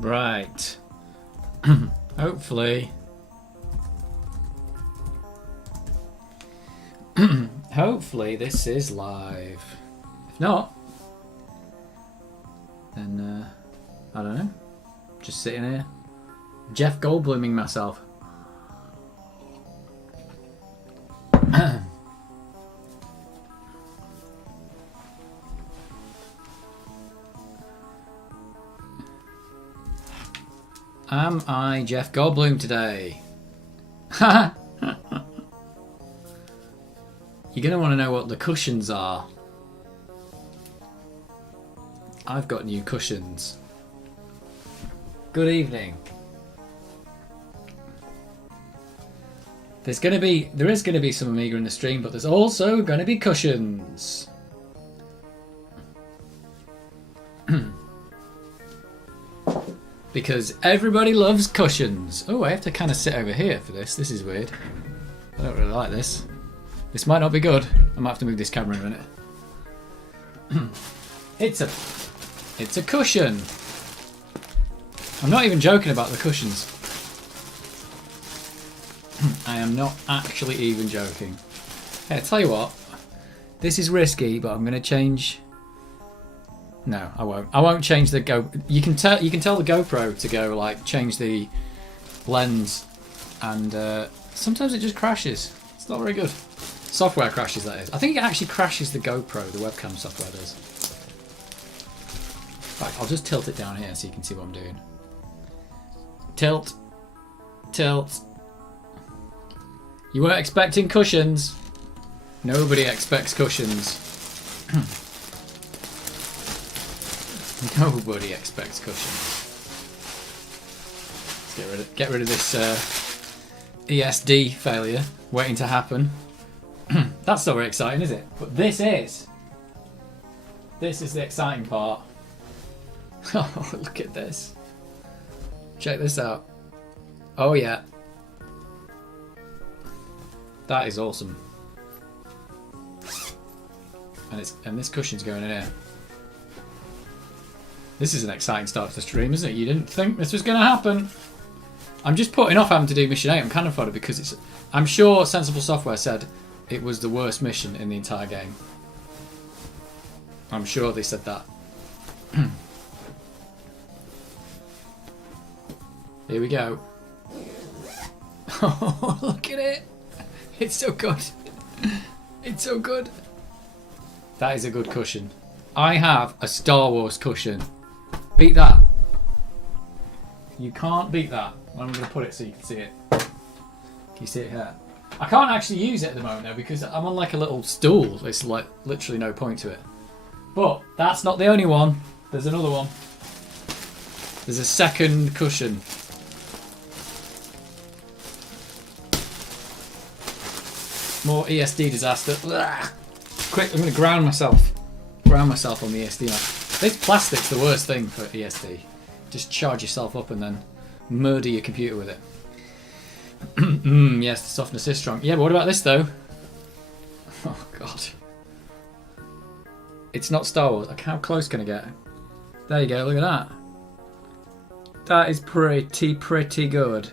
Right. Hopefully. Hopefully this is live. If not, then I don't know. Just sitting here, Jeff Goldbluming myself. Am I Jeff Goldblum today? You're going to want to know what the cushions are. I've got new cushions. Good evening. There is going to be some Amiga in the stream, but there's also going to be cushions. Because everybody loves cushions. Oh, I have to kind of sit over here for this. This is weird. I don't really like this. This might not be good. I might have to move this camera in a minute. It's a cushion. I'm not even joking about the cushions. I am not actually even joking. Hey, I tell you what. This is risky, but I'm going to change. No, I won't. I won't change the Go. You can tell the GoPro to go like change the lens, and sometimes it just crashes. It's not very good. Software crashes, that is. I think it actually crashes the GoPro. The webcam software does. Right, I'll just tilt it down here so you can see what I'm doing. Tilt, tilt. You weren't expecting cushions. Nobody expects cushions. Nobody expects cushions. Let's get rid of this ESD failure waiting to happen. That's not very exciting, is it? But this is the exciting part. Oh, look at this. Check this out. Oh yeah. That is awesome. And this cushion's going in here. This is an exciting start to the stream, isn't it? You didn't think this was going to happen. I'm just putting off having to do mission 8 on Cannon Fodder because I'm sure Sensible Software said it was the worst mission in the entire game. I'm sure they said that. Here we go. Oh, look at it. It's so good. It's so good. That is a good cushion. I have a Star Wars cushion. Beat that. You can't beat that. I'm going to put it so you can see it. Can you see it here? I can't actually use it at the moment though because I'm on like a little stool. There's like literally no point to it. But that's not the only one. There's another one. There's a second cushion. More ESD disaster. Ugh. Quick, I'm going to ground myself. Ground myself on the ESD. This plastic's the worst thing for ESD. Just charge yourself up and then murder your computer with it. Yes, the softness is strong. Yeah, but what about this though? Oh god. It's not Star Wars. Like, how close can I get? There you go, look at that. That is pretty good.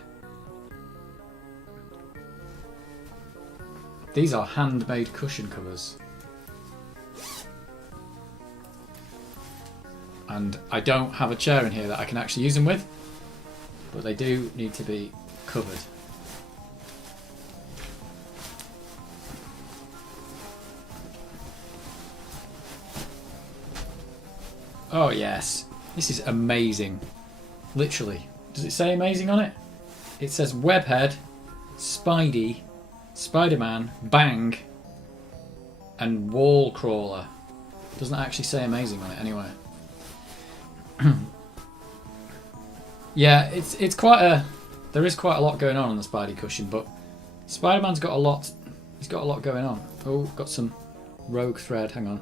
These are handmade cushion covers. And I don't have a chair in here that I can actually use them with, but they do need to be covered. Oh yes, this is amazing. Literally. Does it say amazing on it? It says Webhead, Spidey, Spider-Man, Bang, and Wall Crawler. Doesn't actually say amazing on it anyway. Yeah, it's quite a. There is quite a lot going on the Spidey cushion, but Spider-Man's got a lot. He's got a lot going on. Oh, got some rogue thread. Hang on.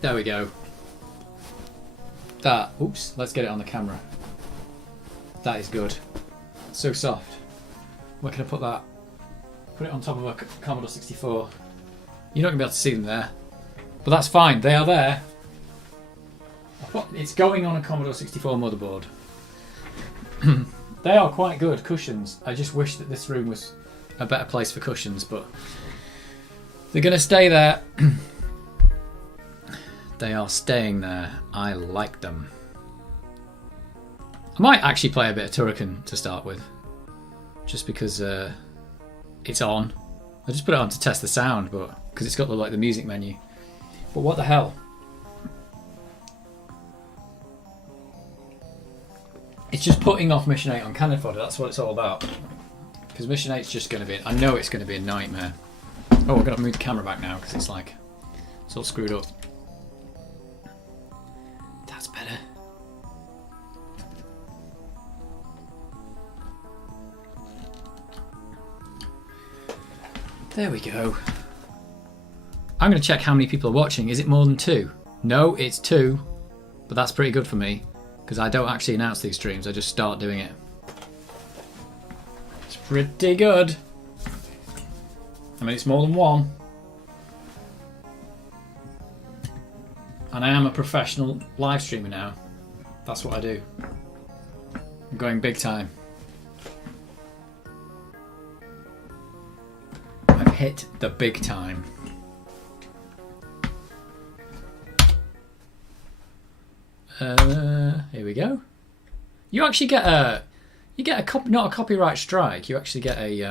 There we go. That. Oops. Let's get it on the camera. That is good. So soft. Where can I put that? Put it on top of a Commodore 64. You're not gonna be able to see them there. But that's fine, they are there. What? It's going on a Commodore 64 motherboard. They are quite good cushions. I just wish that this room was a better place for cushions, but they're going to stay there. They are staying there. I like them. I might actually play a bit of Turrican to start with, just because it's on. I just put it on to test the sound, but because it's got the music menu. But what the hell? It's just putting off Mission 8 on Cannon Fodder. That's what it's all about. Because Mission 8's just going to be... I know it's going to be a nightmare. Oh, I've got to move the camera back now because it's all screwed up. That's better. There we go. I'm going to check how many people are watching. Is it more than 2? No, it's 2. But that's pretty good for me. Because I don't actually announce these streams, I just start doing it. It's pretty good. I mean, it's more than 1. And I am a professional live streamer now. That's what I do. I'm going big time. I've hit the big time. Here we go. You actually get a not a copyright strike. You actually get a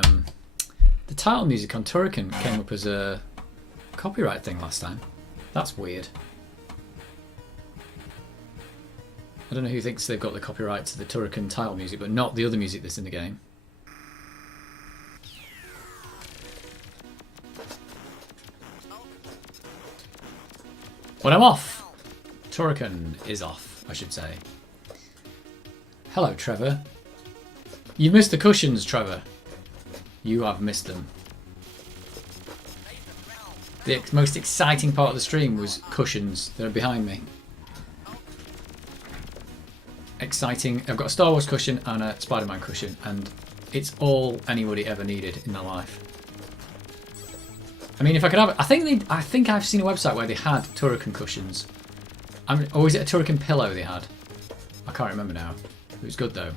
the title music on Turrican came up as a copyright thing last time. That's weird. I don't know who thinks they've got the copyright to the Turrican title music, but not the other music that's in the game. But I'm off. Turrican is off, I should say. Hello, Trevor. You've missed the cushions, Trevor. You have missed them. The most exciting part of the stream was cushions that are behind me. Exciting. I've got a Star Wars cushion and a Spider-Man cushion, and it's all anybody ever needed in their life. I mean, if I could have, I think I've seen a website where they had Turrican cushions. Or was it a Turrican pillow they had? I can't remember now. It was good though.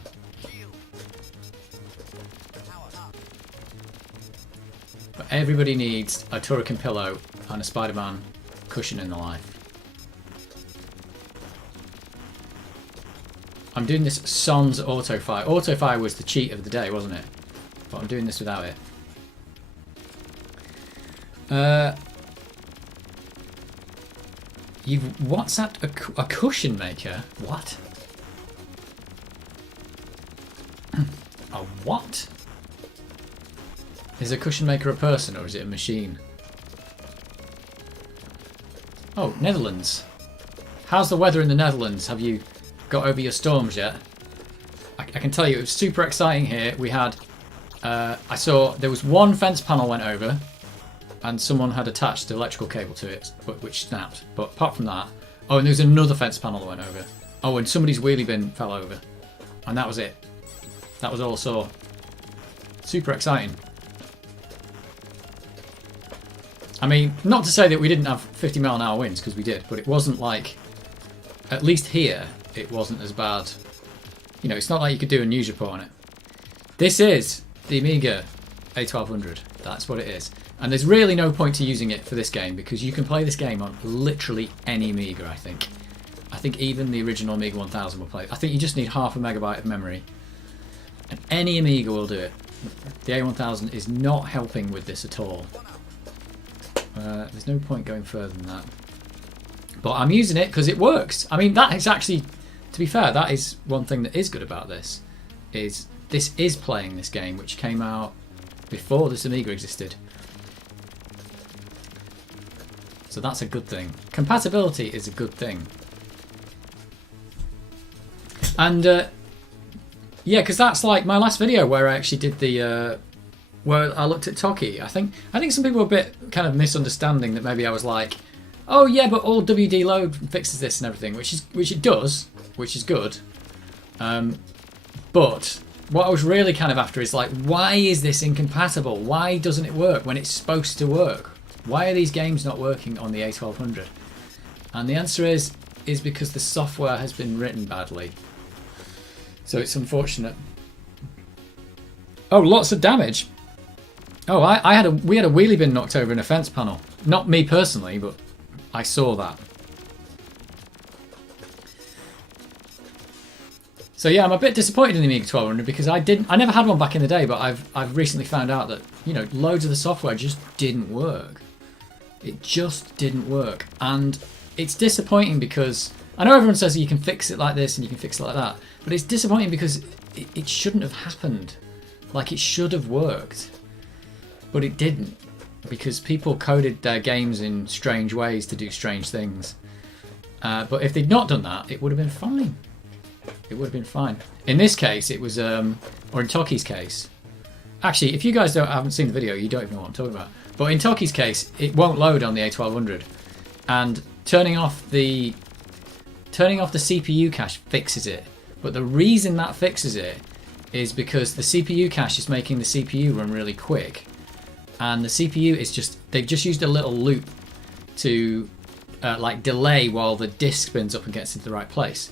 But everybody needs a Turrican pillow and a Spider-Man cushion in their life. I'm doing this sans autofire. Autofire was the cheat of the day, wasn't it? But I'm doing this without it. What's that? A cushion maker? What? A what? Is a cushion maker a person or is it a machine? Oh, Netherlands. How's the weather in the Netherlands? Have you got over your storms yet? I can tell you it was super exciting here. We had, I saw there was one fence panel went over and someone had attached the electrical cable to it, which snapped. But apart from that, oh, and there was another fence panel that went over. Oh, and somebody's wheelie bin fell over. And that was it. That was all I saw. Super exciting. I mean, not to say that we didn't have 50-mile-an-hour winds, because we did, but it wasn't like, at least here, it wasn't as bad. You know, it's not like you could do a news report on it. This is the Amiga A1200. That's what it is. And there's really no point to using it for this game because you can play this game on literally any Amiga, I think. I think even the original Amiga 1000 will play. I think you just need half a megabyte of memory. And any Amiga will do it. The A1000 is not helping with this at all. There's no point going further than that. But I'm using it because it works. I mean, that is actually, to be fair, that is one thing that is good about this. Is this is playing this game, which came out before this Amiga existed. So that's a good thing. Compatibility is a good thing. And yeah, because that's like my last video where I actually did the where I looked at Toki. I think some people were a bit kind of misunderstanding that maybe I was like, oh yeah, but all WD load fixes this and everything, which it does, which is good. But what I was really kind of after is like, why is this incompatible? Why doesn't it work when it's supposed to work? Why are these games not working on the A1200? And the answer is, is because the software has been written badly. So it's unfortunate. Oh, lots of damage. Oh, we had a wheelie bin knocked over in a fence panel. Not me personally, but I saw that. So yeah, I'm a bit disappointed in the Amiga 1200 because I never had one back in the day, but I've recently found out that, you know, loads of the software just didn't work. It just didn't work. And it's disappointing because I know everyone says you can fix it like this and you can fix it like that, but it's disappointing because it shouldn't have happened. Like, it should have worked, but it didn't, because people coded their games in strange ways to do strange things. But if they'd not done that, it would have been fine. It would have been fine. In this case, it was, or in Toki's case, actually, if you guys haven't seen the video, you don't even know what I'm talking about. But in Toki's case, it won't load on the A1200, and turning off the CPU cache fixes it. But the reason that fixes it is because the CPU cache is making the CPU run really quick, and the CPU is they've just used a little loop to like delay while the disk spins up and gets into the right place.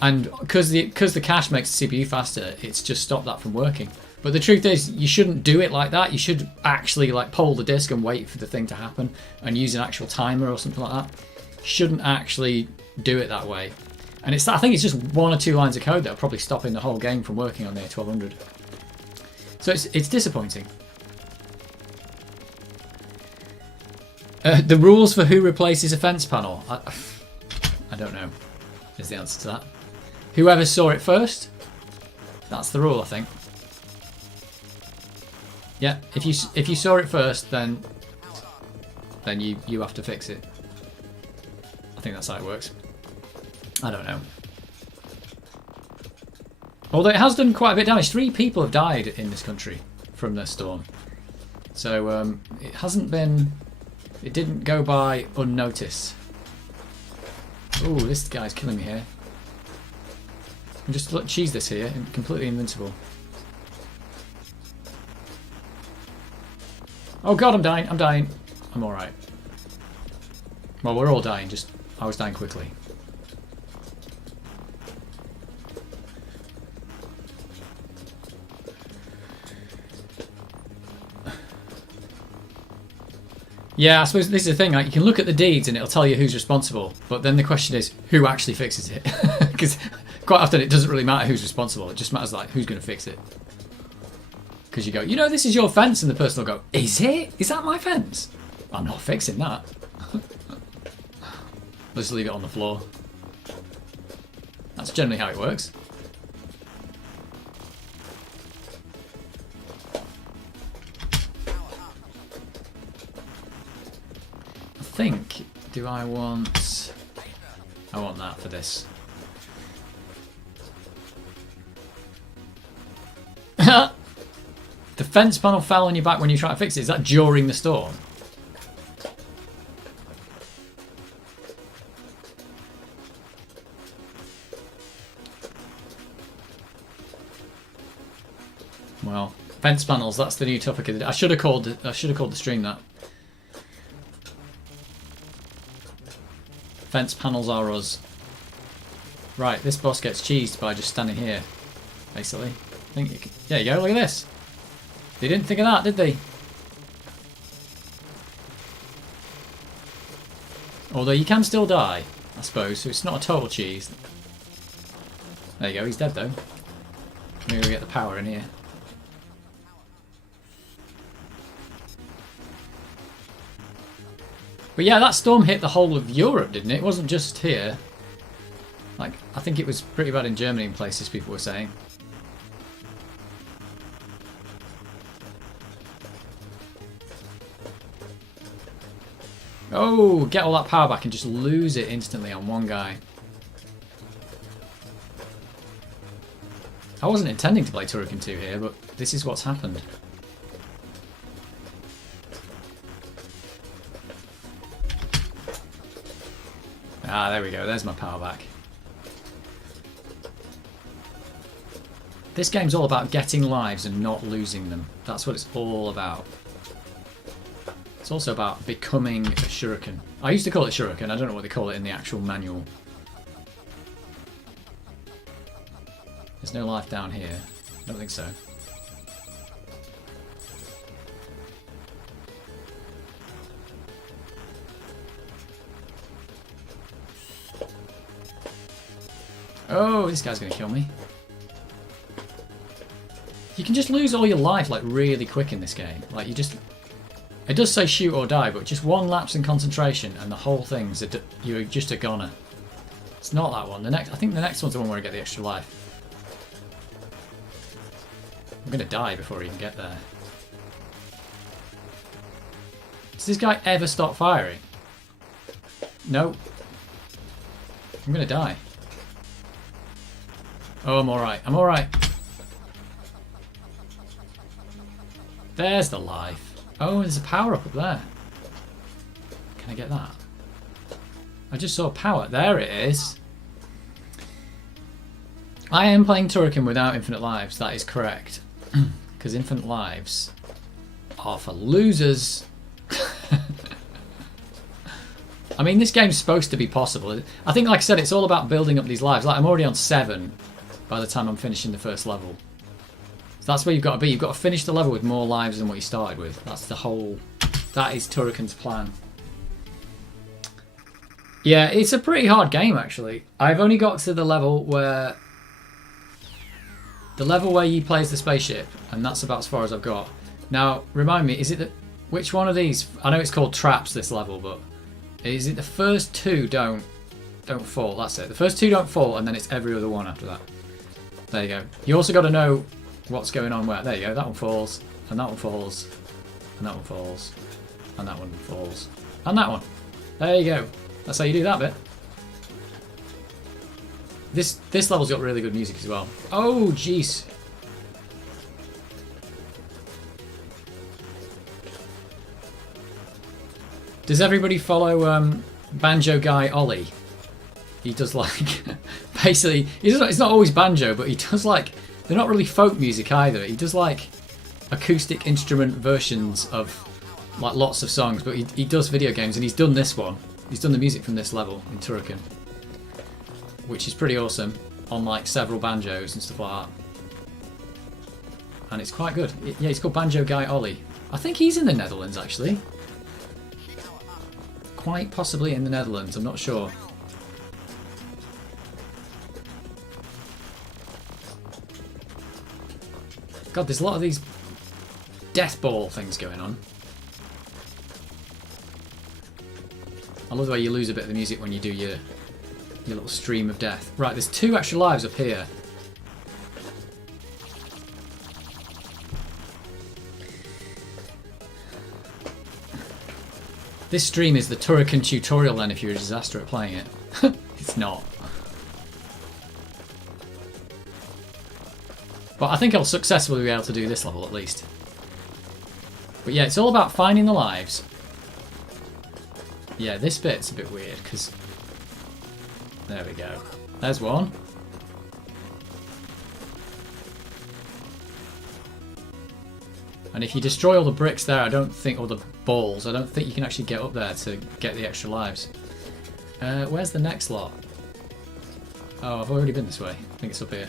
And because the cache makes the CPU faster, it's just stopped that from working. But the truth is, you shouldn't do it like that. You should actually like pull the disk and wait for the thing to happen and use an actual timer or something like that. You shouldn't actually do it that way. And I think it's just 1 or 2 lines of code that are probably stopping the whole game from working on the A1200. So it's disappointing. The rules for who replaces a fence panel. I don't know is the answer to that. Whoever saw it first, that's the rule, I think. Yeah, if you saw it first, then you have to fix it. I think that's how it works. I don't know. Although it has done quite a bit of damage. 3 people have died in this country from the storm. So it hasn't been... It didn't go by unnoticed. Oh, this guy's killing me here. I'm just cheese this here. Completely invincible. Oh god, I'm dying. I'm dying. I'm alright. Well, we're all dying. Just I was dying quickly. Yeah, I suppose this is the thing. Like, you can look at the deeds and it'll tell you who's responsible, but then the question is who actually fixes it? Because quite often it doesn't really matter who's responsible. It just matters like who's going to fix it. Because you go, you know, this is your fence, and the person will go, is it? Is that my fence? I'm not fixing that. Let's leave it on the floor. That's generally how it works. I think, do I want that for this. The fence panel fell on your back when you try to fix it. Is that during the storm? Well, fence panels, that's the new topic of the day. I should have called the stream that. Fence panels are us. Right, this boss gets cheesed by just standing here, basically. I think you can, there you go, look at this. They didn't think of that, did they? Although you can still die, I suppose, so it's not a total cheese. There you go, he's dead though. Maybe we get the power in here. But yeah, that storm hit the whole of Europe, didn't it? It wasn't just here. Like, I think it was pretty bad in Germany in places, people were saying. Oh, get all that power back and just lose it instantly on one guy. I wasn't intending to play Turrican 2 here, but this is what's happened. Ah, there we go. There's my power back. This game's all about getting lives and not losing them. That's what it's all about. It's also about becoming a shuriken. I used to call it shuriken. I don't know what they call it in the actual manual. There's no life down here. I don't think so. Oh, this guy's gonna kill me. You can just lose all your life like really quick in this game. Like you just, it does say shoot or die, but just one lapse in concentration and the whole thing's you're just a goner. It's not that one. I think the next one's the one where I get the extra life. I'm gonna die before I even get there. Does this guy ever stop firing? No. I'm gonna die. Oh, I'm alright. I'm alright. There's the life. Oh, there's a power up there. Can I get that? I just saw power. There it is. I am playing Turrican without infinite lives. That is correct. Because infinite lives are for losers. I mean, this game's supposed to be possible. I think, like I said, it's all about building up these lives. Like, I'm already on 7 by the time I'm finishing the first level. So that's where you've got to be. You've got to finish the level with more lives than what you started with. That's the whole... That is Turrican's plan. Yeah, it's a pretty hard game, actually. I've only got to the level where... The level where he plays the spaceship, and that's about as far as I've got. Now, remind me, is it the... Which one of these... I know it's called Traps, this level, but... Is it the first 2 don't fall? That's it. The first 2 don't fall, and then it's every other one after that. There you go. You also got to know what's going on where. There you go. That one falls, and that one falls, and that one falls, and that one falls, and that one. There you go. That's how you do that bit. This level's got really good music as well. Oh, jeez. Does everybody follow Banjo Guy Ollie? He does like... basically, it's not always banjo, but he does like... They're not really folk music either. He does like acoustic instrument versions of like lots of songs, but he does video games, and he's done this one. He's done the music from this level in Turrican, which is pretty awesome, on like several banjos and stuff like that. And it's quite good. Yeah, he's called Banjo Guy Ollie. I think he's in the Netherlands, actually. Quite possibly in the Netherlands, I'm not sure. God, there's a lot of these death ball things going on. I love the way you lose a bit of the music when you do your little stream of death. Right, there's 2 extra lives up here. This stream is the Turrican tutorial then if you're a disaster at playing it. It's not. But I think I'll successfully be able to do this level at least. But yeah, it's all about finding the lives. Yeah, this bit's a bit weird because... There we go. There's one. And if you destroy all the bricks there, I don't think, or the balls, I don't think you can actually get up there to get the extra lives. Where's the next lot? Oh, I've already been this way. I think it's up here.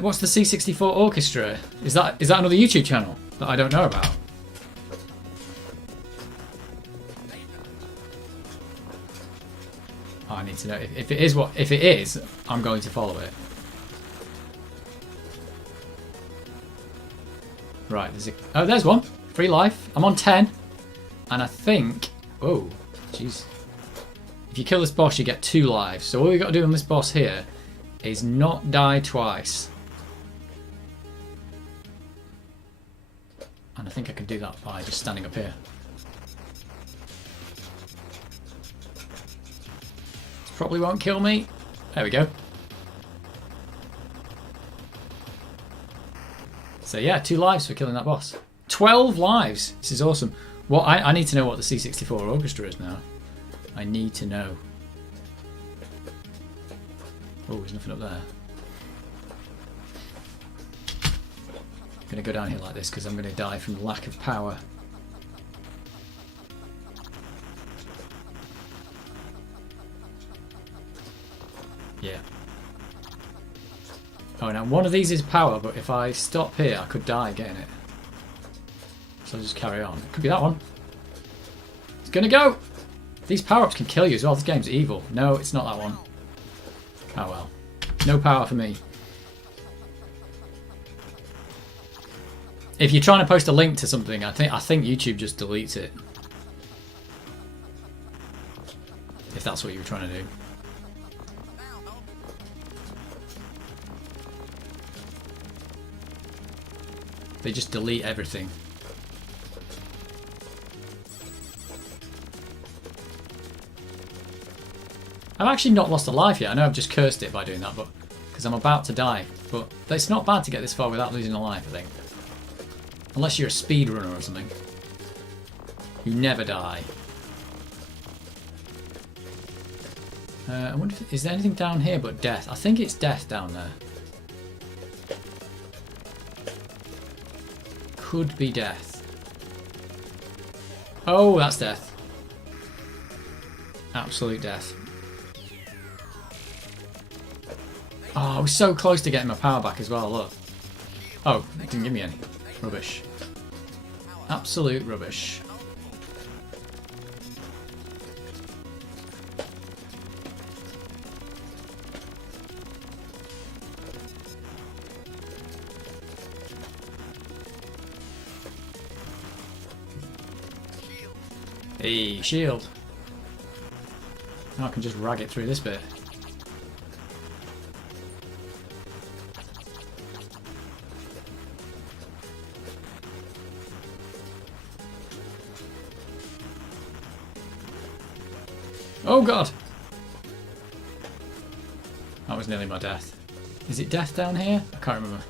What's the C64 Orchestra? Is that another YouTube channel that I don't know about? Oh, I need to know if it is, I'm going to follow it. Right, there's one. Free life. I'm on 10. And I think... Oh, jeez. If you kill this boss, you get 2 lives. So all we've got to do on this boss here is not die twice. And I think I can do that by just standing up here. This probably won't kill me. There we go. So yeah, 2 lives for killing that boss. 12 lives! This is awesome. Well, I need to know what the C64 Orchestra is now. I need to know. Oh, there's nothing up there. I'm going to go down here like this because I'm going to die from lack of power. Yeah. Oh, now one of these is power, but if I stop here, I could die getting it. So I'll just carry on. It could be that one. It's gonna go! These power-ups can kill you as well. This game's evil. No, it's not that one. Oh well. No power for me. If you're trying to post a link to something, I think YouTube just deletes it. If that's what you were trying to do. They just delete everything. I've actually not lost a life yet. I know I've just cursed it by doing that, but because I'm about to die. But it's not bad to get this far without losing a life, I think. Unless you're a speedrunner or something. You never die. I wonder if, is there anything down here but death? I think it's death down there. Could be death. Oh, that's death. Absolute death. Oh, I was so close to getting my power back as well, look. Oh, it didn't give me any. Rubbish. Absolute rubbish. Hey, shield. Now I can just rag it through this bit. Oh god! That was nearly my death. Is it death down here? I can't remember.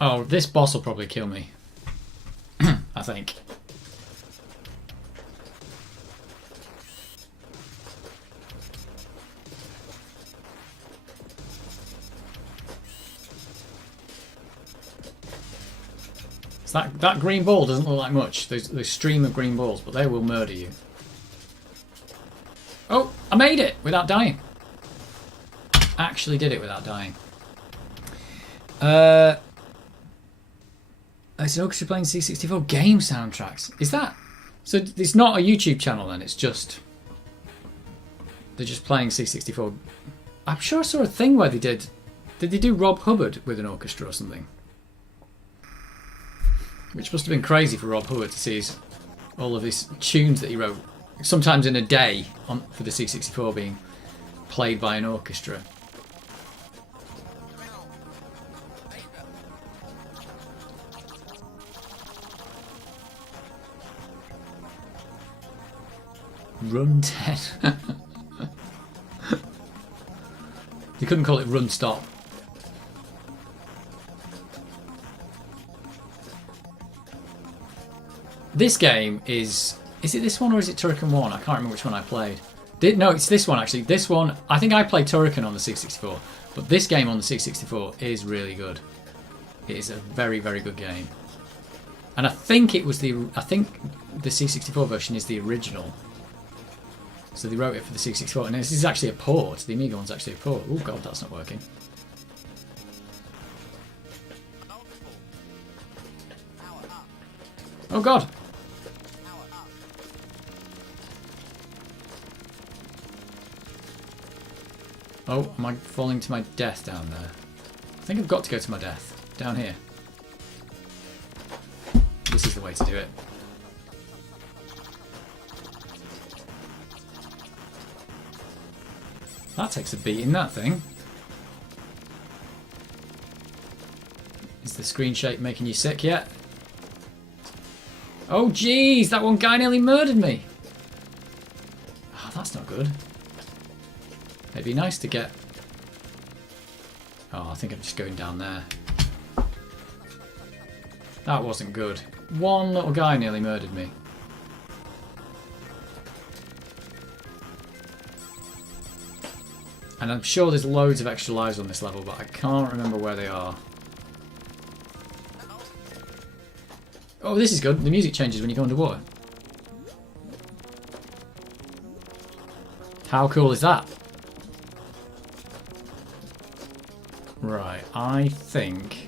Oh, this boss will probably kill me. I think. That green ball doesn't look like much. There's a stream of green balls, but they will murder you. Oh, I made it without dying. Actually did it without dying. It's an orchestra playing C64 game soundtracks. Is that... So it's not a YouTube channel then, it's just... They're just playing C64. I'm sure I saw a thing where they did... Did they do Rob Hubbard with an orchestra or something? Which must have been crazy for Rob Hubbard to see all of his tunes that he wrote, sometimes in a day for the C64 being played by an orchestra. Run 10. They couldn't call it Run Stop. This game is it this one or is it Turrican 1? I can't remember which one I played. No, it's this one actually. This one, I think I played Turrican on the C64, but this game on the C64 is really good. It is a very, very good game. And I think the C64 version is the original. So they wrote it for the C64, and this is actually a port. The Amiga one's actually a port. Oh god, that's not working. Oh god! Oh, am I falling to my death down there? I think I've got to go to my death. Down here. This is the way to do it. That takes a beating, that thing. Is the screen shape making you sick yet? Oh jeez, that one guy nearly murdered me. Oh, that's not good. It'd be nice to get... Oh, I think I'm just going down there. That wasn't good. One little guy nearly murdered me. And I'm sure there's loads of extra lives on this level, but I can't remember where they are. Oh, this is good. The music changes when you go underwater. How cool is that? Right, I think...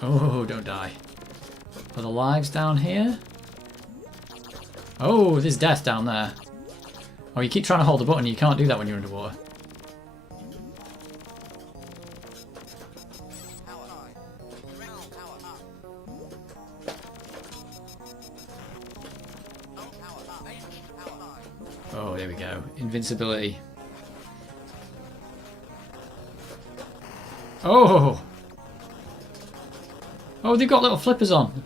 Oh, don't die. Are the lives down here? Oh, there's death down there. Oh, you keep trying to hold the button. You can't do that when you're underwater. Oh, there we go. Invincibility. Oh! Oh, they've got little flippers on.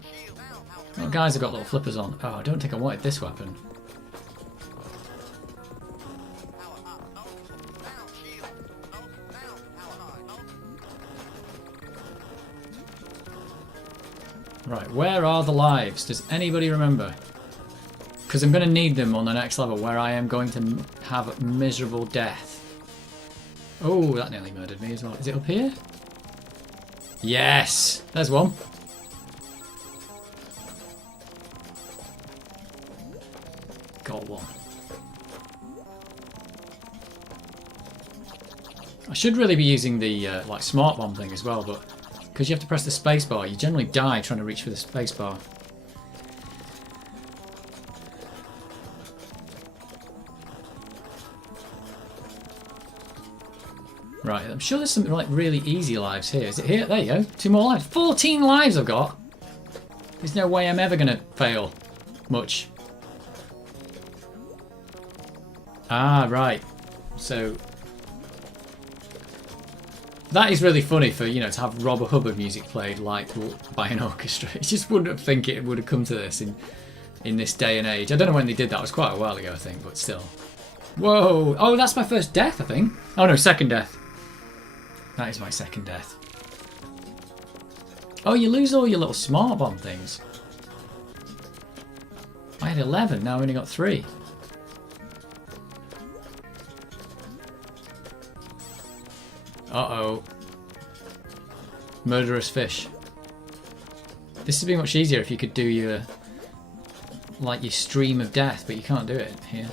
Oh, guys have got little flippers on. Oh, I don't think I wanted this weapon. Right, where are the lives? Does anybody remember? Because I'm going to need them on the next level where I am going to have miserable death. Oh, that nearly murdered me as well. Is it up here? Yes! There's one. Got one. I should really be using the like smart bomb thing as well, but because you have to press the space bar, you generally die trying to reach for the space bar. Right, I'm sure there's some like really easy lives here. Is it here? There you go. 2 more lives. 14 lives I've got. There's no way I'm ever going to fail much. Ah, right. So that is really funny for, you know, to have Robert Hubbard music played like by an orchestra. You just wouldn't think it would have come to this in this day and age. I don't know when they did that. It was quite a while ago, I think, but still. Whoa. Oh, that's my first death, I think. Oh, no, second death. That is my second death. Oh, you lose all your little smart bomb things. I had 11, now I only got 3. Uh-oh. Murderous fish. This would be much easier if you could do your, like, your stream of death, but you can't do it here.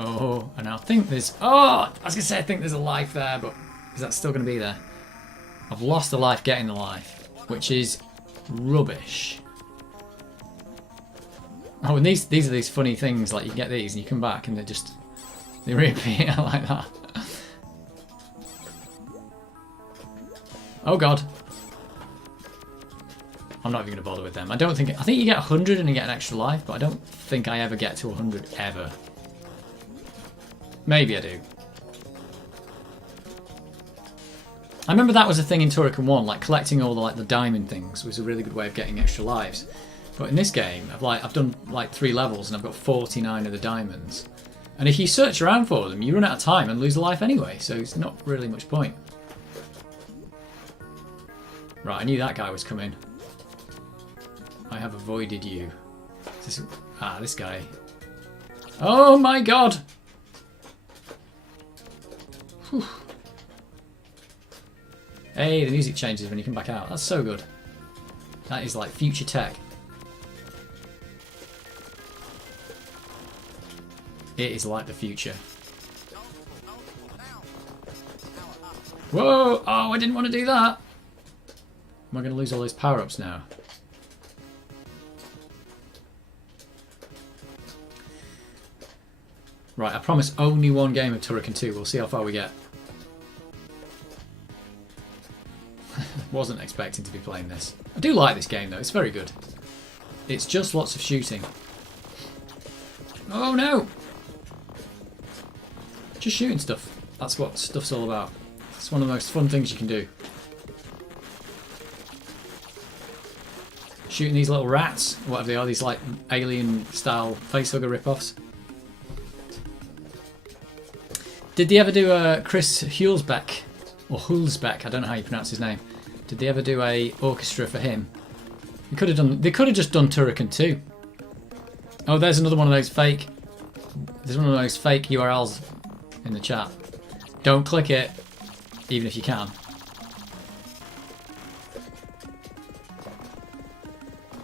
Oh, and I think there's... Oh, I was going to say I think there's a life there, but is that still going to be there? I've lost a life getting the life, which is rubbish. Oh, and these are these funny things, like you get these and you come back and they reappear like that. Oh god. I'm not even going to bother with them. I think you get 100 and you get an extra life, but I don't think I ever get to 100 ever. Maybe I do. I remember that was a thing in Turrican 1, like collecting all the diamond things was a really good way of getting extra lives. But in this game, I've done like 3 levels and I've got 49 of the diamonds. And if you search around for them, you run out of time and lose a life anyway, so it's not really much point. Right, I knew that guy was coming. I have avoided you. This guy. Oh my god! Whew. Hey, the music changes when you come back out. That's so good. That is like future tech. It is like the future. Whoa! Oh, I didn't want to do that. Am I going to lose all those power-ups now? Right, I promise only one game of Turrican 2. We'll see how far we get. Wasn't expecting to be playing this. I do like this game though, it's very good. It's just lots of shooting. Oh no! Just shooting stuff. That's what stuff's all about. It's one of the most fun things you can do. Shooting these little rats, whatever they are, these like alien style facehugger rip-offs. Did they ever do a Chris Hulsbeck, or Hulsbeck, I don't know how you pronounce his name. Did they ever do a orchestra for him? They could have just done Turrican 2. Oh, there's another one of those fake. There's one of those fake URLs in the chat. Don't click it, even if you can.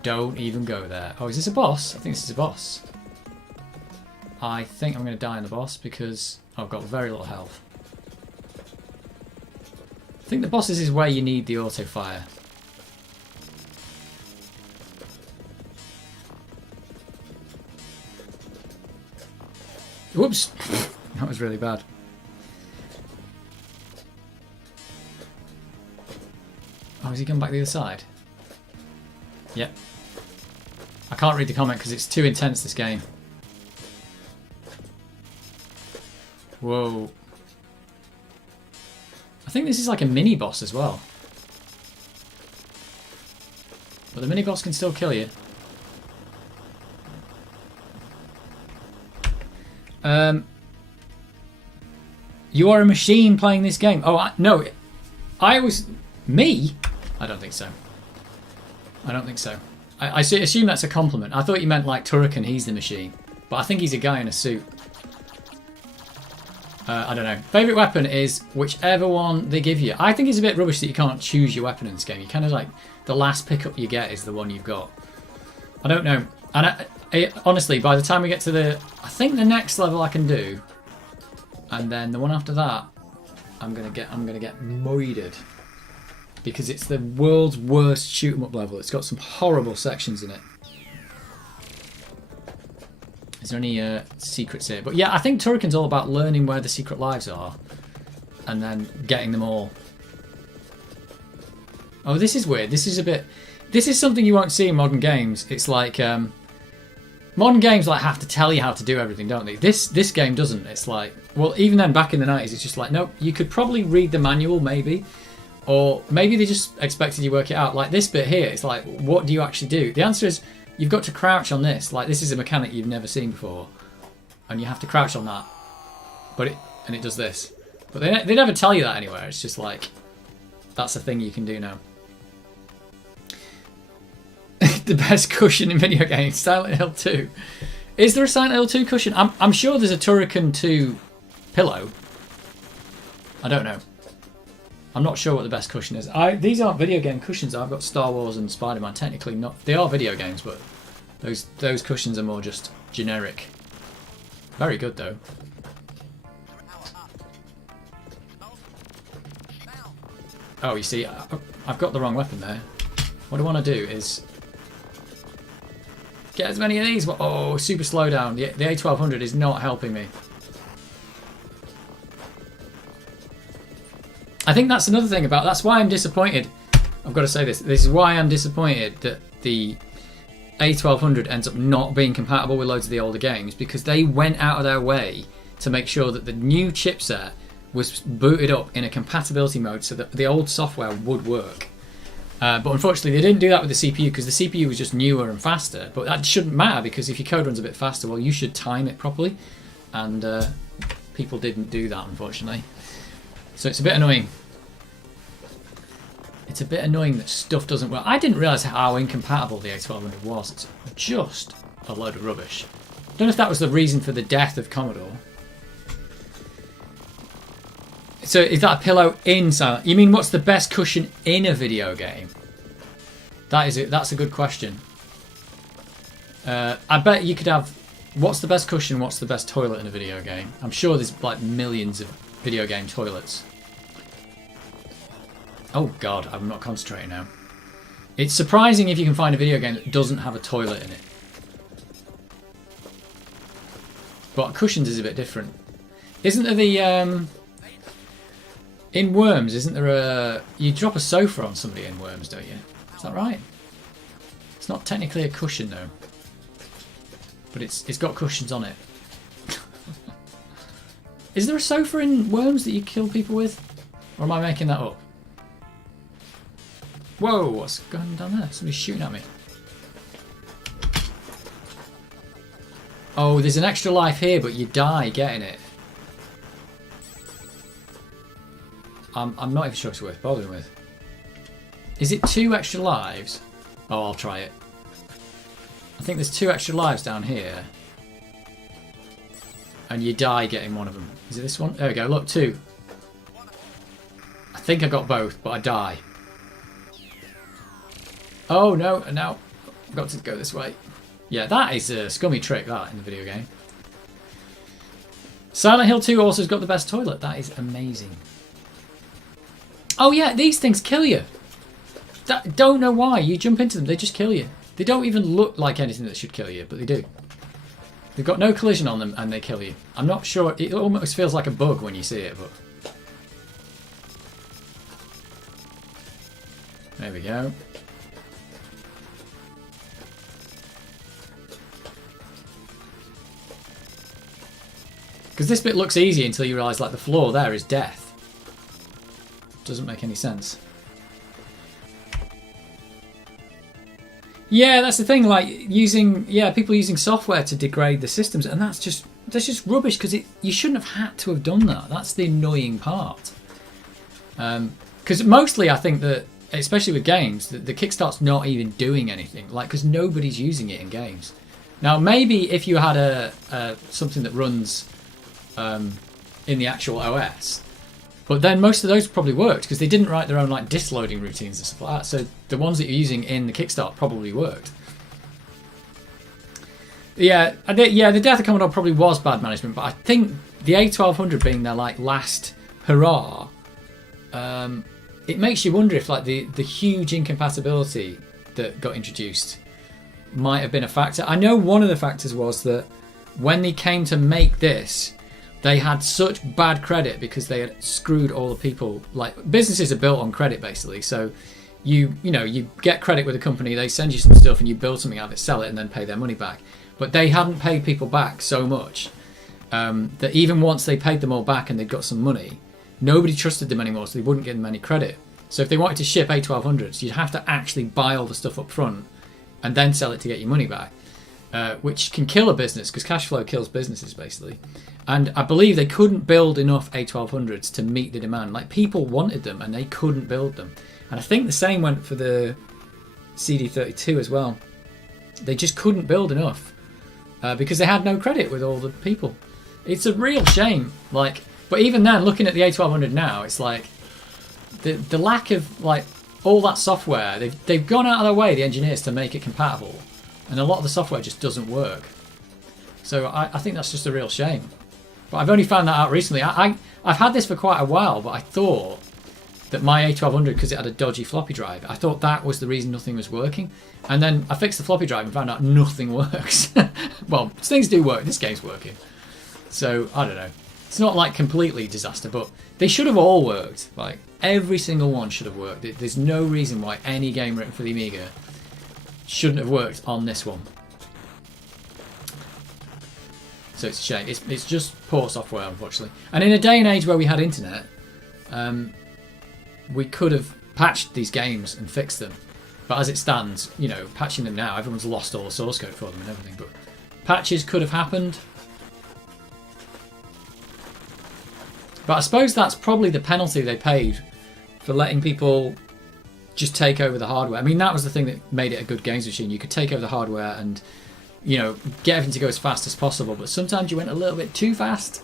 Don't even go there. Oh, is this a boss? I think this is a boss. I think I'm going to die on the boss because I've got very little health. I think the bosses is where you need the auto fire. Whoops! That was really bad. Oh, has he come back the other side? Yep. I can't read the comment because it's too intense, this game. Whoa. I think this is like a mini boss as well. But the mini boss can still kill you. You are a machine playing this game. Oh, no. I was... Me? I don't think so. I don't think so. I assume that's a compliment. I thought you meant like Turrican, he's the machine. But I think he's a guy in a suit. I don't know. Favourite weapon is whichever one they give you. I think it's a bit rubbish that you can't choose your weapon in this game. You kind of like... The last pickup you get is the one you've got. I don't know. And honestly, by the time we get to the... I think the next level I can do... And then the one after that... I'm gonna get moided. Because it's the world's worst shoot 'em up level. It's got some horrible sections in it. Is there any secrets here? But yeah, I think Turrican's all about learning where the secret lives are. And then getting them all. Oh, this is weird. This is a bit... This is something you won't see in modern games. It's like... modern games like have to tell you how to do everything, don't they? This game doesn't. It's like... Well, even then, back in the 90s, it's just like, nope, you could probably read the manual, maybe. Or maybe they just expected you to work it out. Like this bit here, it's like, what do you actually do? The answer is, you've got to crouch on this. Like, this is a mechanic you've never seen before. And you have to crouch on that. And it does this. But they never tell you that anywhere. It's just like, that's a thing you can do now. The best cushion in video games, Silent Hill 2. Is there a Silent Hill 2 cushion? I'm sure there's a Turrican 2 pillow. I don't know. I'm not sure what the best cushion is. These aren't video game cushions. I've got Star Wars and Spider-Man. Technically not. They are video games, but those cushions are more just generic. Very good though. Oh, you see, I've got the wrong weapon there. What I want to do is get as many of these. Oh, super slow down. The A1200 is not helping me. I think that's another thing about... That's why I'm disappointed. I've got to say this. This is why I'm disappointed that the A1200 ends up not being compatible with loads of the older games, because they went out of their way to make sure that the new chipset was booted up in a compatibility mode so that the old software would work. But unfortunately, they didn't do that with the CPU because the CPU was just newer and faster. But that shouldn't matter because if your code runs a bit faster, well, you should time it properly. And people didn't do that, unfortunately. So it's a bit annoying. It's a bit annoying that stuff doesn't work. I didn't realise how incompatible the A1200 was. It's just a load of rubbish. I don't know if that was the reason for the death of Commodore. So is that a pillow inside? You mean what's the best cushion in a video game? That is it. That's a good question. I bet you could have... What's the best cushion? What's the best toilet in a video game? I'm sure there's like millions of video game toilets. Oh god, I'm not concentrating now. It's surprising if you can find a video game that doesn't have a toilet in it. But cushions is a bit different. Isn't there the... In Worms, isn't there a... You drop a sofa on somebody in Worms, don't you? Is that right? It's not technically a cushion though. But it's got cushions on it. Is there a sofa in Worms that you kill people with? Or am I making that up? Whoa, what's going on down there? Somebody's shooting at me. Oh, there's an extra life here, but you die getting it. I'm not even sure it's worth bothering with. Is it 2 extra lives? Oh, I'll try it. I think there's 2 extra lives down here. And you die getting one of them. Is it this one? There we go, look, 2. I think I got both, but I die. Oh, no, now I've got to go this way. Yeah, that is a scummy trick, that, in the video game. Silent Hill 2 also has got the best toilet. That is amazing. Oh yeah, these things kill you. Don't know why. You jump into them, they just kill you. They don't even look like anything that should kill you, but they do. They've got no collision on them and they kill you. I'm not sure. It almost feels like a bug when you see it, but... There we go. Because this bit looks easy until you realise like the floor there is death. Doesn't make any sense. Yeah, that's the thing. Like people using software to degrade the systems, and that's just rubbish. Because you shouldn't have had to have done that. That's the annoying part. Because mostly I think that, especially with games, the Kickstart's not even doing anything. Like, because nobody's using it in games. Now maybe if you had a something that runs in the actual OS. But then most of those probably worked because they didn't write their own like disk loading routines and stuff like that. So the ones that you're using in the Kickstart probably worked. Yeah, the Death of Commodore probably was bad management, but I think the A1200 being their like last hurrah, it makes you wonder if like the huge incompatibility that got introduced might have been a factor. I know one of the factors was that when they came to make this, they had such bad credit because they had screwed all the people. Like, businesses are built on credit basically. So you get credit with a company, they send you some stuff and you build something out of it, sell it and then pay their money back. But they hadn't paid people back so much that even once they paid them all back and they'd got some money, nobody trusted them anymore, so they wouldn't give them any credit. So if they wanted to ship A1200s, you'd have to actually buy all the stuff up front and then sell it to get your money back, which can kill a business because cash flow kills businesses basically. And I believe they couldn't build enough A1200s to meet the demand. Like, people wanted them and they couldn't build them. And I think the same went for the CD32 as well. They just couldn't build enough because they had no credit with all the people. It's a real shame. Like, but even then, looking at the A1200 now, it's like the lack of like all that software. They've gone out of their way, the engineers, to make it compatible, and a lot of the software just doesn't work. So I think that's just a real shame. But I've only found that out recently. I've had this for quite a while, but I thought that my A1200, because it had a dodgy floppy drive, I thought that was the reason nothing was working. And then I fixed the floppy drive and found out nothing works. Well, things do work. This game's working. So, I don't know. It's not like completely disaster, but they should have all worked. Like, every single one should have worked. There's no reason why any game written for the Amiga shouldn't have worked on this one. So it's a shame. It's just poor software, unfortunately. And in a day and age where we had internet, we could have patched these games and fixed them. But as it stands, patching them now, everyone's lost all the source code for them and everything. But patches could have happened. But I suppose that's probably the penalty they paid for letting people just take over the hardware. I mean, that was the thing that made it a good games machine. You could take over the hardware and, get everything to go as fast as possible. But sometimes you went a little bit too fast.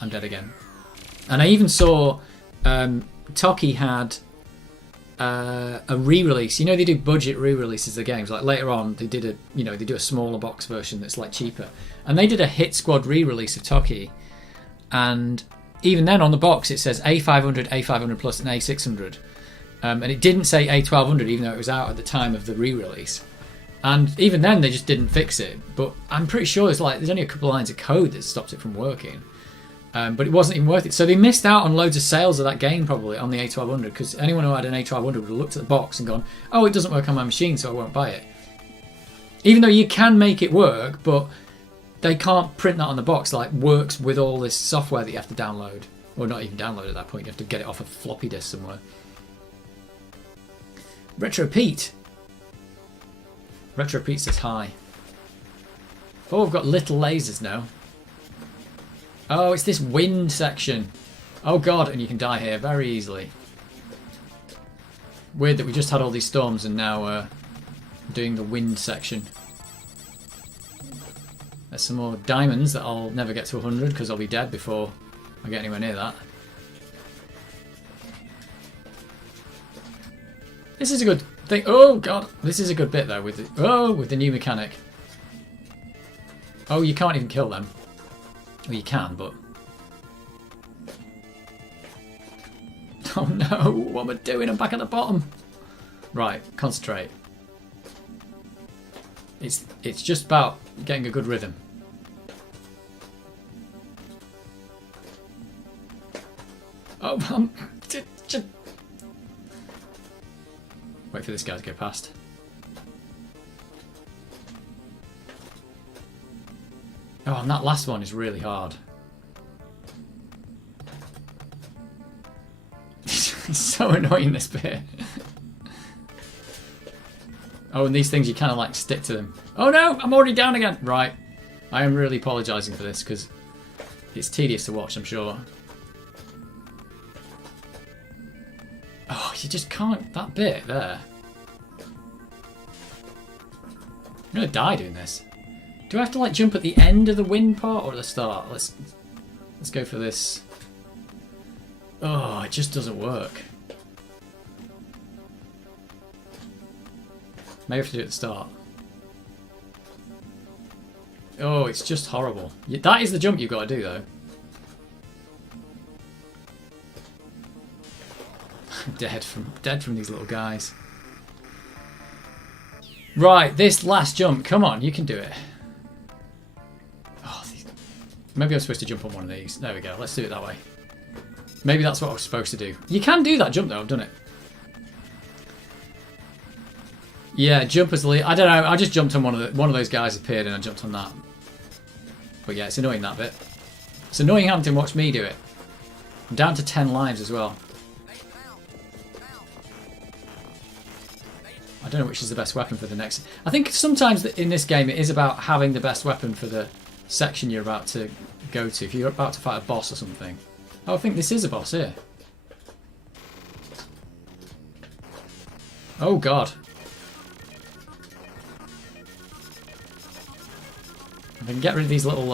I'm dead again. And I even saw Toki had a re-release. They do budget re-releases of games. Like later on, they did they do a smaller box version that's like cheaper. And they did a Hit Squad re-release of Toki. And even then on the box it says A500, A500 Plus and A600. And it didn't say A1200 even though it was out at the time of the re-release. And even then they just didn't fix it. But I'm pretty sure there's only a couple of lines of code that stopped it from working. But it wasn't even worth it. So they missed out on loads of sales of that game probably on the A1200 because anyone who had an A1200 would have looked at the box and gone, oh, it doesn't work on my machine so I won't buy it. Even though you can make it work, but they can't print that on the box like works with all this software that you have to download. Or not even download at that point, you have to get it off a floppy disk somewhere. Retro Pete says hi. Oh, we've got little lasers now. Oh, it's this wind section. Oh god, and you can die here very easily. Weird that we just had all these storms and now doing the wind section. There's some more diamonds that I'll never get to 100 because I'll be dead before I get anywhere near that. This is a good thing. Oh god, this is a good bit though with the new mechanic. Oh, you can't even kill them. Well, you can, but... Oh no, what am I doing? I'm back at the bottom. Right, concentrate. It's just about getting a good rhythm. Oh, wait for this guy to go past. Oh, and that last one is really hard. It's so annoying, this bit. Oh, and these things, you kind of like stick to them. Oh no, I'm already down again. Right. I am really apologising for this because it's tedious to watch, I'm sure. Oh, you just can't... That bit there. I'm going to die doing this. Do I have to like jump at the end of the wind part or at the start? Let's go for this. Oh, it just doesn't work. Maybe I have to do it at the start. Oh, it's just horrible. That is the jump you've got to do, though. I'm dead from these little guys. Right, this last jump. Come on, you can do it. Oh, maybe I'm supposed to jump on one of these. There we go. Let's do it that way. Maybe that's what I was supposed to do. You can do that jump, though. I've done it. Yeah, jump as the lead. I don't know. I just jumped on one of those guys appeared and I jumped on that. But yeah, it's annoying, that bit. It's annoying having to watch me do it. I'm down to 10 lives as well. I don't know which is the best weapon for the next. I think sometimes in this game it is about having the best weapon for the section you're about to go to. If you're about to fight a boss or something. Oh, I think this is a boss here. Oh god. If I can get rid of these little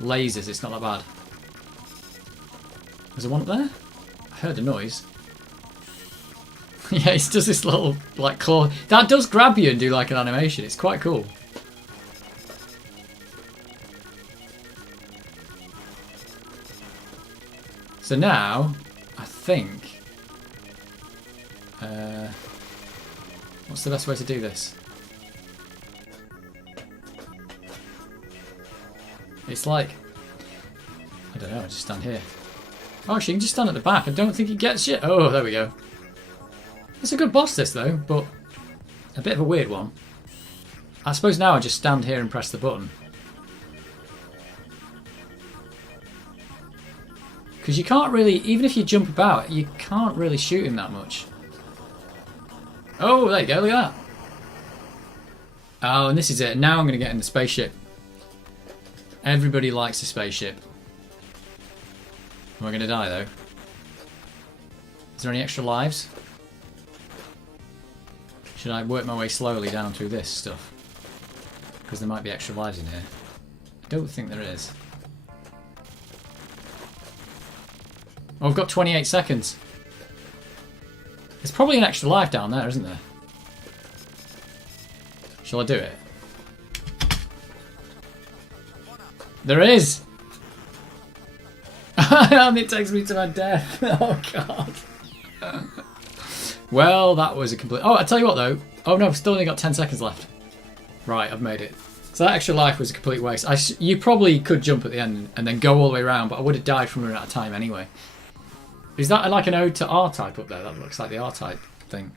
lasers, it's not that bad. Is there one up there? I heard a noise. Yeah, it does this little like claw. That does grab you and do like an animation. It's quite cool. So now, I think... what's the best way to do this? It's like... I don't know, I just stand here. Oh, actually, you can just stand at the back. I don't think it gets you. Oh, there we go. It's a good boss, this, though, but a bit of a weird one. I suppose now I just stand here and press the button. Because you can't really, even if you jump about, you can't really shoot him that much. Oh, there you go, look at that. Oh, and this is it. Now I'm going to get in the spaceship. Everybody likes a spaceship. Am I going to die, though? Is there any extra lives? Should I work my way slowly down through this stuff? Because there might be extra lives in here. I don't think there is. Oh, I've got 28 seconds. There's probably an extra life down there, isn't there? Shall I do it? There is! And it takes me to my death. Oh, God. Well, that was a complete... Oh, I tell you what, though. Oh, no, I've still only got 10 seconds left. Right, I've made it. So that extra life was a complete waste. You probably could jump at the end and then go all the way around, but I would have died from running out of time anyway. Is that like an ode to R-Type up there? That looks like the R-Type thing.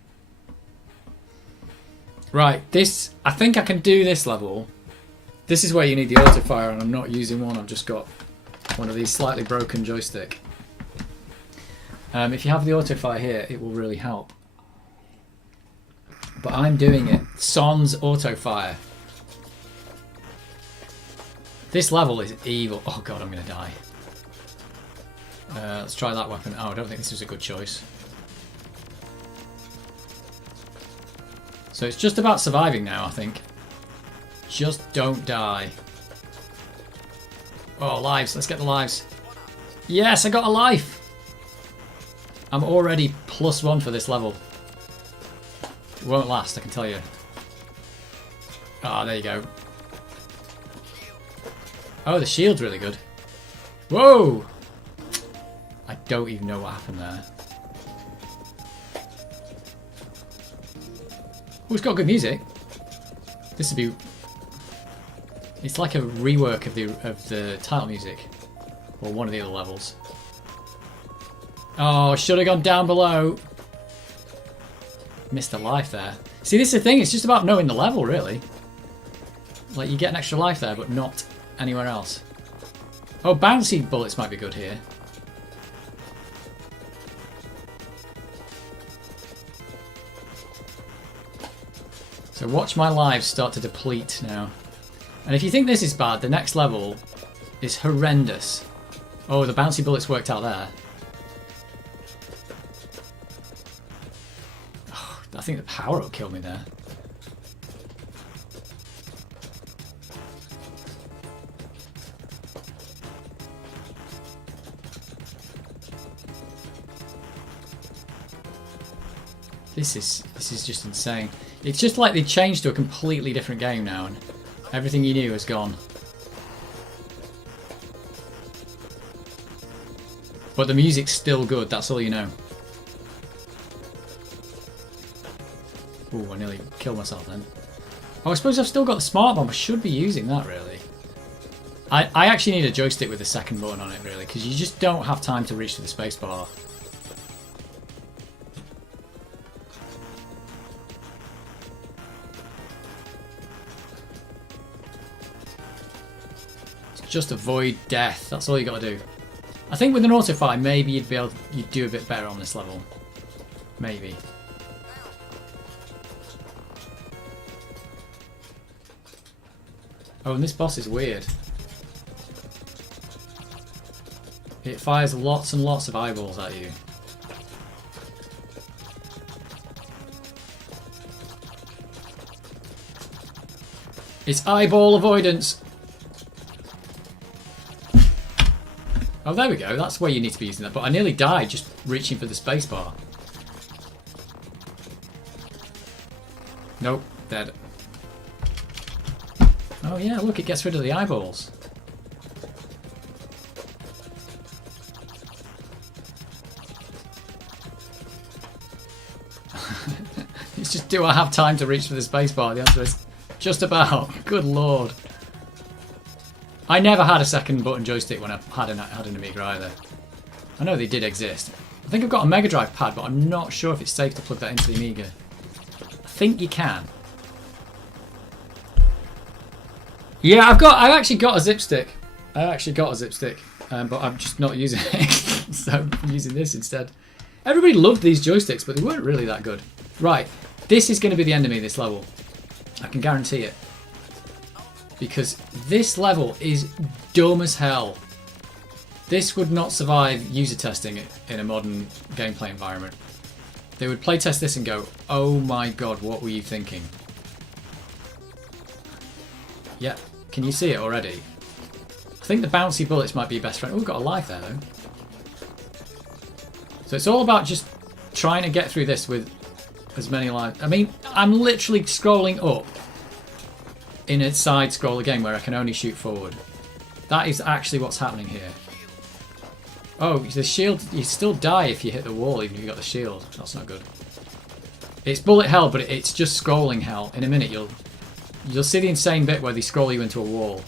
Right, this... I think I can do this level. This is where you need the auto-fire, and I'm not using one. I've just got one of these slightly broken joystick. If you have the auto-fire here, it will really help. But I'm doing it. Sans auto-fire. This level is evil. Oh god, I'm going to die. Let's try that weapon. Oh, I don't think this was a good choice. So it's just about surviving now, I think. Just don't die. Oh, lives. Let's get the lives. Yes, I got a life. I'm already +1 for this level. It won't last, I can tell you. Ah, there you go. Oh, the shield's really good. Whoa! I don't even know what happened there. Oh, it's got good music. This would be... It's like a rework of the title music. Or one of the other levels. Oh, should have gone down below. Missed a life there. See, this is the thing. It's just about knowing the level, really. Like, you get an extra life there, but not anywhere else. Oh, bouncy bullets might be good here. So watch my lives start to deplete now. And if you think this is bad, the next level is horrendous. Oh, the bouncy bullets worked out there. Oh, I think the power will kill me there. This is just insane. It's just like they changed to a completely different game now, and everything you knew has gone. But the music's still good, that's all you know. Ooh, I nearly killed myself then. Oh, I suppose I've still got the smart bomb. I should be using that, really. I actually need a joystick with the second button on it, really, because you just don't have time to reach to the spacebar. Just avoid death. That's all you got to do. I think with an auto fire, maybe you'd do a bit better on this level. Maybe. Oh, and this boss is weird. It fires lots and lots of eyeballs at you. It's eyeball avoidance. Oh, there we go. That's where you need to be using that. But I nearly died just reaching for the spacebar. Nope, dead. Oh yeah, look, it gets rid of the eyeballs. It's just, do I have time to reach for the spacebar? The answer is just about. Good lord. I never had a second button joystick when I had an Amiga either. I know they did exist. I think I've got a Mega Drive pad, but I'm not sure if it's safe to plug that into the Amiga. I think you can. Yeah, I've actually got a zip stick. But I'm just not using it. So I'm using this instead. Everybody loved these joysticks, but they weren't really that good. Right, this is going to be the end of me, this level. I can guarantee it. Because this level is dumb as hell. This would not survive user testing in a modern gameplay environment. They would play test this and go, oh my god, what were you thinking? Yeah, can you see it already? I think the bouncy bullets might be your best friend. Oh, we've got a life there though. So it's all about just trying to get through this with as many lives. I mean, I'm literally scrolling up in a side scroller game where I can only shoot forward. That is actually what's happening here. Oh, the shield, you still die if you hit the wall even if you got the shield. That's not good. It's bullet hell, but it's just scrolling hell. In a minute you'll see the insane bit where they scroll you into a wall.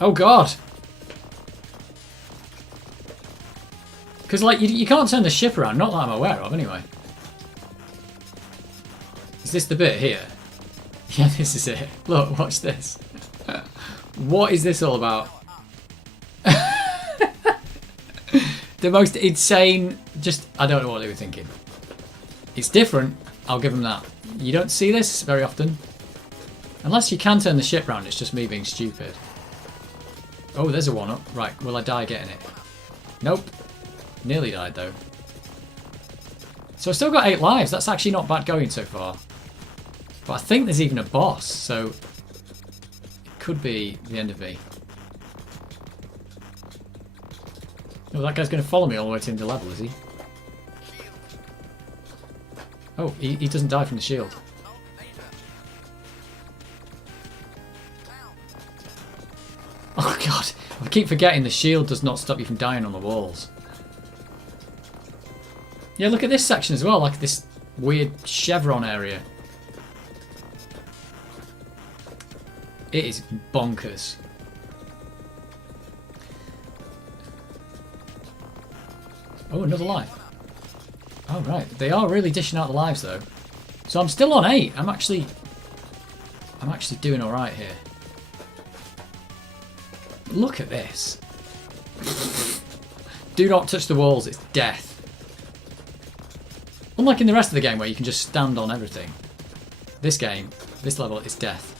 Oh god! Because like you can't turn the ship around, not that I'm aware of anyway. Is this the bit here? Yeah, this is it. Look, watch this. What is this all about? The most insane... I don't know what they were thinking. It's different, I'll give them that. You don't see this very often. Unless you can turn the ship round, it's just me being stupid. Oh, there's a one-up. Right, will I die getting it? Nope. Nearly died, though. So I've still got 8 lives. That's actually not bad going so far. But I think there's even a boss, so it could be the end of me. Oh, that guy's going to follow me all the way to the end of the level, is he? Oh, he doesn't die from the shield. keep forgetting the shield does not stop you from dying on the walls. Yeah, look at this section as well, like this weird chevron area. It is bonkers. Oh, another life. Oh, right. They are really dishing out the lives, though. So I'm still on 8. I'm actually doing all right here. Look at this. Do not touch the walls. It's death. Unlike in the rest of the game where you can just stand on everything. This game, this level, is death.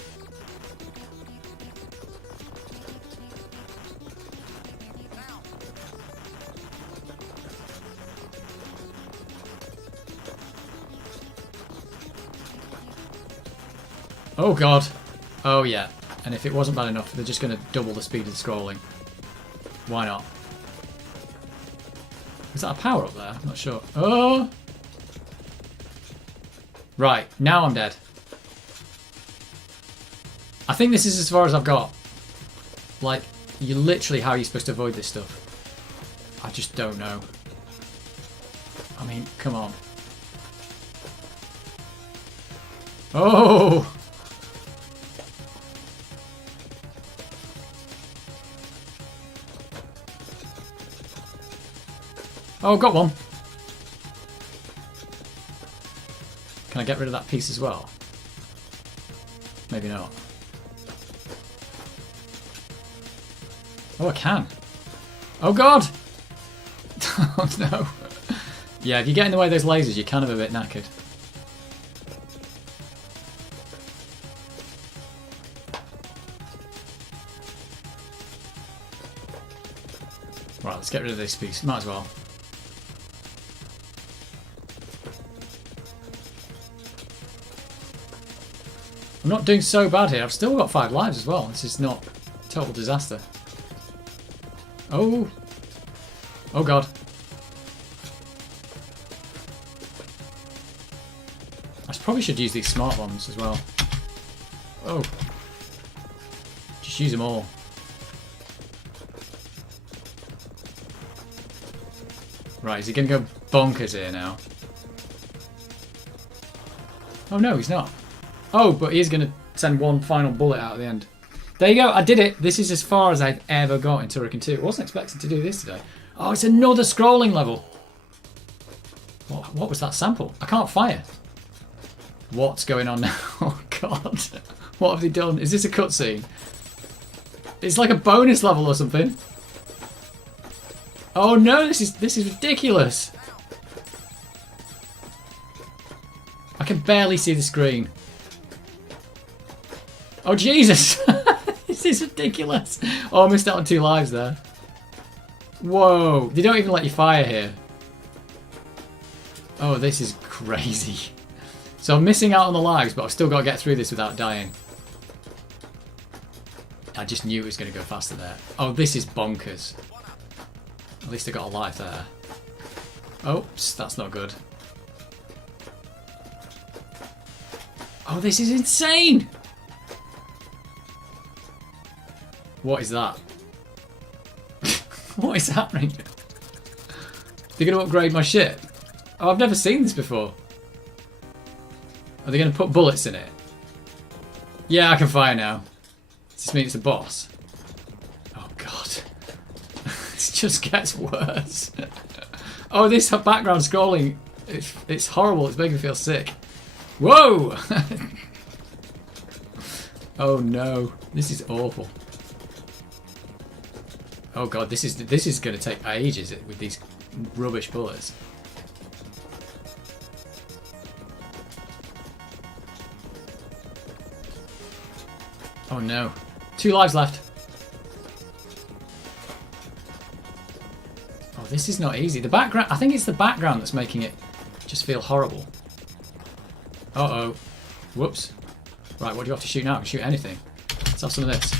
Oh god. Oh yeah. And if it wasn't bad enough, they're just going to double the speed of the scrolling. Why not? Is that a power up there? I'm not sure. Oh! Right, now I'm dead. I think this is as far as I've got. Like, you literally, how are you supposed to avoid this stuff? I just don't know. I mean, come on. Oh! Oh, got one. Can I get rid of that piece as well? Maybe not. Oh, I can. Oh, God! Oh, no. Yeah, if you get in the way of those lasers, you're kind of a bit knackered. Right, let's get rid of this piece. Might as well. I'm not doing so bad here. I've still got 5 lives as well. This is not a total disaster. Oh. Oh god. I probably should use these smart bombs as well. Oh. Just use them all. Right, is he going to go bonkers here now? Oh no, he's not. Oh, but he's going to send one final bullet out at the end. There you go, I did it. This is as far as I've ever got in Turrican 2. I wasn't expecting to do this today. Oh, it's another scrolling level. What was that sample? I can't fire. What's going on now? Oh, God. What have they done? Is this a cutscene? It's like a bonus level or something. Oh, no, this is ridiculous. I can barely see the screen. Oh, Jesus! This is ridiculous. Oh, I missed out on 2 lives there. Whoa, they don't even let you fire here. Oh, this is crazy. So I'm missing out on the lives, but I've still got to get through this without dying. I just knew it was going to go faster there. Oh, this is bonkers. At least I got a life there. Oops, that's not good. Oh, this is insane! What is that? What is happening? They're going to upgrade my ship? Oh, I've never seen this before. Are they going to put bullets in it? Yeah, I can fire now. Does this mean it's a boss? Oh, God. This just gets worse. Oh, this background scrolling, it's horrible. It's making me feel sick. Whoa! Oh, no. This is awful. Oh god, this is going to take ages with these rubbish bullets. Oh no. 2 lives left. Oh, this is not easy. The background, I think it's the background that's making it just feel horrible. Uh-oh. Whoops. Right, what do you have to shoot now? I can shoot anything. Let's have some of this.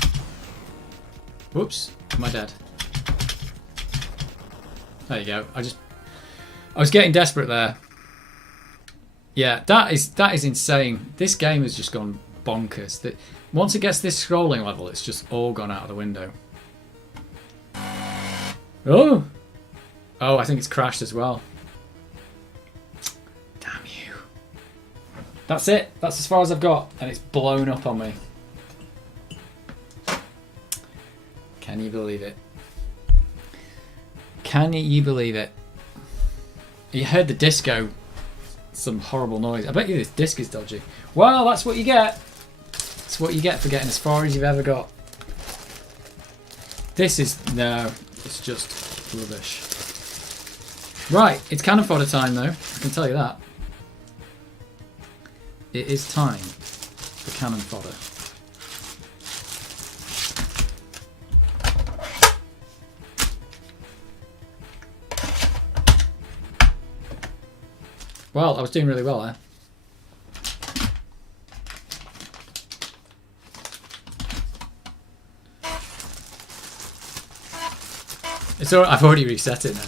Whoops. Am I dead? There you go. I was getting desperate there. Yeah, that is insane. This game has just gone bonkers. Once it gets this scrolling level, it's just all gone out of the window. Oh! Oh, I think it's crashed as well. Damn you. That's it. That's as far as I've got. And it's blown up on me. Can you believe it? Can you believe it? You heard the disco. Some horrible noise. I bet you this disc is dodgy. Well, that's what you get. That's what you get for getting as far as you've ever got. This is... no. It's just rubbish. Right. It's Cannon Fodder time, though. I can tell you that. It is time for Cannon Fodder. Well, I was doing really well there. It's all right. I've already reset it now.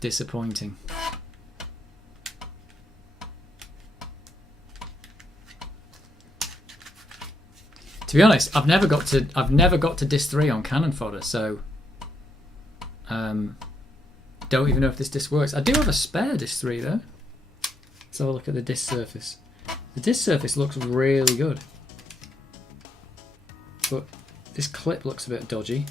Disappointing. To be honest, I've never got to disc 3 on Cannon Fodder, so don't even know if this disc works. I do have a spare disc 3 though. Let's have a look at the disc surface. The disc surface looks really good, but this clip looks a bit dodgy.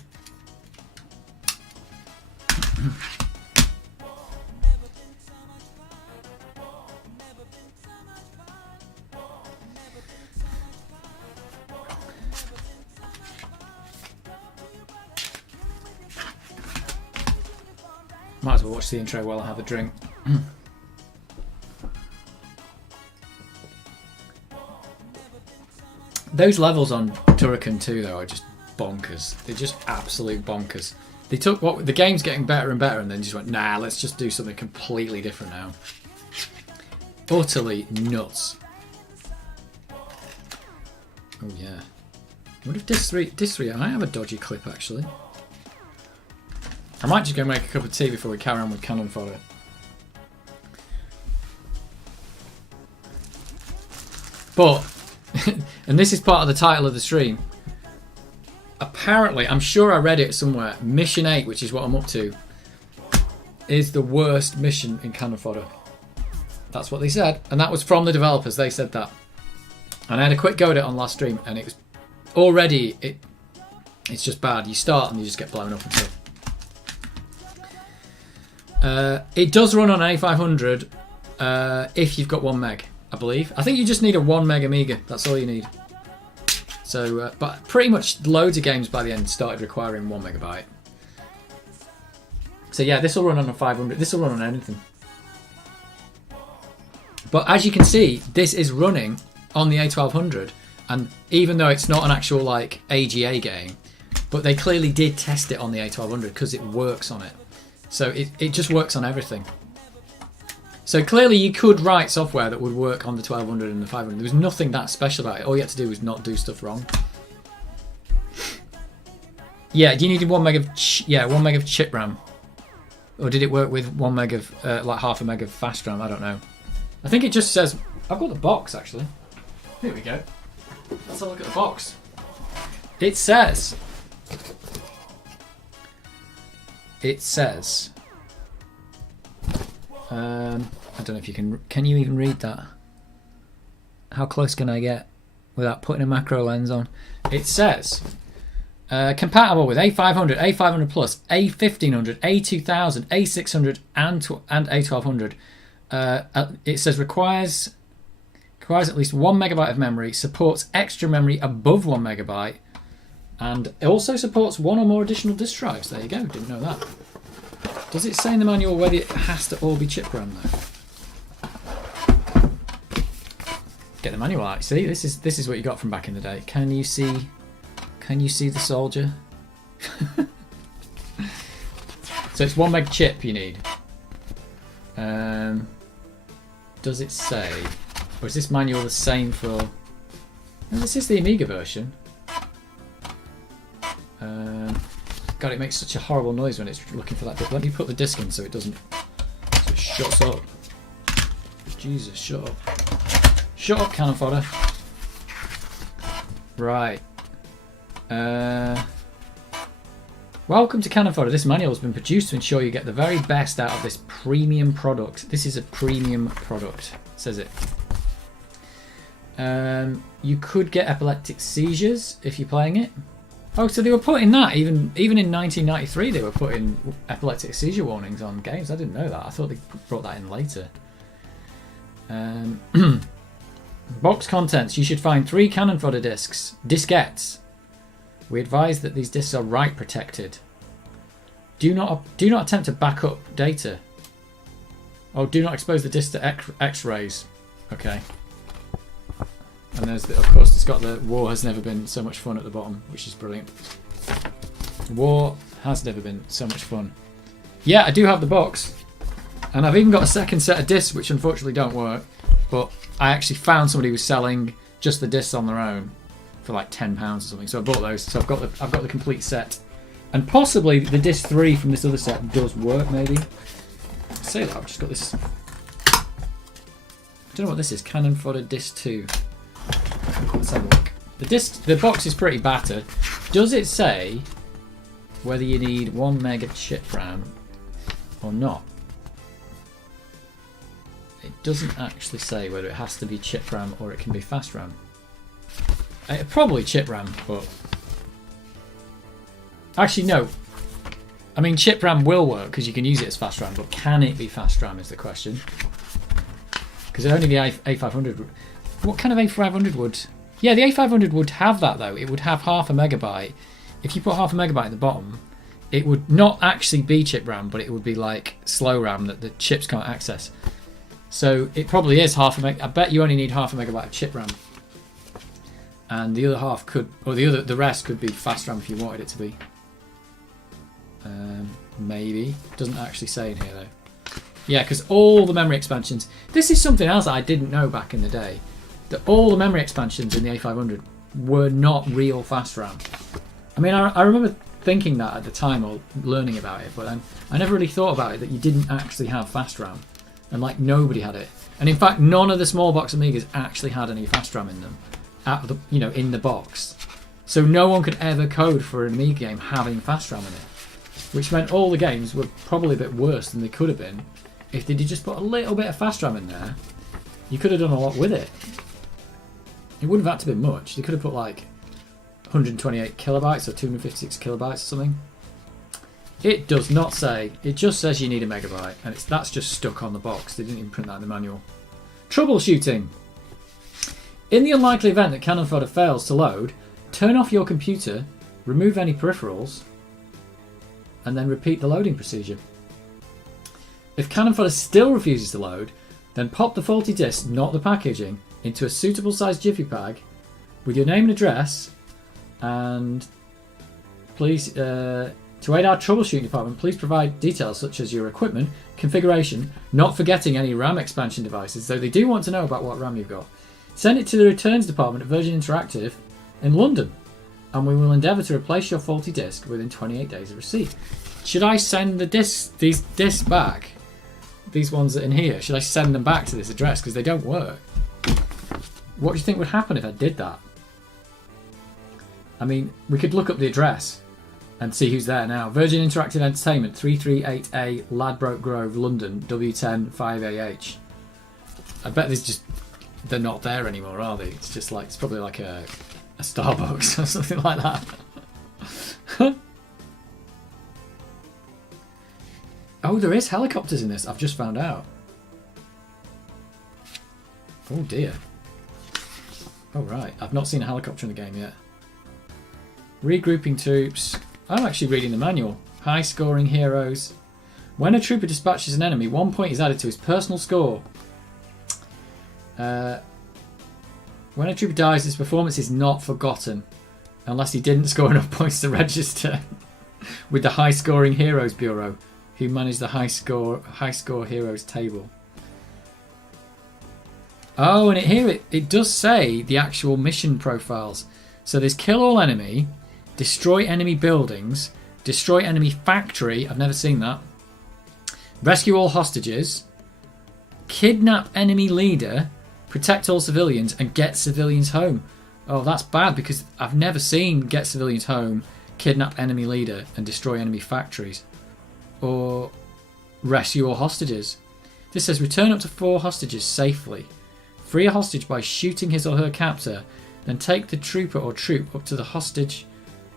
Might as well watch the intro while I have a drink. Those levels on Turrican 2 though are just bonkers. They're just absolute bonkers. They took what the game's getting better and better and then just went, nah, let's just do something completely different now. Utterly nuts. Oh yeah. What if disc 3 I might have a dodgy clip actually. I might just go make a cup of tea before we carry on with Cannon Fodder. But, and this is part of the title of the stream, apparently, I'm sure I read it somewhere, Mission 8, which is what I'm up to, is the worst mission in Cannon Fodder. That's what they said, and that was from the developers, they said that. And I had a quick go at it on last stream, and it was already, it's just bad. You start and you just get blown up and stuff. It does run on A500 if you've got 1 meg, I believe. I think you just need a 1 meg Amiga. That's all you need. So, but pretty much loads of games by the end started requiring 1 megabyte. So yeah, this will run on a 500. This will run on anything. But as you can see, this is running on the A1200, and even though it's not an actual like AGA game, but they clearly did test it on the A1200 because it works on it. So it just works on everything. So clearly you could write software that would work on the 1200 and the 500. There was nothing that special about it. All you had to do was not do stuff wrong. Yeah, you needed 1 meg of 1 meg of chip RAM, or did it work with 1 meg of like half a meg of fast RAM? I don't know. I think it just says. I've got the box actually. Here we go. Let's have a look at the box. It says. I don't know if you can you even read that? How close can I get without putting a macro lens on? It says compatible with A500, A500 Plus, A1500, A2000, A600 and A1200. It says requires at least 1 megabyte of memory, supports extra memory above 1 megabyte, and it also supports 1 or more additional disk drives. There you go, didn't know that. Does it say in the manual whether it has to all be chip RAM though? Get the manual out. See, this is what you got from back in the day. Can you see the soldier? So it's 1 meg chip you need. Does it say, or is this manual the same for? No, this is the Amiga version. God, it makes such a horrible noise when it's looking for that bit. Let me put the disc in so it doesn't. So it shuts up. Jesus, shut up. Shut up, Cannon Fodder. Right. Welcome to Cannon Fodder. This manual has been produced to ensure you get the very best out of this premium product. This is a premium product, says it. You could get epileptic seizures if you're playing it. Oh, so they were putting that, even in 1993 they were putting epileptic seizure warnings on games. I didn't know that. I thought they brought that in later. Box contents. You should find 3 Cannon Fodder diskettes. We advise that these disks are write protected. Do not attempt to back up data. Oh, do not expose the disk to X-rays. Okay. And there's of course it's got the war has never been so much fun at the bottom, which is brilliant. War has never been so much fun. Yeah, I do have the box, and I've even got a second set of discs which unfortunately don't work. But I actually found somebody who was selling just the discs on their own for like £10 or something. So I bought those. So I've got the complete set, and possibly the disc 3 from this other set does work. Maybe. I say that I've just got this. I don't know what this is. Cannon Fodder disc 2. Let's have a look. The box is pretty battered. Does it say whether you need 1 mega chip RAM or not? It doesn't actually say whether it has to be chip RAM or it can be fast RAM. Probably chip RAM, but actually no. I mean, chip RAM will work because you can use it as fast RAM, but can it be fast RAM is the question. Because only the A500. What kind of A500 would? Yeah, the A500 would have that though. It would have half a megabyte. If you put half a megabyte at the bottom, it would not actually be chip RAM, but it would be like slow RAM that the chips can't access. So it probably is half a meg. I bet you only need half a megabyte of chip RAM, and the other half could, or the rest could be fast RAM if you wanted it to be. Maybe doesn't actually say in here though. Yeah, because all the memory expansions. This is something else I didn't know back in the day. That all the memory expansions in the A500 were not real fast RAM. I mean, I remember thinking that at the time or learning about it, but then I never really thought about it that you didn't actually have fast RAM, and like nobody had it. And in fact, none of the small box Amigas actually had any fast RAM in them, in the box. So no one could ever code for an Amiga game having fast RAM in it, which meant all the games were probably a bit worse than they could have been if they did just put a little bit of fast RAM in there. You could have done a lot with it. It wouldn't have had to be much. They could have put like 128 kilobytes or 256 kilobytes or something. It does not say. It just says you need a megabyte, and that's just stuck on the box. They didn't even print that in the manual. Troubleshooting. In the unlikely event that Cannon Fodder fails to load, turn off your computer, remove any peripherals, and then repeat the loading procedure. If Cannon Fodder still refuses to load, then pop the faulty disk, not the packaging, into a suitable sized jiffy bag with your name and address, and please, to aid our troubleshooting department, please provide details such as your equipment, configuration, not forgetting any RAM expansion devices, though they do want to know about what RAM you've got. Send it to the returns department at Virgin Interactive in London, and we will endeavour to replace your faulty disk within 28 days of receipt. Should I send these discs back? These ones that are in here, should I send them back to this address because they don't work? What do you think would happen if I did that? I mean, we could look up the address and see who's there now. Virgin Interactive Entertainment, 338A Ladbroke Grove, London, W10 5AH. I bet they're not there anymore, are they? It's just like, it's probably like a Starbucks or something like that. Oh, there is helicopters in this. I've just found out. Oh dear. Oh right, I've not seen a helicopter in the game yet. Regrouping troops. I'm actually reading the manual. High scoring heroes. When a trooper dispatches an enemy, 1 point is added to his personal score. When a trooper dies, his performance is not forgotten, unless he didn't score enough points to register with the High Scoring Heroes Bureau, who manage the high score heroes table. Oh, and here it does say the actual mission profiles. So there's kill all enemy, destroy enemy buildings, destroy enemy factory, I've never seen that, rescue all hostages, kidnap enemy leader, protect all civilians, and get civilians home. Oh, that's bad because I've never seen get civilians home, kidnap enemy leader, and destroy enemy factories. Or rescue all hostages. This says return up to 4 hostages safely. Free a hostage by shooting his or her captor, then take the trooper or troop up to the hostage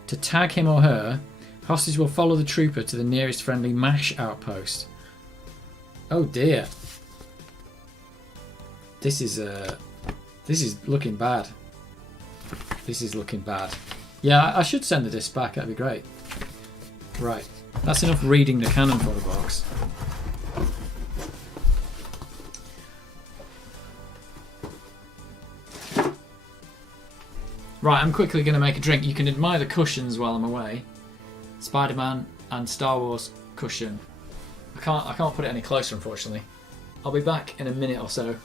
to tag him or her. Hostage will follow the trooper to the nearest friendly MASH outpost. Oh dear. This is looking bad. This is looking bad. Yeah, I should send the disc back. That'd be great. Right. That's enough reading the Cannon Fodder box. Right, I'm quickly going to make a drink. You can admire the cushions while I'm away. Spider-Man and Star Wars cushion. I can't put it any closer, unfortunately. I'll be back in a minute or so.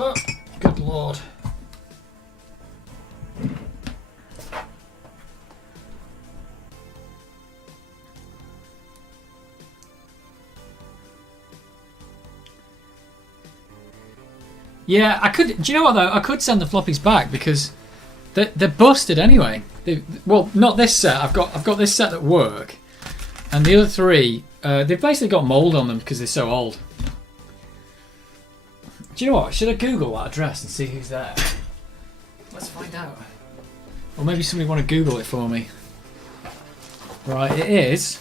Oh, good lord. Yeah, I could. Do you know what though? I could send the floppies back because they're busted anyway. Well, not this set. I've got this set that work, and the other 3 they've basically got mold on them because they're so old. Do you know what? Should I Google that address and see who's there? Let's find out. Or maybe somebody want to Google it for me. Right, it is.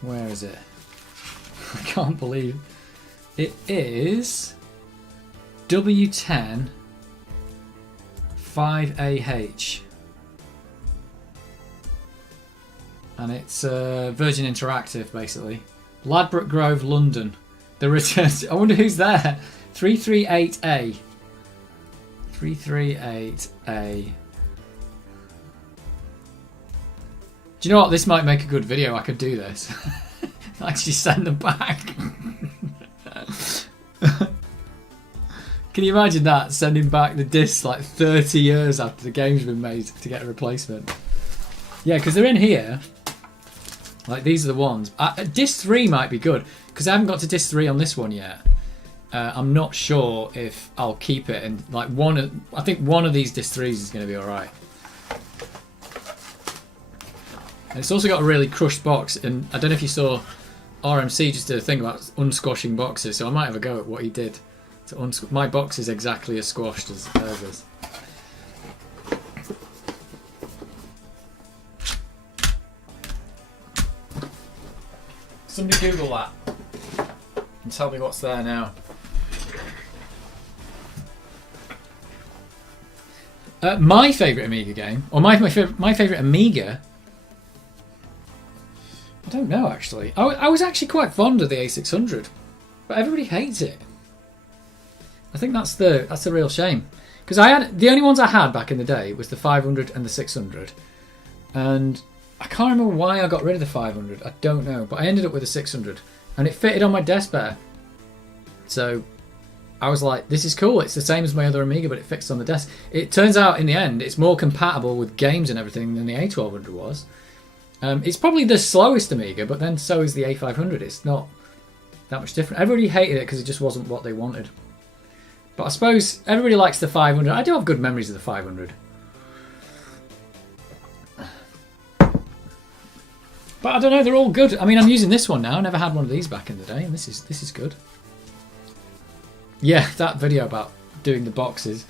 Where is it? I can't believe it is W10 5AH. And it's Virgin Interactive, basically. Ladbroke Grove, London. The return. I wonder who's there. 338A. 338A. Do you know what? This might make a good video. I could do this. Actually send them back. Can you imagine that? Sending back the discs like 30 years after the game's been made to get a replacement. Yeah, because they're in here. Like, these are the ones. Disc 3 might be good, because I haven't got to disc 3 on this one yet. I'm not sure if I'll keep it. And like I think one of these disc 3s is going to be alright. And it's also got a really crushed box, and I don't know if you saw RMC just did a thing about unsquashing boxes, so I might have a go at what he did. My box is exactly as squashed as theirs is. Somebody Google that and tell me what's there now. My favourite Amiga game, or my favourite Amiga. I don't know actually. I was actually quite fond of the A600, but everybody hates it. I think that's the real shame, because the only ones I had back in the day was the 500 and the 600, and I can't remember why I got rid of the 500. I don't know, but I ended up with a 600, and it fitted on my desk better. So I was like, this is cool. It's the same as my other Amiga, but it fits on the desk. It turns out in the end, it's more compatible with games and everything than the A1200 was. It's probably the slowest Amiga, but then so is the A500. It's not that much different. Everybody hated it because it just wasn't what they wanted. But I suppose everybody likes the 500. I do have good memories of the 500. But I don't know, they're all good. I mean, I'm using this one now. I never had one of these back in the day, and this is good. Yeah, that video about doing the boxes.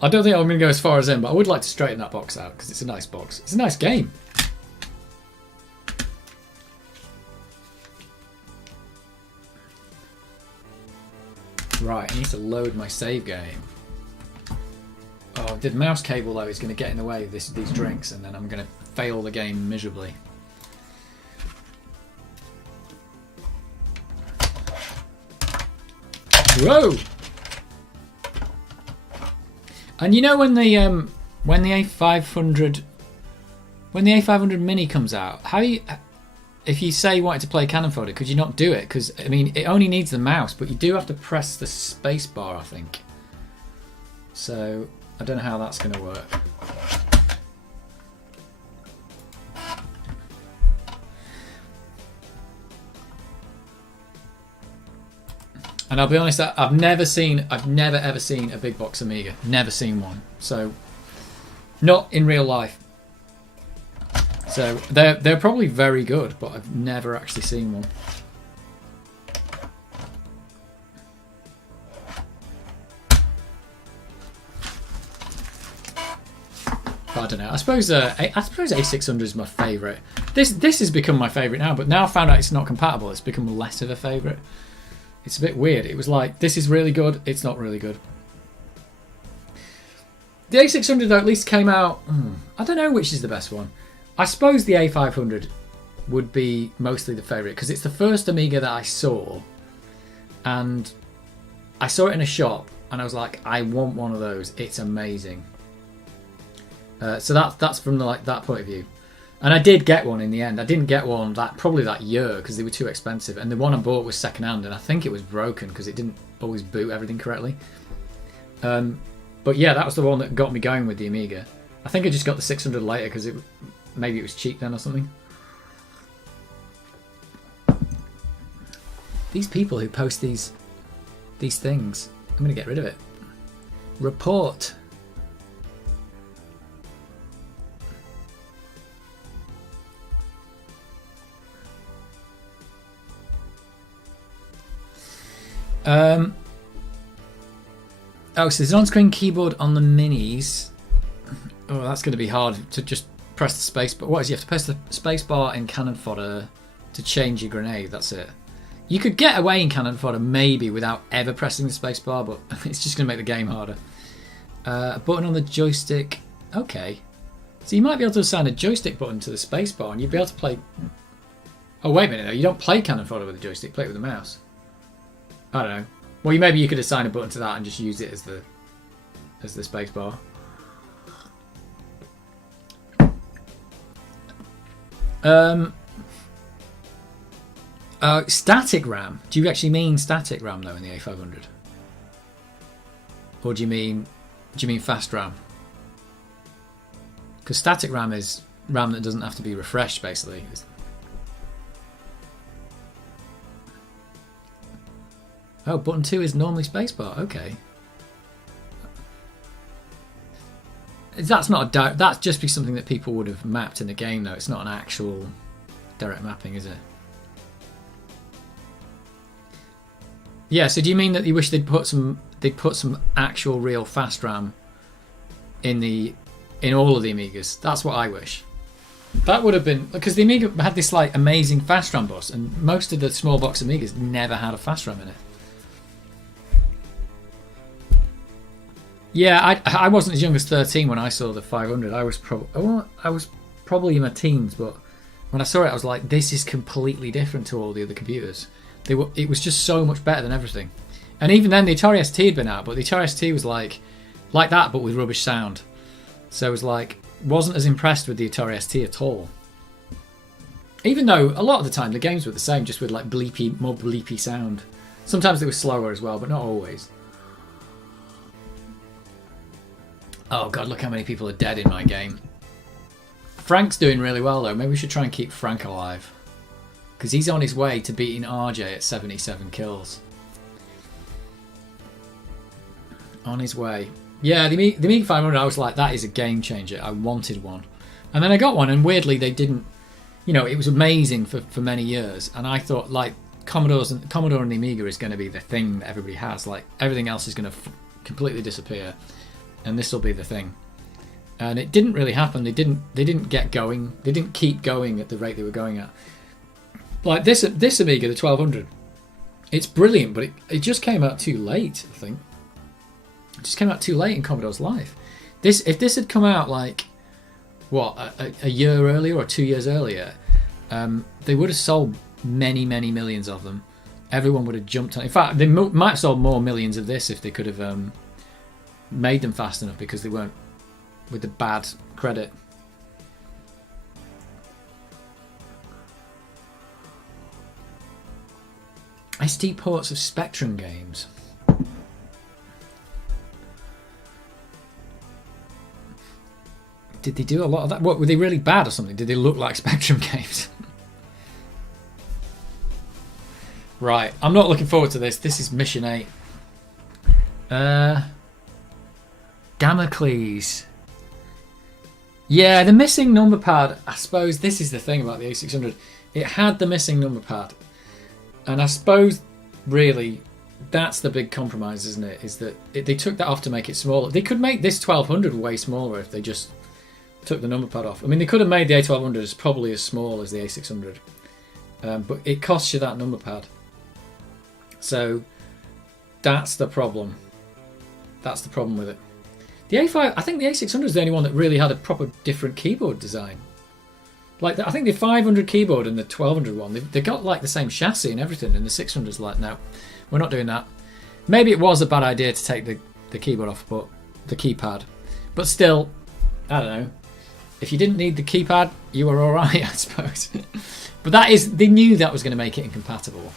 I don't think I'm going to go as far as him, but I would like to straighten that box out because it's a nice box. It's a nice game. Right, I need to load my save game. Oh, the mouse cable though is going to get in the way of these drinks, and then I'm going to fail the game miserably. Whoa! And you know when the A500 Mini comes out, if you say you wanted to play Cannon Fodder, could you not do it? Because I mean, it only needs the mouse, but you do have to press the space bar, I think. So I don't know how that's going to work. And I'll be honest, I've never ever seen a big box Amiga. Never seen one. So, not in real life. So they're probably very good, but I've never actually seen one. But I don't know. I suppose A600 is my favourite. This has become my favourite now, but now I've found out it's not compatible. It's become less of a favourite. It's a bit weird. It was like, this is really good, it's not really good. The A600 though at least came out, I don't know which is the best one. I suppose the A500 would be mostly the favourite because it's the first Amiga that I saw, and I saw it in a shop and I was like, I want one of those, it's amazing. So that's from that point of view. And I did get one in the end. I didn't get one probably that year because they were too expensive. And the one I bought was second hand, and I think it was broken because it didn't always boot everything correctly. But yeah, that was the one that got me going with the Amiga. I think I just got the 600 later because maybe it was cheap then or something. These people who post these things, I'm going to get rid of it. Report. Oh, so there's an on-screen keyboard on the minis. Oh, that's going to be hard to just press the space. But what is, you have to press the space bar in Cannon Fodder to change your grenade. That's it. You could get away in Cannon Fodder maybe without ever pressing the space bar, but it's just going to make the game harder. A button on the joystick. Okay. So you might be able to assign a joystick button to the space bar and you'd be able to play... Oh, wait a minute. No, you don't play Cannon Fodder with a joystick. Play it with a mouse. I don't know. Well, maybe you could assign a button to that and just use it as the space bar. Static RAM. Do you actually mean static RAM though in the A500? Or do you mean fast RAM? Because static RAM is RAM that doesn't have to be refreshed, basically. Oh, button 2 is normally spacebar. Okay. That's not a that's just be something that people would have mapped in the game, though. It's not an actual direct mapping, is it? Yeah. So do you mean that you wish they'd put some actual real fast RAM in all of the Amigas? That's what I wish. That would have been, because the Amiga had this like amazing fast RAM bus, and most of the small box Amigas never had a fast RAM in it. Yeah, I wasn't as young as 13 when I saw the 500. I was probably in my teens, but when I saw it, I was like, "This is completely different to all the other computers." It was just so much better than everything. And even then, the Atari ST had been out, but the Atari ST was like that, but with rubbish sound. So I was like, wasn't as impressed with the Atari ST at all. Even though a lot of the time the games were the same, just with like more bleepy sound. Sometimes they were slower as well, but not always. Oh god, look how many people are dead in my game. Frank's doing really well though. Maybe we should try and keep Frank alive. Because he's on his way to beating RJ at 77 kills. On his way. Yeah, the Amiga 500, I was like, that is a game changer. I wanted one. And then I got one, and weirdly they didn't... You know, it was amazing for many years. And I thought, like, Commodore and the Amiga is going to be the thing that everybody has. Like, everything else is going to completely disappear. And this will be the thing. And it didn't really happen. They didn't get going. They didn't keep going at the rate they were going at. Like this Amiga, the 1200, it's brilliant, but it just came out too late, I think. It just came out too late in Commodore's life. If this had come out like, what, a year earlier or 2 years earlier, they would have sold many, many millions of them. Everyone would have jumped on. In fact, they might have sold more millions of this if they could have made them fast enough, because they weren't with the bad credit. SD ports of Spectrum games. Did they do a lot of that? What, were they really bad or something? Did they look like Spectrum games? Right, I'm not looking forward to this. This is Mission 8. Damocles. Yeah, the missing number pad. I suppose this is the thing about the A600. It had the missing number pad. And I suppose, really, that's the big compromise, isn't it? Is that they took that off to make it smaller. They could make this 1200 way smaller if they just took the number pad off. I mean, they could have made the A1200 as probably as small as the A600. But it costs you that number pad. So, that's the problem. That's the problem with it. The A5, I think the A600 is the only one that really had a proper different keyboard design. Like, I think the 500 keyboard and the 1200 one, they got like the same chassis and everything, and the 600's like, no, we're not doing that. Maybe it was a bad idea to take the keyboard off, but the keypad. But still, I don't know. If you didn't need the keypad, you were alright, I suppose. But they knew that was going to make it incompatible.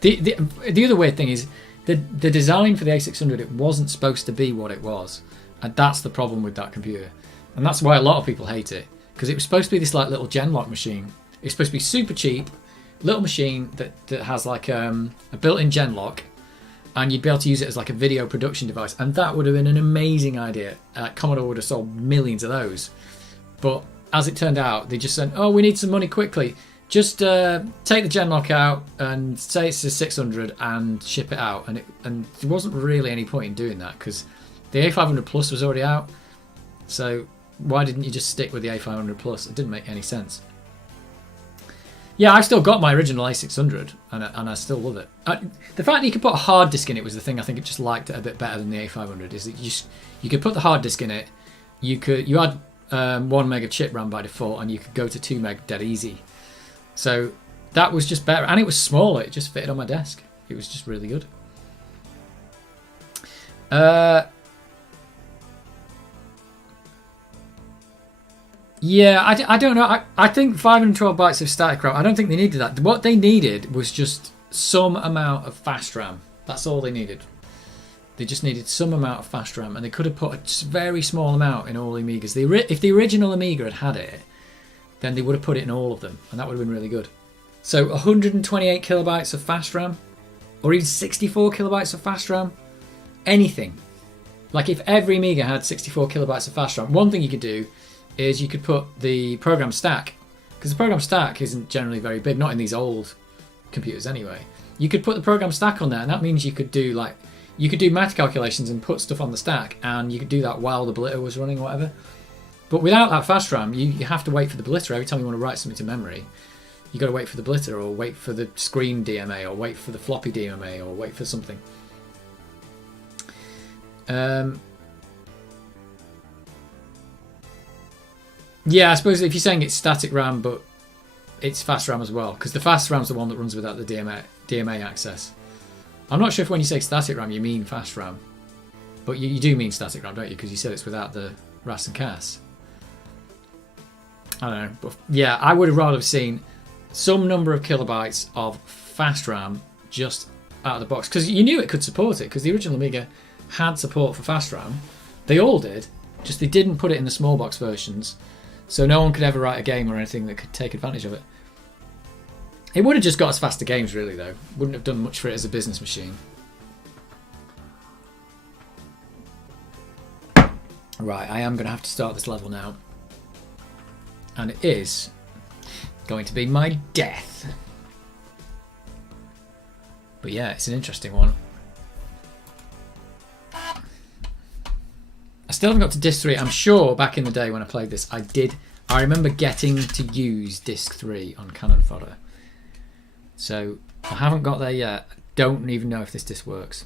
The other weird thing is, the design for the A600, it wasn't supposed to be what it was. And that's the problem with that computer. And that's why a lot of people hate it. Because it was supposed to be this like little Genlock machine. It's supposed to be super cheap, little machine that has like a built-in Genlock, and you'd be able to use it as like a video production device. And that would have been an amazing idea. Commodore would have sold millions of those. But as it turned out, they just said, "Oh, we need some money quickly." Just take the Genlock out and say it's a 600 and ship it out. And there wasn't really any point in doing that because the A500 Plus was already out. So why didn't you just stick with the A500 Plus? It didn't make any sense. Yeah, I've still got my original A600 and I still love it. The fact that you could put a hard disk in it was the thing I think it just liked it a bit better than the A500. Is that you could put the hard disk in it. You had 1 meg of chip RAM by default, and you could go to 2 meg dead easy. So that was just better, and it was smaller. It just fitted on my desk. It was just really good. Yeah, I don't know. I think 512 bytes of static RAM, I don't think they needed that. What they needed was just some amount of fast RAM. That's all they needed. They just needed some amount of fast RAM, and they could have put a very small amount in all the Amigas. If the original Amiga had it, then they would have put it in all of them, and that would have been really good. So 128 kilobytes of fast RAM, or even 64 kilobytes of fast RAM, anything. Like if every Amiga had 64 kilobytes of fast RAM, one thing you could do is you could put the program stack, because the program stack isn't generally very big, not in these old computers anyway. You could put the program stack on there, and that means you could do math calculations and put stuff on the stack, and you could do that while the blitter was running or whatever. But without that fast RAM, you have to wait for the blitter. Every time you want to write something to memory, you got to wait for the blitter, or wait for the screen DMA, or wait for the floppy DMA, or wait for something. Yeah, I suppose if you're saying it's static RAM, but it's fast RAM as well, because the fast RAM's the one that runs without the DMA access. I'm not sure if when you say static RAM you mean fast RAM, but you do mean static RAM, don't you? Because you said it's without the RAS and CAS. I don't know, but yeah, I would have rather have seen some number of kilobytes of fast RAM just out of the box, because you knew it could support it, because the original Amiga had support for fast RAM. They all did, just they didn't put it in the small box versions, so no one could ever write a game or anything that could take advantage of it. It would have just got us faster games, really, though. Wouldn't have done much for it as a business machine. Right, I am going to have to start this level now. And it is going to be my death. But yeah, it's an interesting one. I still haven't got to disc 3. I'm sure back in the day when I played this, I remember getting to use disc 3 on Cannon Fodder. So I haven't got there yet. Don't even know if this disc works.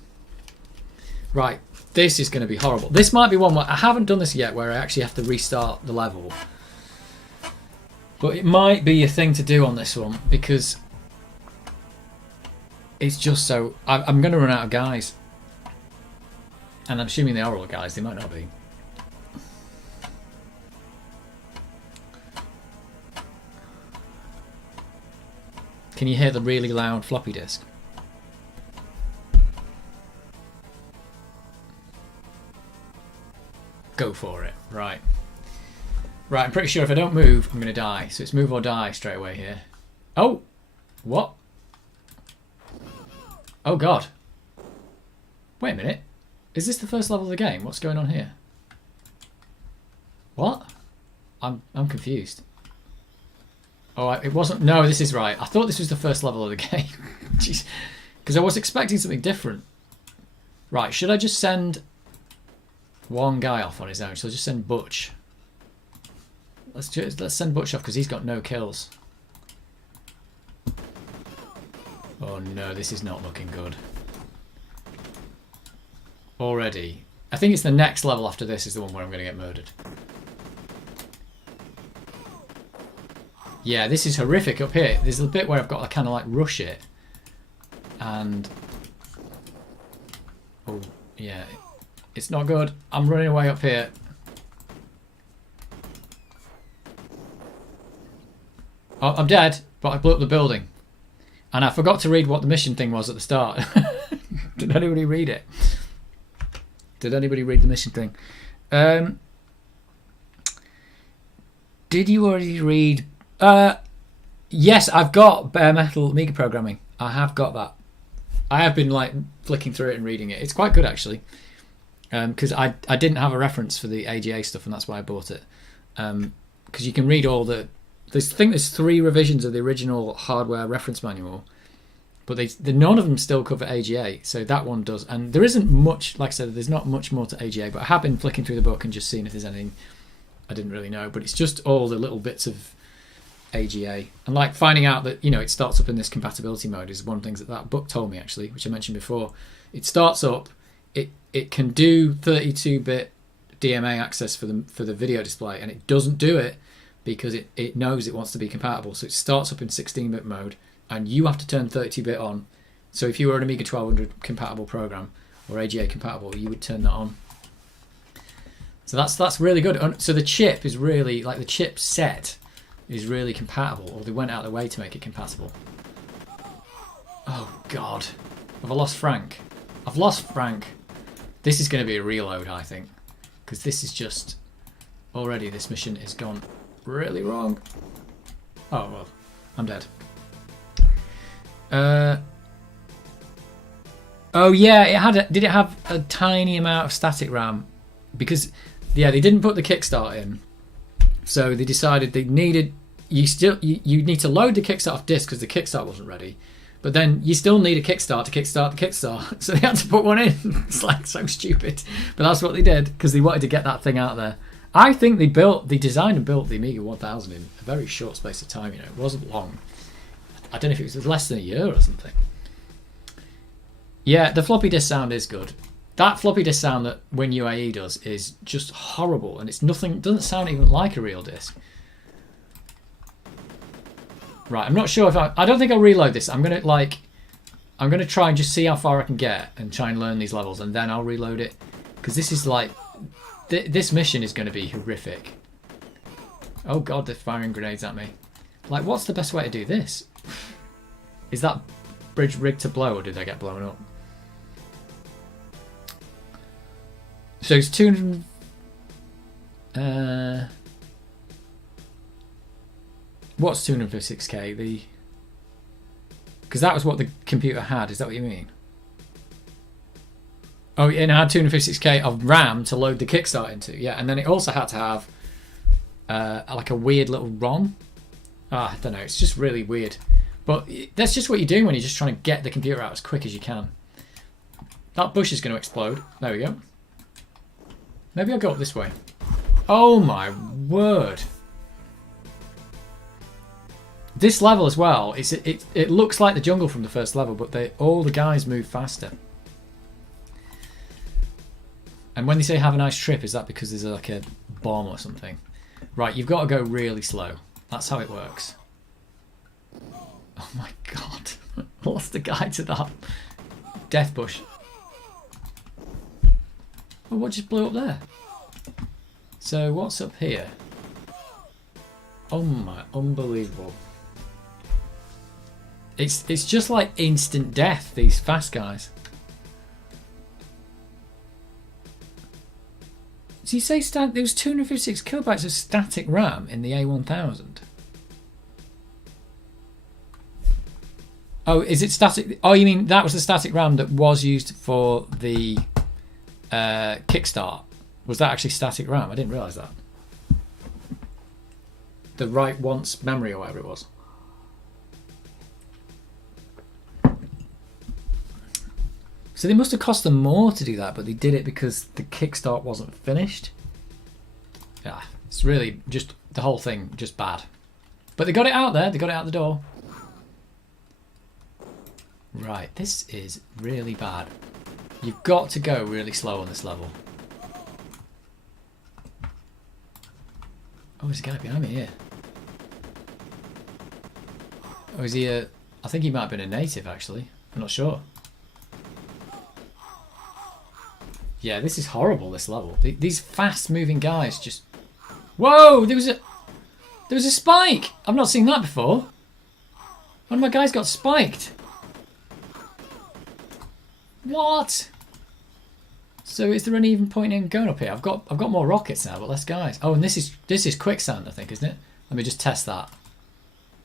Right, this is going to be horrible. This might be one where I haven't done this yet, where I actually have to restart the level. But it might be a thing to do on this one, because it's just so... I'm going to run out of guys. And I'm assuming they are all guys. They might not be. Can you hear the really loud floppy disk? Go for it. Right. Right, I'm pretty sure if I don't move, I'm going to die. So it's move or die straight away here. Oh! What? Oh, God. Wait a minute. Is this the first level of the game? What's going on here? What? I'm confused. Oh, it wasn't... No, this is right. I thought this was the first level of the game. Jeez. Because I was expecting something different. Right, should I just send one guy off on his own? Shall I just send Butch? Let's send Butch off because he's got no kills. Oh no, this is not looking good. Already. I think it's the next level after this is the one where I'm going to get murdered. Yeah, this is horrific up here. There's a bit where I've got to kind of like rush it. And... oh, yeah. It's not good. I'm running away up here. Oh, I'm dead, but I blew up the building. And I forgot to read what the mission thing was at the start. Did anybody read it? Did anybody read the mission thing? Did you already read... yes, I've got bare metal Amiga programming. I have got that. I have been like flicking through it and reading it. It's quite good actually. Because I didn't have a reference for the AGA stuff, and that's why I bought it. Because you can read all the I think there's 3 revisions of the original hardware reference manual, but none of them still cover AGA. So that one does, and there isn't much. Like I said, there's not much more to AGA. But I have been flicking through the book and just seeing if there's anything I didn't really know. But it's just all the little bits of AGA, and like finding out that it starts up in this compatibility mode is one of the things that book told me, actually, which I mentioned before. It starts up, it can do 32-bit DMA access for the video display, and it doesn't do it because it knows it wants to be compatible. So it starts up in 16-bit mode, and you have to turn 32-bit on. So if you were an Amiga 1200 compatible program or AGA compatible, you would turn that on. So that's really good. So the chip is really, like, the chip set is really compatible, or they went out of their way to make it compatible. Oh God, have I lost Frank? I've lost Frank. This is going to be a reload, I think, because this is just already, this mission has gone really wrong. Oh well, I'm dead. Oh yeah, did it have a tiny amount of static RAM? Because they didn't put the kickstart in, so they decided they needed. You need to load the kickstart off disk because the kickstart wasn't ready, but then you still need a kickstart to kickstart the kickstart. So they had to put one in. It's like so stupid, but that's what they did because they wanted to get that thing out there. I think they designed and built the Amiga 1000 in a very short space of time. It wasn't long. I don't know if it was less than a year or something. Yeah, the floppy disk sound is good. That floppy disk sound that WinUAE does is just horrible, and it's nothing. Doesn't sound even like a real disk. Right, I'm not sure if I don't think I'll reload this. I'm gonna try and just see how far I can get and try and learn these levels, and then I'll reload it, because this is like this mission is going to be horrific. Oh God, they're firing grenades at me. Like, what's the best way to do this? Is that bridge rigged to blow, or did they get blown up? So it's 200. What's 256k? Because that was what the computer had. Is that what you mean? Oh, and it had 256k of RAM to load the kickstart into. Yeah, and then it also had to have like a weird little ROM. I don't know. It's just really weird. But that's just what you're doing when you're just trying to get the computer out as quick as you can. That bush is going to explode. There we go. Maybe I'll go up this way. Oh my word. This level as well, it looks like the jungle from the first level, but all the guys move faster. And when they say have a nice trip, is that because there's like a bomb or something? Right, you've got to go really slow. That's how it works. Oh my God. I lost the guy to that death bush. Oh, what just blew up there? So what's up here? Oh my, unbelievable. It's just like instant death, these fast guys. Did you say there was 256 kilobytes of static RAM in the A1000? Oh, is it static? Oh, you mean that was the static RAM that was used for the kickstart? Was that actually static RAM? I didn't realise that. The write once memory or whatever it was. So they must have cost them more to do that, but they did it because the kickstart wasn't finished. Yeah, it's really just the whole thing just bad. But they got it out there. They got it out the door. Right, this is really bad. You've got to go really slow on this level. Oh, there's a guy behind me here. Oh, is he a... I think he might have been a native, actually. I'm not sure. Yeah, this is horrible, this level. These fast-moving guys just... Whoa! There was a spike! I've not seen that before. One of my guys got spiked. What? So is there any even point in going up here? I've got more rockets now, but less guys. Oh, and this is quicksand, I think, isn't it? Let me just test that.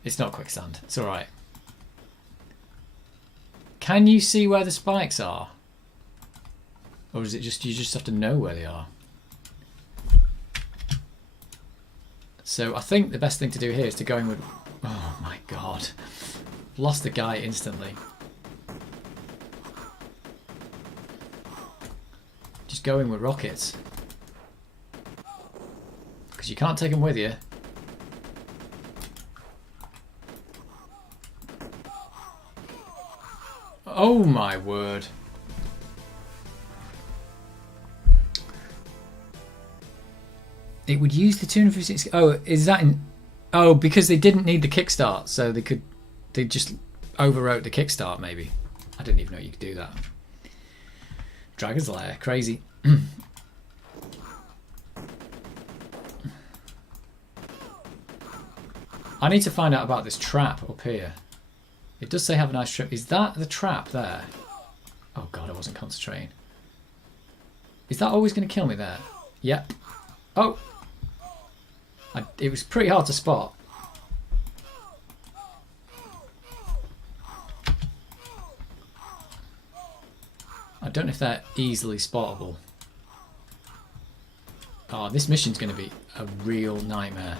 It's not quicksand. It's all right. Can you see where the spikes are? Or is it just you just have to know where they are? So I think the best thing to do here is to go in with... Oh my god. Lost the guy instantly. Just go in with rockets. Because you can't take them with you. Oh my word. It would use the 256. Oh, is that in? Oh, because they didn't need the kickstart, so they just overwrote the kickstart. Maybe I didn't even know you could do that. Dragon's Lair, crazy. I need to find out about this trap up here. It does say have a nice trip. Is that the trap there? Oh god, I wasn't concentrating. Is that always going to kill me there? Yep. Oh. It was pretty hard to spot. I don't know if they're easily spottable. Oh, this mission's going to be a real nightmare.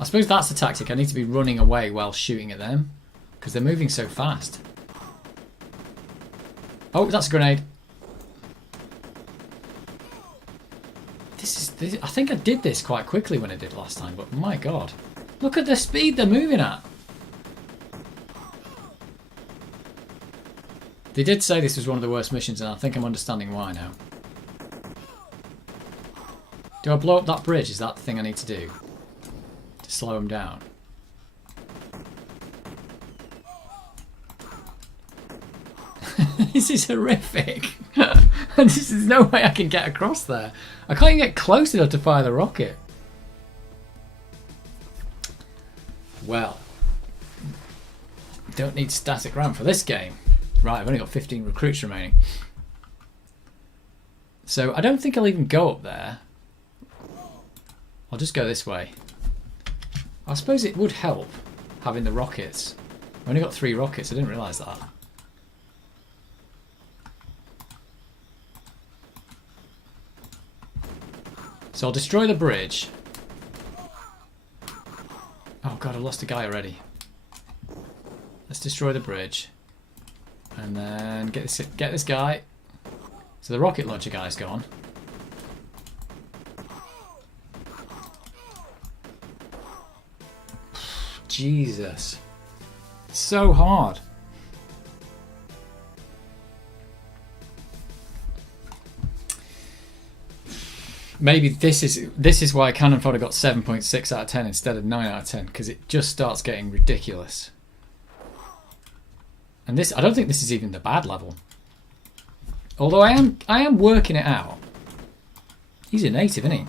I suppose that's the tactic. I need to be running away while shooting at them because they're moving so fast. Oh, that's a grenade. I think I did this quite quickly when I did last time, but my god. Look at the speed they're moving at. They did say this was one of the worst missions, and I think I'm understanding why now. Do I blow up that bridge? Is that the thing I need to do? To slow them down? This is horrific. There's no way I can get across there. I can't even get close enough to fire the rocket. Well, don't need static RAM for this game. Right, I've only got 15 recruits remaining. So I don't think I'll even go up there. I'll just go this way. I suppose it would help having the rockets. I've only got 3 rockets, I didn't realise that. So I'll destroy the bridge. Oh god, I lost a guy already. Let's destroy the bridge. And then get this guy. So the rocket launcher guy's gone. Jesus. It's so hard. Maybe this is why Cannon Fodder got 7.6 out of 10 instead of 9 out of 10, because it just starts getting ridiculous. And this, I don't think this is even the bad level. Although I am working it out. He's a native, isn't he?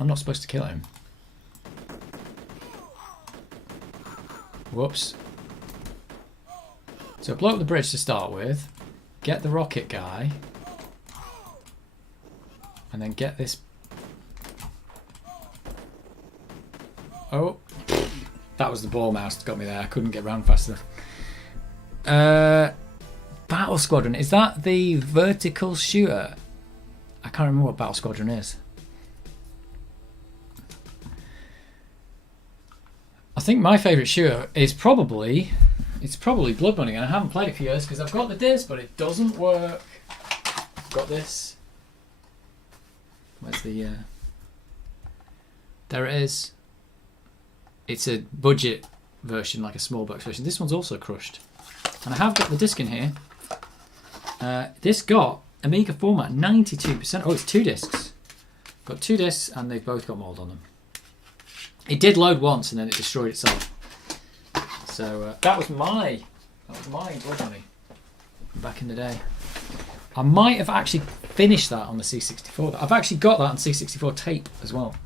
I'm not supposed to kill him. Whoops. So blow up the bridge to start with. Get the rocket guy. And then get this... Oh. That was the ball mouse that got me there. I couldn't get round fast enough. Battle Squadron. Is that the vertical shooter? I can't remember what Battle Squadron is. I think my favourite shooter is probably... It's probably Blood Money, and I haven't played it for years because I've got the disc, but it doesn't work. I've got this. Where's the... There it is. It's a budget version, like a small box version. This one's also crushed. And I have got the disc in here. This got Amiga format, 92%. Oh, it's 2 discs. Got 2 discs, and they've both got mould on them. It did load once, and then it destroyed itself. So that was my Blood Money back in the day. I might have actually finished that on the C64. I've actually got that on C64 tape as well.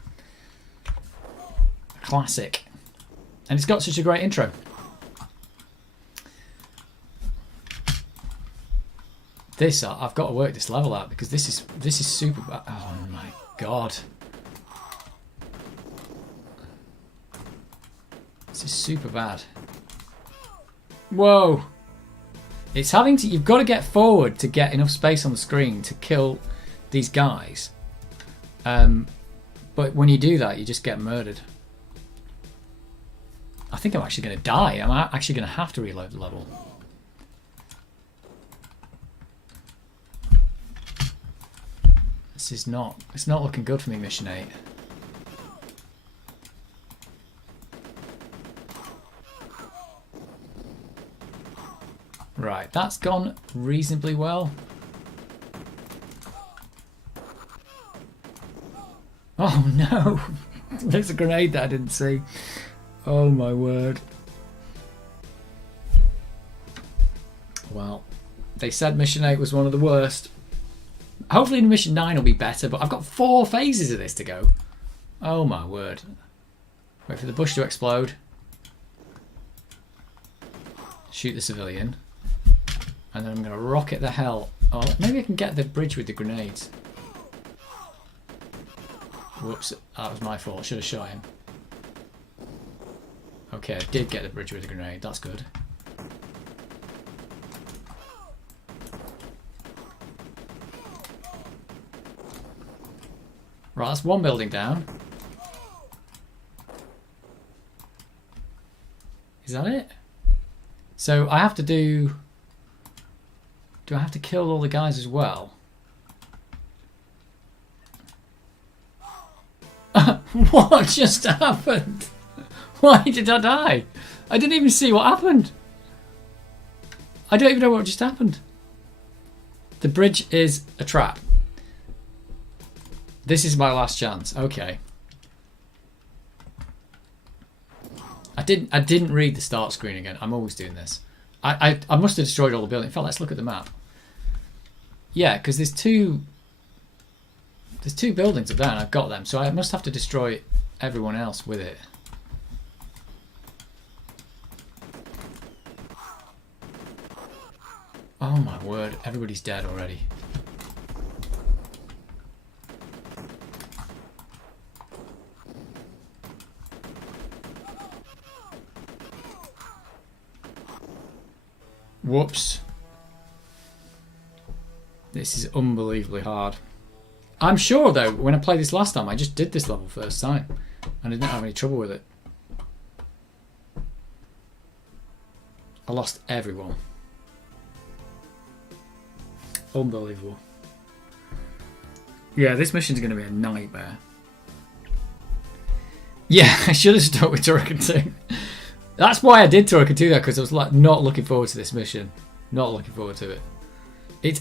Classic. And it's got such a great intro. This, I've got to work this level out because this is super bad. Oh my god. This is super bad. Whoa. It's having to. You've got to get forward to get enough space on the screen to kill these guys. But when you do that, you just get murdered. I think I'm actually going to die. I'm actually going to have to reload the level. This is not. It's not looking good for me, Mission 8. Right, that's gone reasonably well. Oh no! There's a grenade that I didn't see. Oh my word. Well, they said Mission 8 was one of the worst. Hopefully Mission 9 will be better, but I've got 4 phases of this to go. Oh my word. Wait for the bush to explode. Shoot the civilian. And then I'm going to rocket the hell. Oh, maybe I can get the bridge with the grenades. Whoops, that was my fault. Should have shot him. Okay, I did get the bridge with the grenade. That's good. Right, that's one building down. Is that it? So I have to do... Do I have to kill all the guys as well? What just happened? Why did I die? I didn't even see what happened. I don't even know what just happened. The bridge is a trap. This is my last chance. Okay. I didn't read the start screen again. I'm always doing this. I must have destroyed all the buildings. In fact, let's look at the map. Yeah, because there's two buildings up there and I've got them, so I must have to destroy everyone else with it. Oh my word, everybody's dead already. Whoops. This is unbelievably hard. I'm sure though, when I played this last time, I just did this level first time and I didn't have any trouble with it. I lost everyone. Unbelievable. Yeah, this mission's going to be a nightmare. Yeah, I should have stuck with Turrican 2. That's why I did Turrican 2 though, because I was like not looking forward to this mission. Not looking forward to it.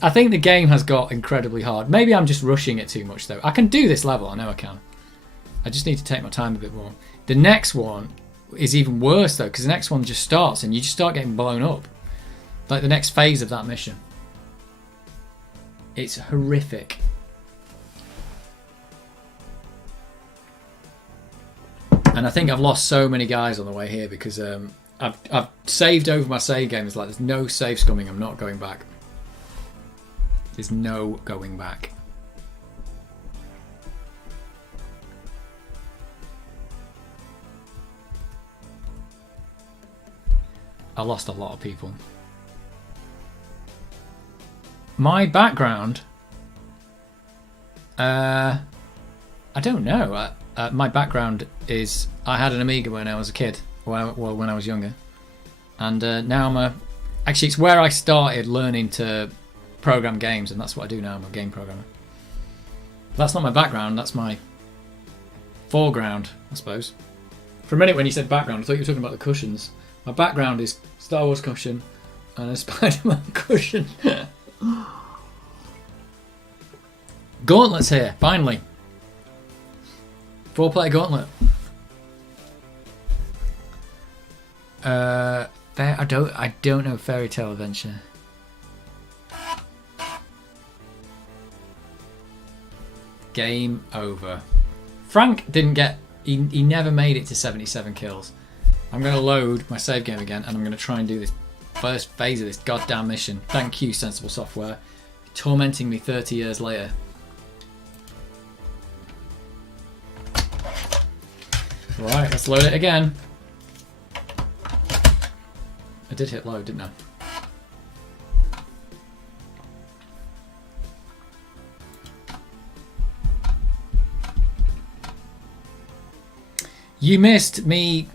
I think the game has got incredibly hard. Maybe I'm just rushing it too much though. I can do this level, I know I can. I just need to take my time a bit more. The next one is even worse though, because the next one just starts and you just start getting blown up. Like the next phase of that mission. It's horrific. And I think I've lost so many guys on the way here because I've saved over my save game. It's like there's no saves coming. I'm not going back. There's no going back. I lost a lot of people. My background, I don't know. My background is I had an Amiga when I was a kid, well, when I was younger, and now actually it's where I started learning to program games, and that's what I do now. I'm a game programmer. That's not my background. That's my foreground, I suppose. For a minute when you said background, I thought you were talking about the cushions. My background is Star Wars cushion and a Spider-Man cushion. Gauntlets here, finally. 4-player gauntlet. I don't know Fairy Tale Adventure. Game over. Frank didn't get. He never made it to 77 kills. I'm going to load my save game again, and I'm going to try and do this first phase of this goddamn mission. Thank you, Sensible Software, tormenting me 30 years later. Right, let's load it again. I did hit load, didn't I? You missed me.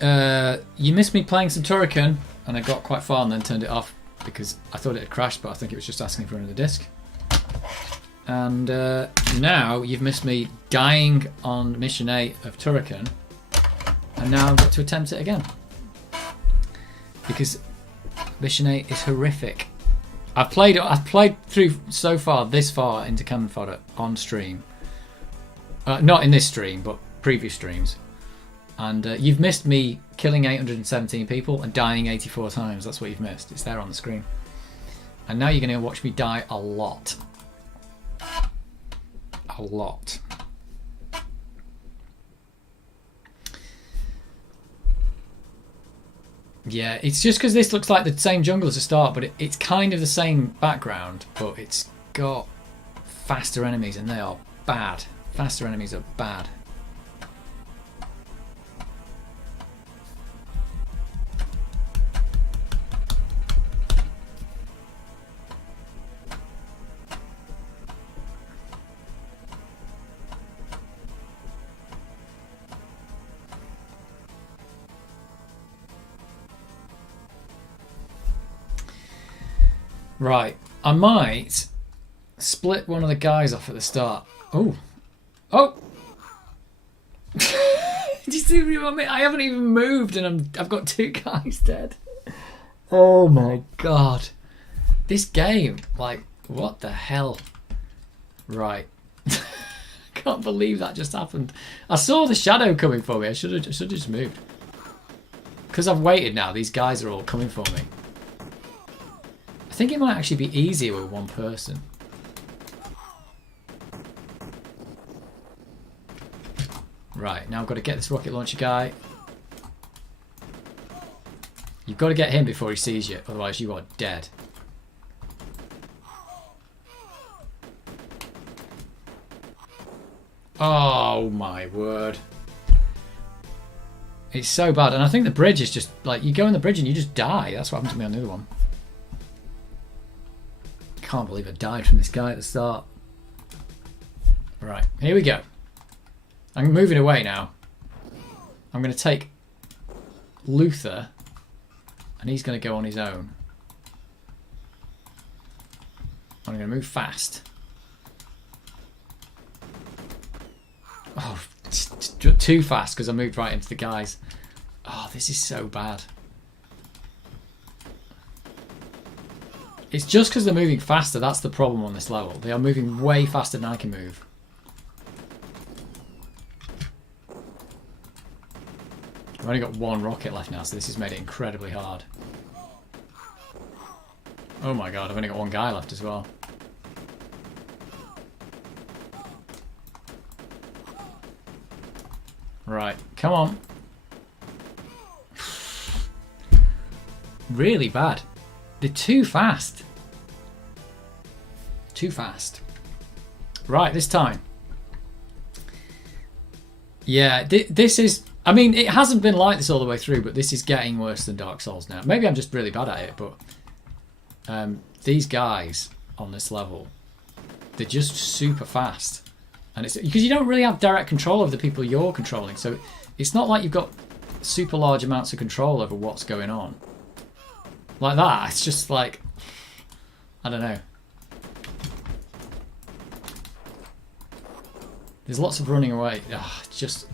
You missed me playing some Turrican, and I got quite far and then turned it off because I thought it had crashed, but I think it was just asking for another disc. And now you've missed me dying on mission 8 of Turrican, and now I've got to attempt it again because mission 8 is horrific. I've played through so far this far into Cannon Fodder on stream, not in this stream, but previous streams. And you've missed me killing 817 people and dying 84 times. That's what you've missed. It's there on the screen. And now you're going to watch me die a lot. A lot. Yeah, it's just because this looks like the same jungle as the start, but it's kind of the same background, but it's got faster enemies and they are bad. Faster enemies are bad. Right, I might split one of the guys off at the start. Oh, oh! Did you see me? I haven't even moved, and I've got 2 guys dead. Oh my god, this game! Like, what the hell? Right, can't believe that just happened. I saw the shadow coming for me. I should have just moved. Because I've waited now. These guys are all coming for me. I think it might actually be easier with one person. Right, now I've got to get this rocket launcher guy. You've got to get him before he sees you, otherwise you are dead. Oh my word. It's so bad, and I think the bridge is just like, you go on the bridge and you just die. That's what happened to me on the other one. Can't believe I died from this guy at the start. Right, here we go. I'm moving away now. I'm going to take Luther, and he's going to go on his own. I'm going to move fast. Oh, too fast because I moved right into the guys. Oh, this is so bad. It's just because they're moving faster, that's the problem on this level. They are moving way faster than I can move. I've only got 1 rocket left now, so this has made it incredibly hard. Oh my god, I've only got 1 guy left as well. Right, come on. Really bad. They're too fast. Too fast. Right, this time. Yeah, this is... I mean, it hasn't been like this all the way through, but this is getting worse than Dark Souls now. Maybe I'm just really bad at it, but... these guys on this level, they're just super fast. And it's because you don't really have direct control over the people you're controlling, so it's not like you've got super large amounts of control over what's going on. Like that, it's just like, I don't know. There's lots of running away. Ugh, just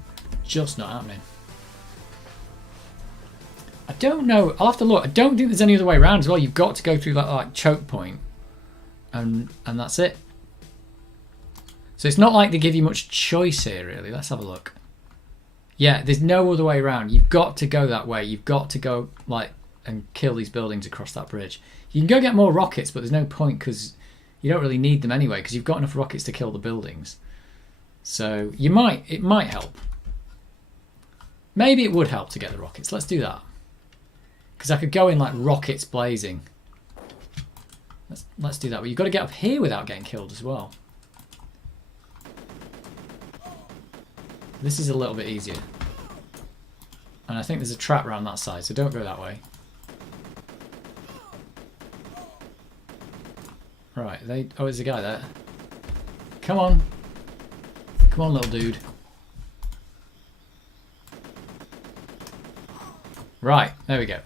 not happening. I don't know. I'll have to look. I don't think there's any other way around as well. You've got to go through that like choke point, and that's it. So it's not like they give you much choice here, really. Let's have a look. Yeah, there's no other way around. You've got to go that way. You've got to go like and kill these buildings across that bridge. You can go get more rockets, but there's no point because you don't really need them anyway because you've got enough rockets to kill the buildings. So it might help. Maybe it would help to get the rockets. Let's do that. Because I could go in like rockets blazing. Let's do that. But you've got to get up here without getting killed as well. This is a little bit easier. And I think there's a trap around that side, so don't go that way. Right, oh, there's a guy there. Come on. Come on, little dude. Right, there we go.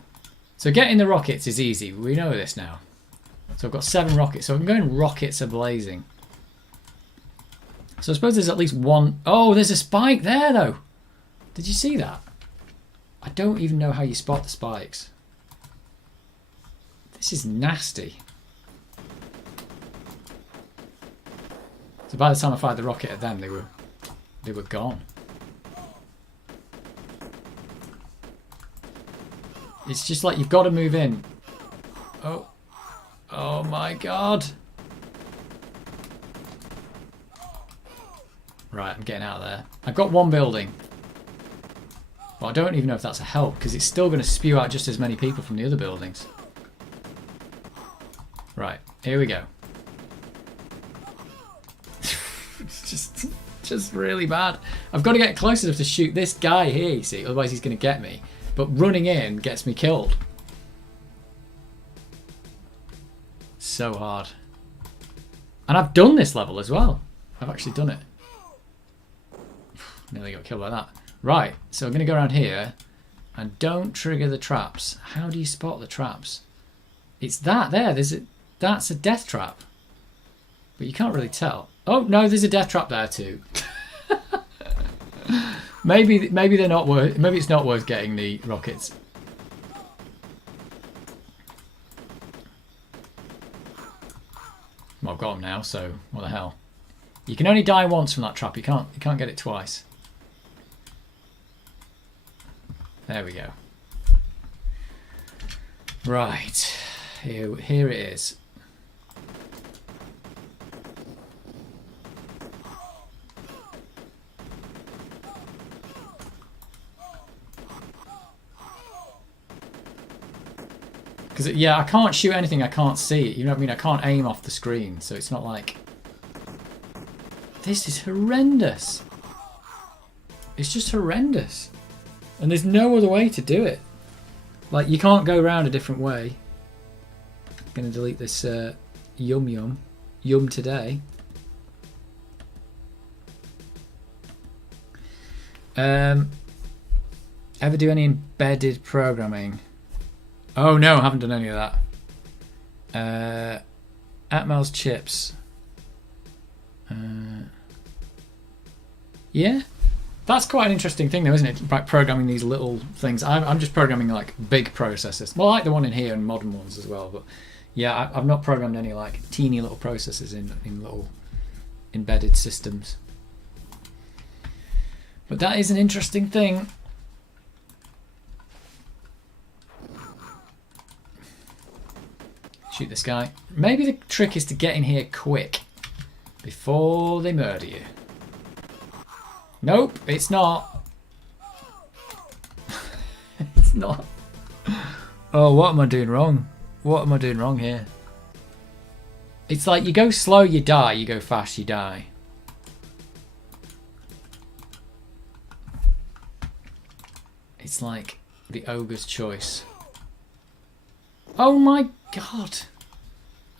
So getting the rockets is easy. We know this now. So I've got 7 rockets. So I'm going rockets ablazing. So I suppose there's at least one... Oh, there's a spike there, though. Did you see that? I don't even know how you spot the spikes. This is nasty. So by the time I fired the rocket at them, they were gone. It's just like you've got to move in. Oh. Oh my god. Right, I'm getting out of there. I've got one building. Well, I don't even know if that's a help, because it's still going to spew out just as many people from the other buildings. Right, here we go. It's just really bad. I've got to get close enough to shoot this guy here, you see, otherwise he's going to get me. But running in gets me killed. So hard. And I've done this level as well. I've actually done it. Nearly got killed by that. Right, so I'm going to go around here. And don't trigger the traps. How do you spot the traps? It's that there. That's a death trap. But you can't really tell. Oh, no, there's a death trap there too. Maybe they're not worth. Maybe it's not worth getting the rockets. Well, I've got them now, so what the hell? You can only die once from that trap. You can't get it twice. There we go. Right, here it is. Because, yeah, I can't shoot anything I can't see. You know what I mean? I can't aim off the screen, so it's not like... This is horrendous. It's just horrendous. And there's no other way to do it. Like, you can't go around a different way. I'm going to delete this yum today. Ever do any embedded programming? Oh no, I haven't done any of that. Atmel's chips. Yeah, that's quite an interesting thing though, isn't it? Like programming these little things. I'm just programming like big processors. Well, I like the one in here and modern ones as well. But yeah, I've not programmed any like teeny little processors in little embedded systems. But that is an interesting thing. Shoot this guy. Maybe the trick is to get in here quick before they murder you. Nope, it's not. It's not. Oh, what am I doing wrong? What am I doing wrong here? It's like you go slow, you die. You go fast, you die. It's like the ogre's choice. Oh my god.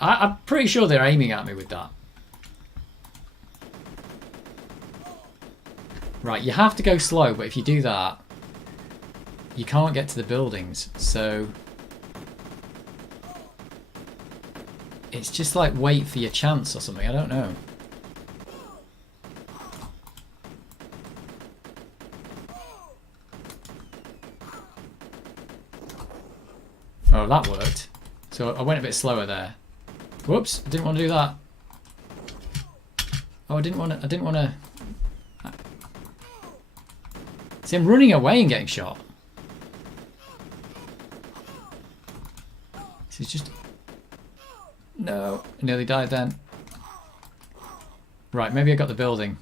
I'm pretty sure they're aiming at me with that. Right, you have to go slow, but if you do that, you can't get to the buildings. So it's just like wait for your chance or something. I don't know. Oh, that worked. So I went a bit slower there. Whoops! Didn't want to do that. Oh, I didn't want to. See, I'm running away and getting shot. This is just... No, I nearly died then. Right, maybe I got the building.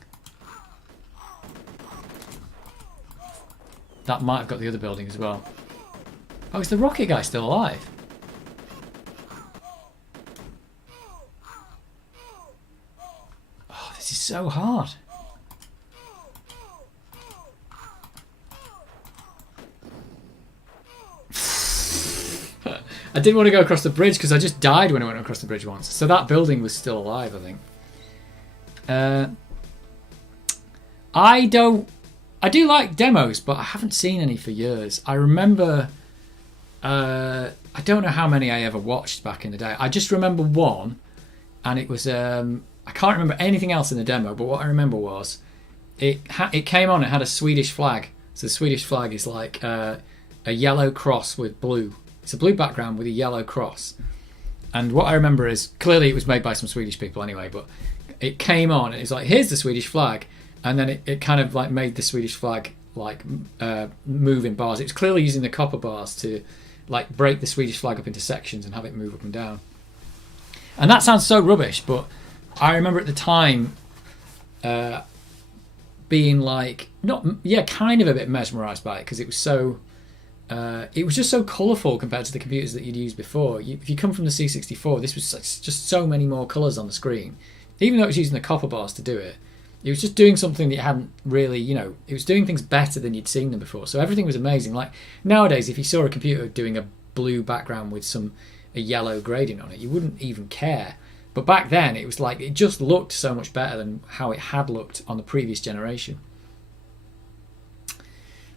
That might have got the other building as well. Oh, is the rocket guy still alive? Oh, this is so hard. I didn't want to go across the bridge because I just died when I went across the bridge once. So that building was still alive, I think. I do like demos, but I haven't seen any for years. I remember I don't know how many I ever watched back in the day. I just remember one, and it was I can't remember anything else in the demo, but what I remember was it came on. It had a Swedish flag. So the Swedish flag is like a yellow cross with blue. It's a blue background with a yellow cross. And what I remember is, clearly it was made by some Swedish people anyway, but it came on and it's like, here's the Swedish flag. And then it kind of like made the Swedish flag like move in bars. It was clearly using the copper bars to like break the Swedish flag up into sections and have it move up and down. And that sounds so rubbish, but I remember at the time being like, kind of a bit mesmerised by it, because it was so... it was just so colourful compared to the computers that you'd used before. If you come from the C64, this was just so many more colours on the screen. Even though it was using the copper bars to do it, it was just doing something that you hadn't really, it was doing things better than you'd seen them before. So everything was amazing. Like nowadays, if you saw a computer doing a blue background with a yellow gradient on it, you wouldn't even care. But back then, it was like, it just looked so much better than how it had looked on the previous generation.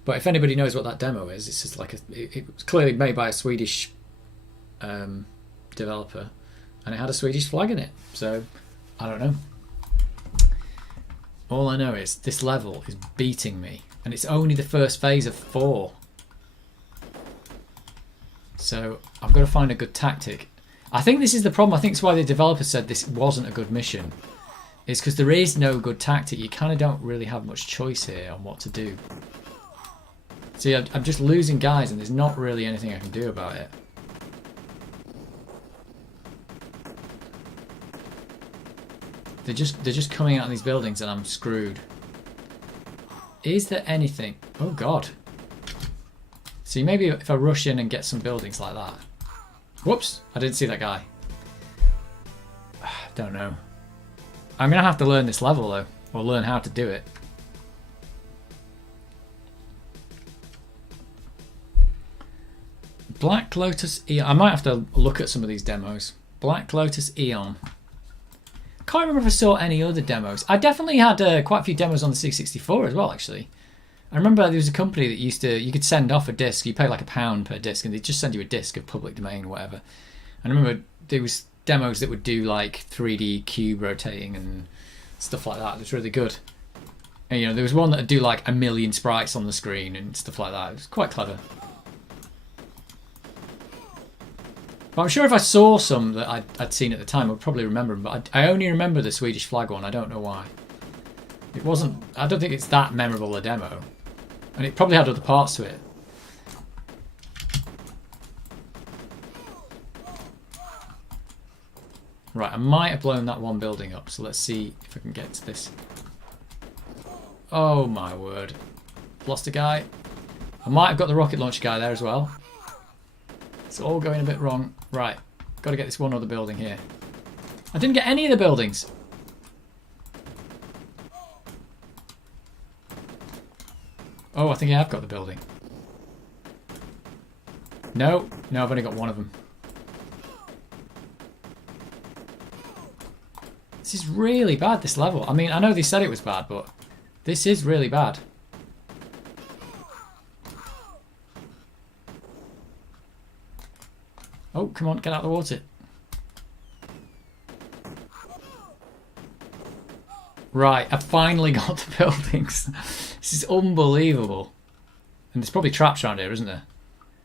But if anybody knows what that demo is, it's just like it was clearly made by a Swedish developer, and it had a Swedish flag in it. So I don't know. All I know is this level is beating me, and it's only the first phase of 4. So I've got to find a good tactic. I think this is the problem. I think it's why the developer said this wasn't a good mission. It's because there is no good tactic. You kind of don't really have much choice here on what to do. See, I'm just losing guys, and there's not really anything I can do about it. They're just coming out of these buildings, and I'm screwed. Is there anything? Oh God. See, maybe if I rush in and get some buildings like that. Whoops! I didn't see that guy. Don't know. I'm gonna have to learn this level though, or learn how to do it. Black Lotus Eon. I might have to look at some of these demos. Black Lotus Eon. Can't remember if I saw any other demos. I definitely had quite a few demos on the C64 as well, actually. I remember there was a company that you could send off a disc. You pay like £1 per disc, and they'd just send you a disc of public domain or whatever. And I remember there was demos that would do like 3D cube rotating and stuff like that. It was really good. And there was one that would do like 1 million sprites on the screen and stuff like that. It was quite clever. But I'm sure if I saw some that I'd seen at the time, I'd probably remember them. But I only remember the Swedish flag one. I don't know why. It wasn't... I don't think it's that memorable a demo. And it probably had other parts to it. Right, I might have blown that one building up. So let's see if I can get to this. Oh my word. Lost a guy. I might have got the rocket launcher guy there as well. It's all going a bit wrong. Right, got to get this one other building here. I didn't get any of the buildings. Oh, I think I have got the building. No, I've only got one of them. This is really bad, this level. I mean, I know they said it was bad, but this is really bad. Oh, come on, get out of the water. Right, I finally got the buildings. This is unbelievable. And there's probably traps around here, isn't there?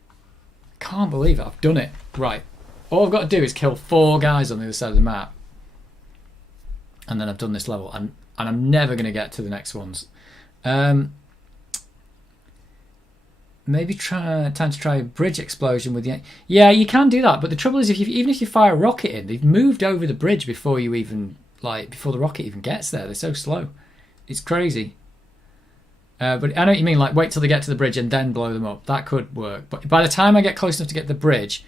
I can't believe it. I've done it. Right. All I've got to do is kill 4 guys on the other side of the map. And then I've done this level. And I'm never going to get to the next ones. Maybe time to try a bridge explosion with the... Yeah, you can do that, but the trouble is, even if you fire a rocket in, they've moved over the bridge before you even, before the rocket even gets there. They're so slow. It's crazy. But I know what you mean, wait till they get to the bridge and then blow them up. That could work. But by the time I get close enough to get the bridge,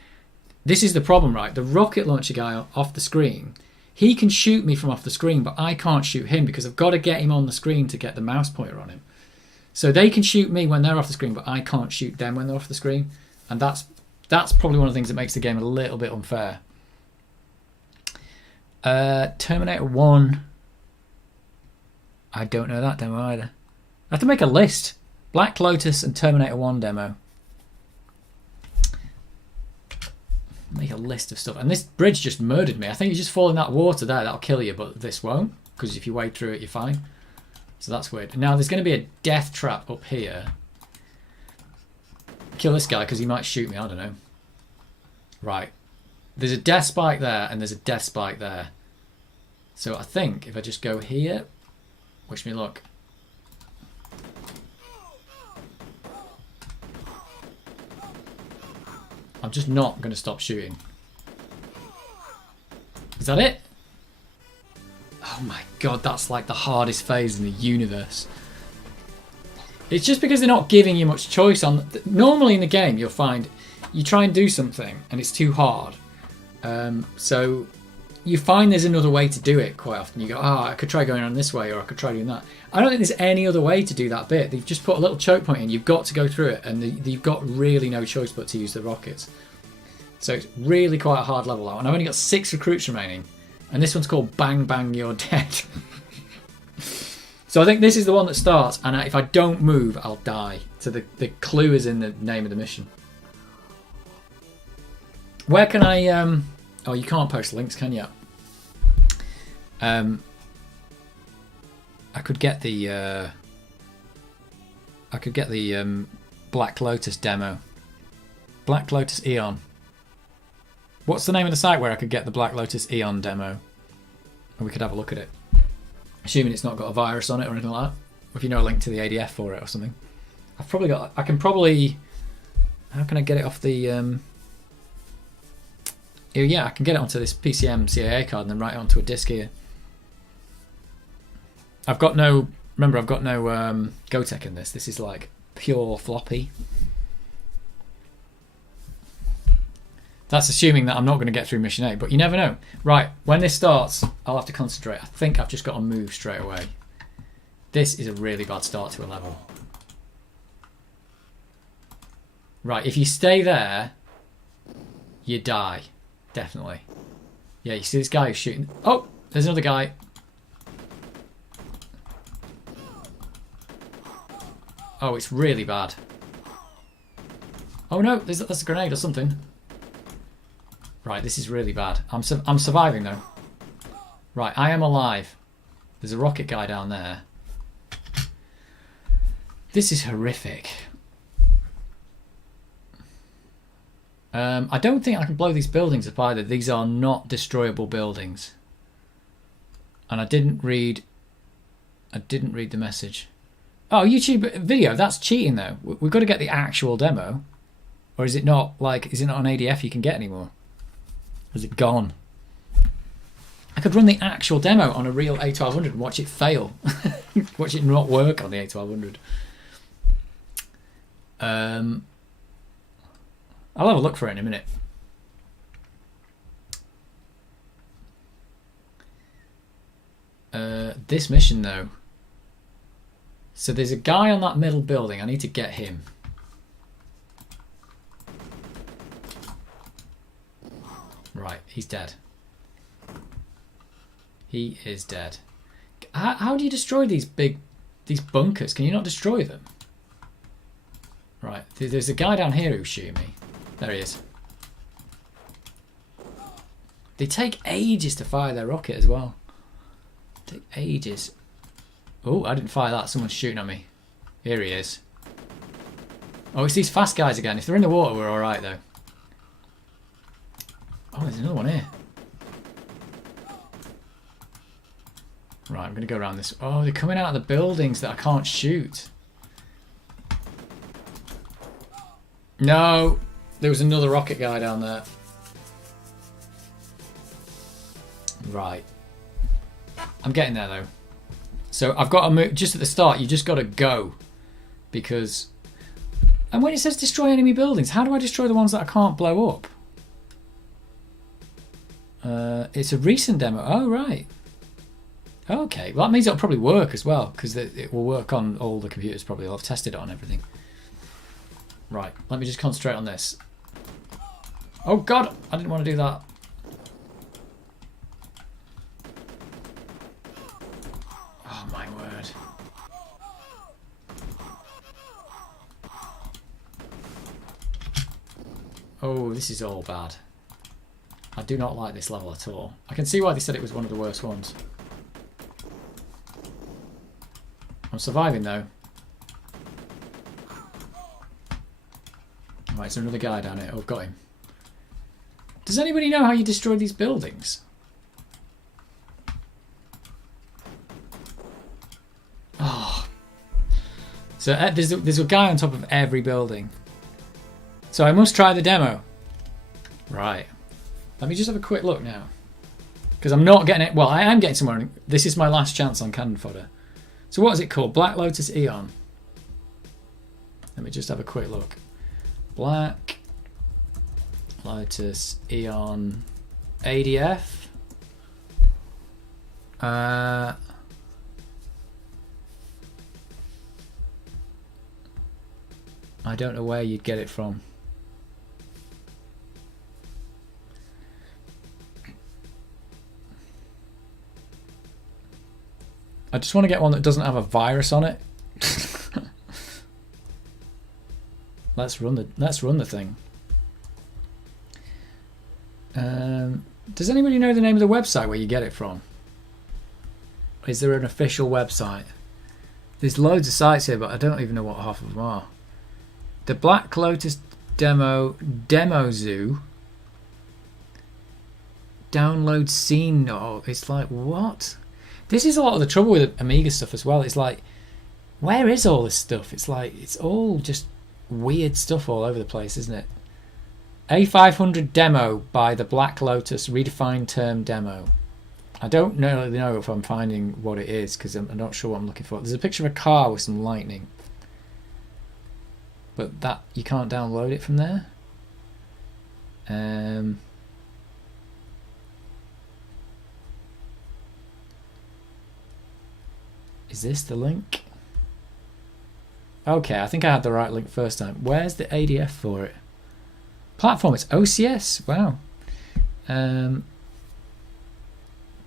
this is the problem, right? The rocket launcher guy off the screen, he can shoot me from off the screen, but I can't shoot him because I've got to get him on the screen to get the mouse pointer on him. So they can shoot me when they're off the screen, but I can't shoot them when they're off the screen. And that's probably one of the things that makes the game a little bit unfair. Terminator 1. I don't know that demo either. I have to make a list. Black Lotus and Terminator 1 demo. Make a list of stuff. And this bridge just murdered me. I think you just fall in that water there. That'll kill you, but this won't. Because if you wade through it, you're fine. So that's weird. Now, there's going to be a death trap up here. Kill this guy because he might shoot me. I don't know. Right. There's a death spike there and there's a death spike there. So I think if I just go here... Wish me luck. I'm just not going to stop shooting. Is that it? Oh my god, that's like the hardest phase in the universe. It's just because they're not giving you much choice on... Normally in the game you'll find you try and do something and it's too hard. So you find there's another way to do it quite often. You go, I could try going on this way, or I could try doing that. I don't think there's any other way to do that bit. They've just put a little choke point in. You've got to go through it, and you've got really no choice but to use the rockets. So it's really quite a hard level out. And I've only got 6 recruits remaining. And this one's called Bang Bang You're Dead. So I think this is the one that starts, and if I don't move, I'll die. So the clue is in the name of the mission. Where can I... Oh, you can't post links, can you? I could get the... Black Lotus demo. Black Lotus Eon. What's the name of the site where I could get the Black Lotus Eon demo? And we could have a look at it. Assuming it's not got a virus on it or anything like that. Or if you know a link to the ADF for it or something. I've probably got... I can probably... How can I get it off the... Yeah, I can get it onto this PCM CAA card and then write it onto a disc here. I've got no... Remember, I've got no GoTech in this. This is like pure floppy. That's assuming that I'm not going to get through Mission 8, but you never know. Right, when this starts, I'll have to concentrate. I think I've just got to move straight away. This is a really bad start to a level. Right, if you stay there, you die. Definitely. Yeah, you see this guy who's shooting... Oh, there's another guy. Oh, it's really bad. Oh no, that's a grenade or something. Right, this is really bad. I'm surviving though. Right, I am alive. There's a rocket guy down there. This is horrific. I don't think I can blow these buildings up either. These are not destroyable buildings. And I didn't read the message. Oh, YouTube video, that's cheating though. We've got to get the actual demo. Or is it not like, is it not on ADF you can get anymore? Is it gone? I could run the actual demo on a real A1200 and watch it fail. Watch it not work on the A1200. I'll have a look for it in a minute. This mission though. So there's a guy on that middle building. I need to get him. Right, he's dead. He is dead. How do you destroy these bunkers? Can you not destroy them? Right, there's a guy down here who's shooting me. There he is. They take ages to fire their rocket as well. Take ages. Oh, I didn't fire that. Someone's shooting at me. Here he is. Oh, it's these fast guys again. If they're in the water, we're alright though. Oh, there's another one here. Right, I'm going to go around this. Oh, they're coming out of the buildings that I can't shoot. No, there was another rocket guy down there. Right. I'm getting there though. So I've got to move. Just at the start, you just got to go. Because... And when it says destroy enemy buildings, how do I destroy the ones that I can't blow up? It's a recent demo. Oh, right. Okay. Well, that means it'll probably work as well. Because it will work on all the computers probably. I'll have tested it on everything. Right. Let me just concentrate on this. Oh, God. I didn't want to do that. Oh, my word. Oh, this is all bad. I do not like this level at all. I can see why they said it was one of the worst ones. I'm surviving though. Right, there's another guy down here. Oh, got him. Does anybody know how you destroy these buildings? Oh. So there's a guy on top of every building. So I must try the demo. Right. Let me just have a quick look now. Because I'm not getting it. Well, I am getting somewhere. This is my last chance on Cannon Fodder. So what is it called? Black Lotus Eon. Let me just have a quick look. Black Lotus Eon ADF. I don't know where you'd get it from. I just want to get one that doesn't have a virus on it. Let's run the thing. Does anybody know the name of the website where you get it from? Is there an official website? There's loads of sites here, but I don't even know what half of them are. The Black Lotus Demo Zoo. Download scene. Oh, it's like, what? This is a lot of the trouble with Amiga stuff as well. It's like, where is all this stuff? It's like, it's all just weird stuff all over the place, isn't it? A500 demo by the Black Lotus redefined term demo. I don't really know if I'm finding what it is because I'm not sure what I'm looking for. There's a picture of a car with some lightning, but that you can't download it from there. Is this the link? Okay, I think I had the right link first time. Where's the ADF for it? Platform, it's OCS. Wow.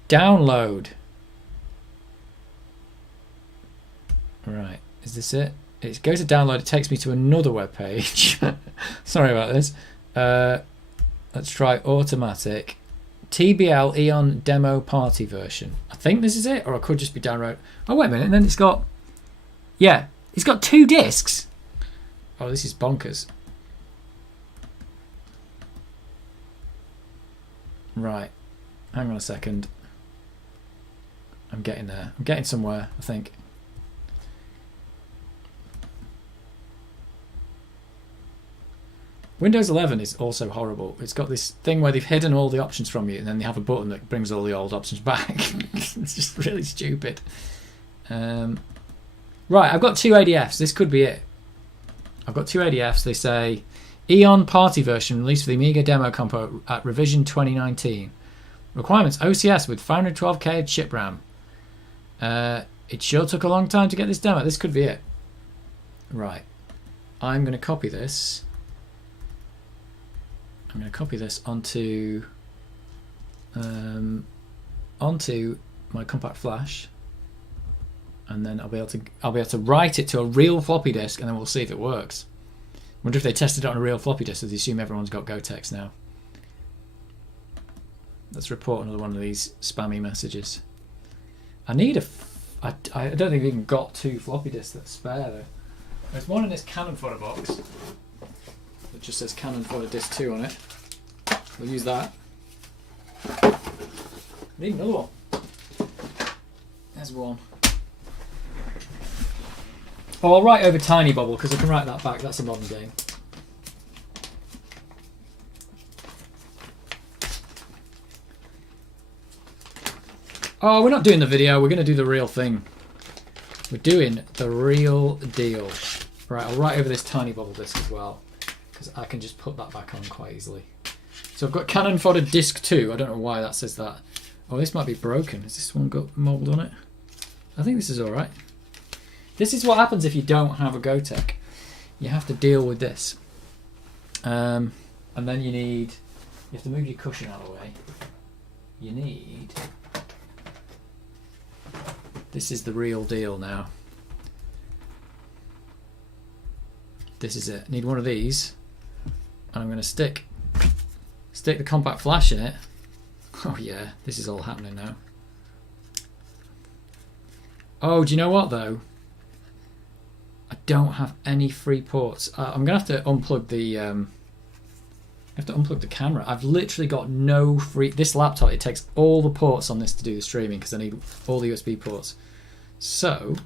Download. Right, is this it? It goes to download, it takes me to another web page. Sorry about this. Let's try automatic. TBL Eon demo party version. I think this is it, or I could just be download. Oh, wait a minute, and then it's got, yeah, it's got 2 discs. Oh, this is bonkers. Right, hang on a second. I'm getting there. I'm getting somewhere, I think. Windows 11 is also horrible. It's got this thing where they've hidden all the options from you and then they have a button that brings all the old options back. It's just really stupid. Right, I've got 2 ADFs. This could be it. I've got 2 ADFs. They say Eon Party version released for the Amiga demo compo at revision 2019. Requirements OCS with 512K chip RAM. It sure took a long time to get this demo. This could be it. Right. I'm going to copy this. I'm going to copy this onto my compact flash, and then I'll be able to write it to a real floppy disk, and then we'll see if it works. Wonder if they tested it on a real floppy disk, so they assume everyone's got Gotex now. Let's report another one of these spammy messages. I need I don't think we've even got 2 floppy disks that's spare though. There's one in this Cannon Fodder box. It just says Cannon Fodder Disc 2 on it. We'll use that. Need another one. There's one. Oh, I'll write over Tiny Bubble because I can write that back. That's a modern game. Oh, we're not doing the video. We're going to do the real thing. We're doing the real deal. Right, I'll write over this Tiny Bubble disc as well, because I can just put that back on quite easily. So I've got Cannon Fodder Disc 2. I don't know why that says that. Oh, this might be broken. Has this one got mould on it? I think this is alright. This is what happens if you don't have a Gotek. You have to deal with this. And then you have to move your cushion out of the way. You need... This is the real deal now. This is it. Need one of these. And I'm going to stick Stick the compact flash in it. Oh yeah, this is all happening now. Oh, do you know what though? I don't have any free ports. I'm gonna have to unplug the. I have to unplug the camera. I've literally got no free. This laptop, it takes all the ports on this to do the streaming because I need all the USB ports. So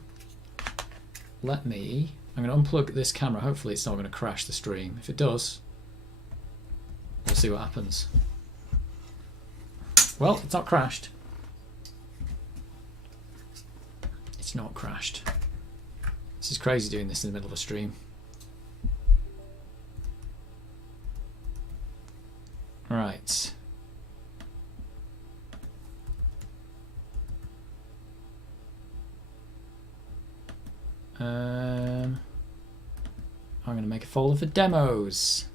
let me. I'm gonna unplug this camera. Hopefully, it's not gonna crash the stream. If it does, we'll see what happens. Well, it's not crashed. It's not crashed. This is crazy doing this in the middle of a stream. Right. I'm going to make a folder for demos.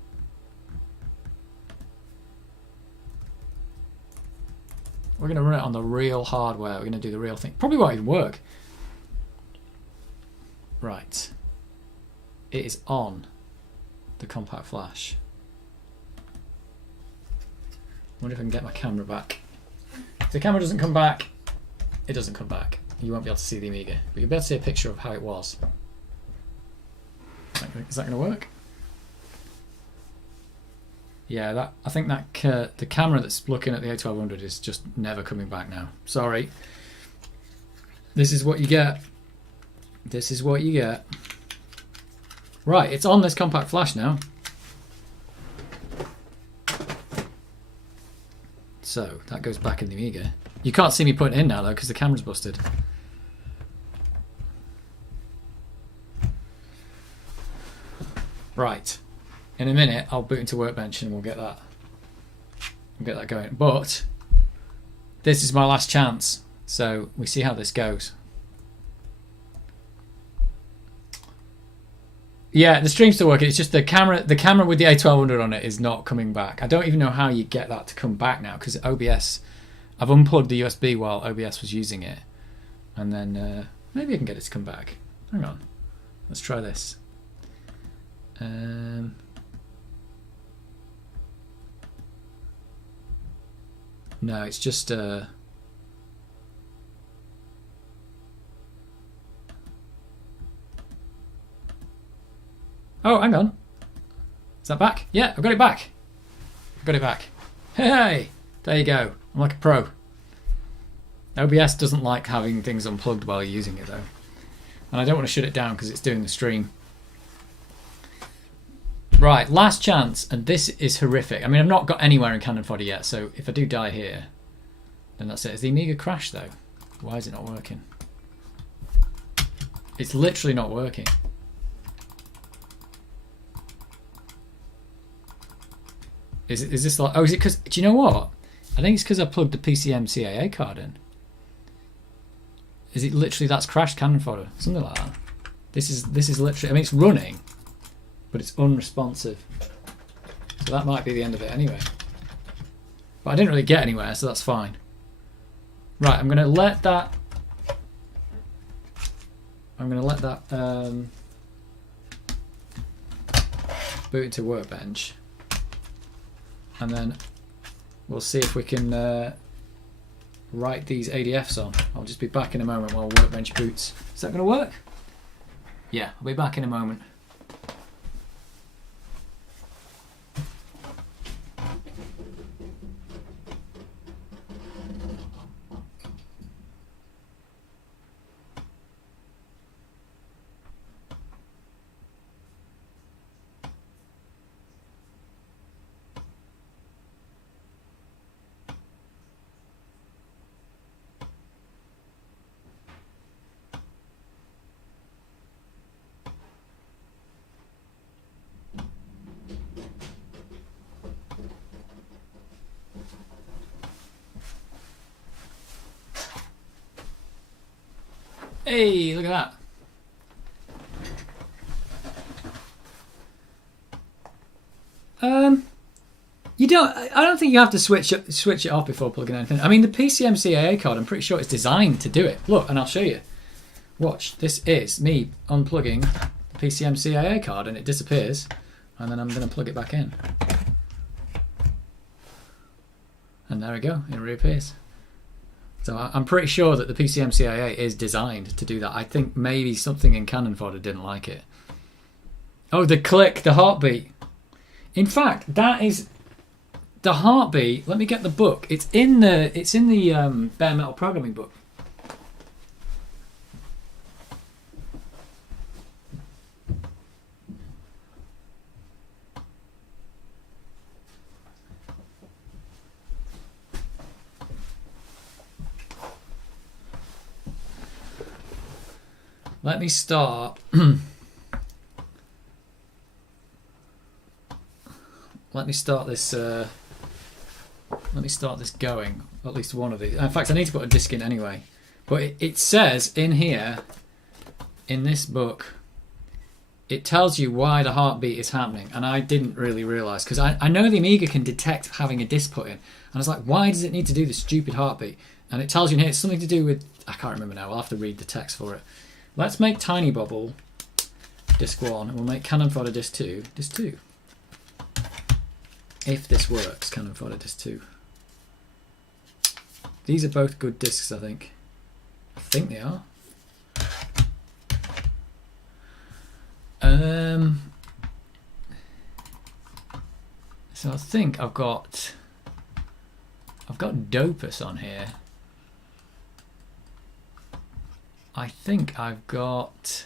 We're going to run it on the real hardware. We're going to do the real thing. Probably won't even work. Right. It is on the compact flash. I wonder if I can get my camera back. If the camera doesn't come back, it doesn't come back. You won't be able to see the Amiga, but you'll be able to see a picture of how it was. Is that going to work? Yeah, I think that the camera that's looking at the A1200 is just never coming back now. Sorry. This is what you get. This is what you get. Right, it's on this compact flash now. So that goes back in the Amiga. You can't see me putting it in now though because the camera's busted. Right. In a minute I'll boot into Workbench and we'll get that going. But this is my last chance. So we see how this goes. Yeah, the stream's still working. It's just the camera with the A1200 on it is not coming back. I don't even know how you get that to come back now because OBS, I've unplugged the USB while OBS was using it. And then maybe I can get it to come back. Hang on. Let's try this. No, it's just oh, hang on. Is that back? Yeah, I've got it back. I've got it back. Hey, there you go. I'm like a pro. OBS doesn't like having things unplugged while you're using it though. And I don't want to shut it down because it's doing the stream. Right, last chance, and this is horrific. I mean, I've not got anywhere in Cannon Fodder yet, so if I do die here, then that's it. Has the Amiga crashed though? Why is it not working? It's literally not working. Is this like, oh, is it because, do you know what? I think it's because I plugged the PCM CAA card in. Is it literally that's crashed Cannon Fodder? Something like that. This is literally, I mean, it's running, but it's unresponsive. So that might be the end of it anyway. But I didn't really get anywhere, so that's fine. Right, I'm going to let that boot into Workbench. And then we'll see if we can write these ADFs on. I'll just be back in a moment while Workbench boots. Is that going to work? Yeah, I'll be back in a moment. Hey, look at that. I don't think you have to switch it off before plugging anything. I mean, the PCM CAA card, I'm pretty sure it's designed to do it. Look, and I'll show you. Watch, this is me unplugging the PCM CAA card and it disappears, and then I'm going to plug it back in. And there we go, it reappears. So I'm pretty sure that the PCMCIA is designed to do that. I think maybe something in Cannon Fodder didn't like it. Oh, the click, the heartbeat. In fact, that is the heartbeat. Let me get the book. It's in the bare metal programming book. Let me start. Let me start this. Let me start this going. At least one of these. In fact, I need to put a disc in anyway. But it says in here, in this book, it tells you why the heartbeat is happening, and I didn't really realise because I know the Amiga can detect having a disc put in, and I was like, why does it need to do this stupid heartbeat? And it tells you in here it's something to do with, I can't remember now. I'll have to read the text for it. Let's make Tiny Bubble disc 1, and we'll make Cannon Fodder disc 2 disc 2. If this works, Cannon Fodder disc 2. These are both good discs, I think. I think they are. So I think I've got Dopus on here. I think I've got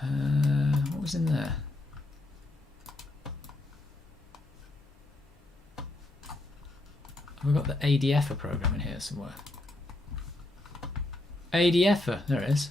what was in there? We've got the ADFer program in here somewhere. ADFer, there it is.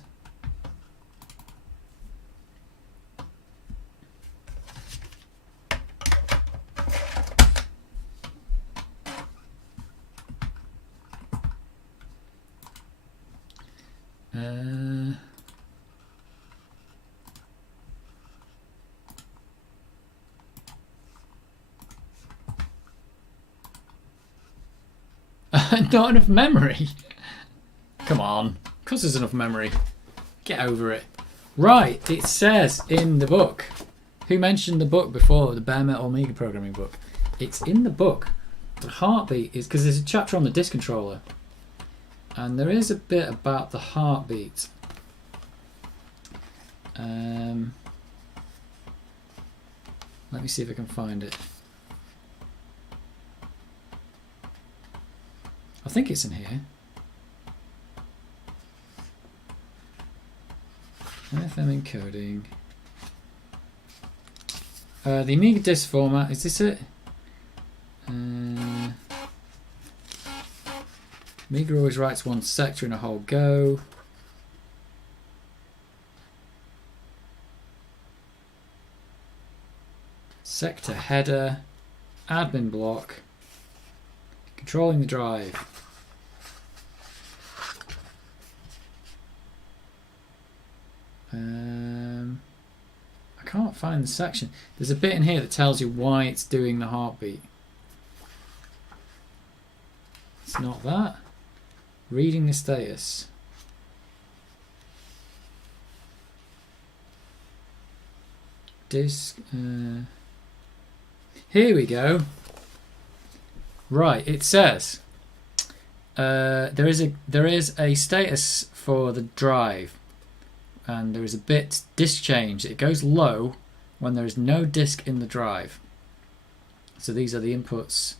Not enough memory. Come on. Of course there's enough memory. Get over it. Right, it says in the book. Who mentioned the book before, the Bare Metal Amiga programming book? It's in the book. The heartbeat is, because there's a chapter on the disk controller. And there is a bit about the heartbeat. Let me see if I can find it. I think it's in here. FM encoding. The Amiga disk format, is this it? Amiga always writes one sector in a whole go. Sector header, admin block, controlling the drive. I can't find the section. There's a bit in here that tells you why it's doing the heartbeat. It's not that. Reading the status. Disk. Here we go. Right, it says there is a status for the drive, and there is a bit disk change. It goes low when there is no disk in the drive. So these are the inputs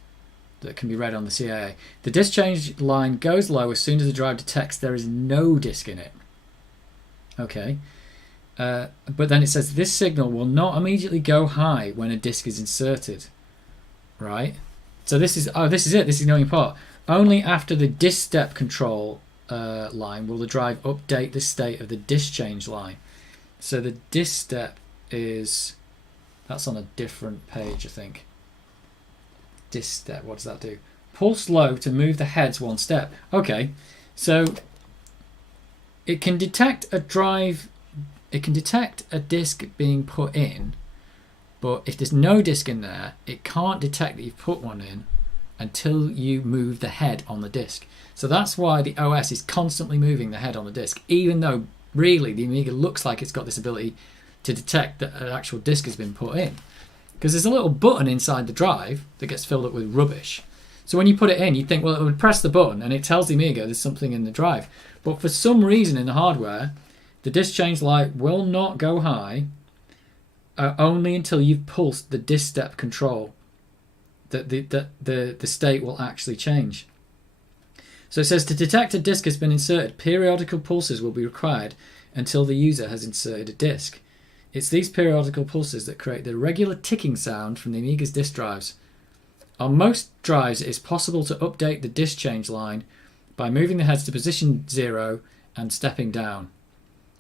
that can be read on the CIA. The disk change line goes low as soon as the drive detects there is no disk in it. Okay. But then it says this signal will not immediately go high when a disk is inserted. Right? So this is it. This is the annoying part. Only after the disk step control line will the drive update the state of the disk change line. So the disk step that's on a different page, I think. Disk step, what does that do? Pulse low to move the heads one step. Okay, so it can detect a drive, it can detect a disk being put in, but if there's no disk in there, it can't detect that you've put one in until you move the head on the disk. So that's why the OS is constantly moving the head on the disk, even though really the Amiga looks like it's got this ability to detect that an actual disk has been put in. because there's a little button inside the drive that gets filled up with rubbish. So when you put it in, you think, well, it would press the button and it tells the Amiga there's something in the drive. But for some reason in the hardware, the disk change light will not go high only until you've pulsed the disk step control. That the state will actually change. So it says to detect a disk has been inserted, periodical pulses will be required until the user has inserted a disk. It's these periodical pulses that create the regular ticking sound from the Amiga's disk drives. On most drives, it is possible to update the disk change line by moving the heads to position 0 and stepping down.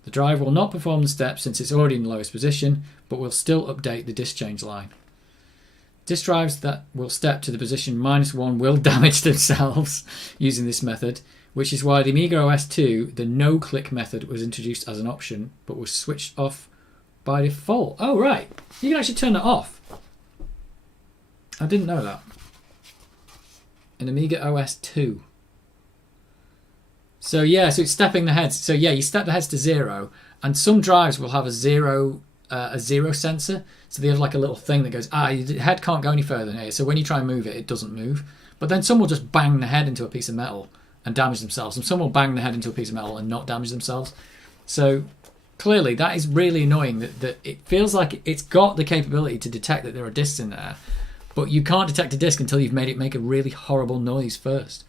The drive will not perform the step since it's already in the lowest position, but will still update the disk change line. Disk drives that will step to the position -1 will damage themselves using this method, which is why the Amiga OS 2, the no-click method, was introduced as an option, but was switched off by default. Oh, right. You can actually turn that off. I didn't know that. In Amiga OS 2. So yeah, so it's stepping the heads. So yeah, you step the heads to 0, and some drives will have a zero sensor. So they have like a little thing that goes, your head can't go any further than here. So when you try and move it, it doesn't move. But then some will just bang the head into a piece of metal and damage themselves. And some will bang the head into a piece of metal and not damage themselves. So clearly that is really annoying that it feels like it's got the capability to detect that there are disks in there. But you can't detect a disk until you've made it make a really horrible noise first.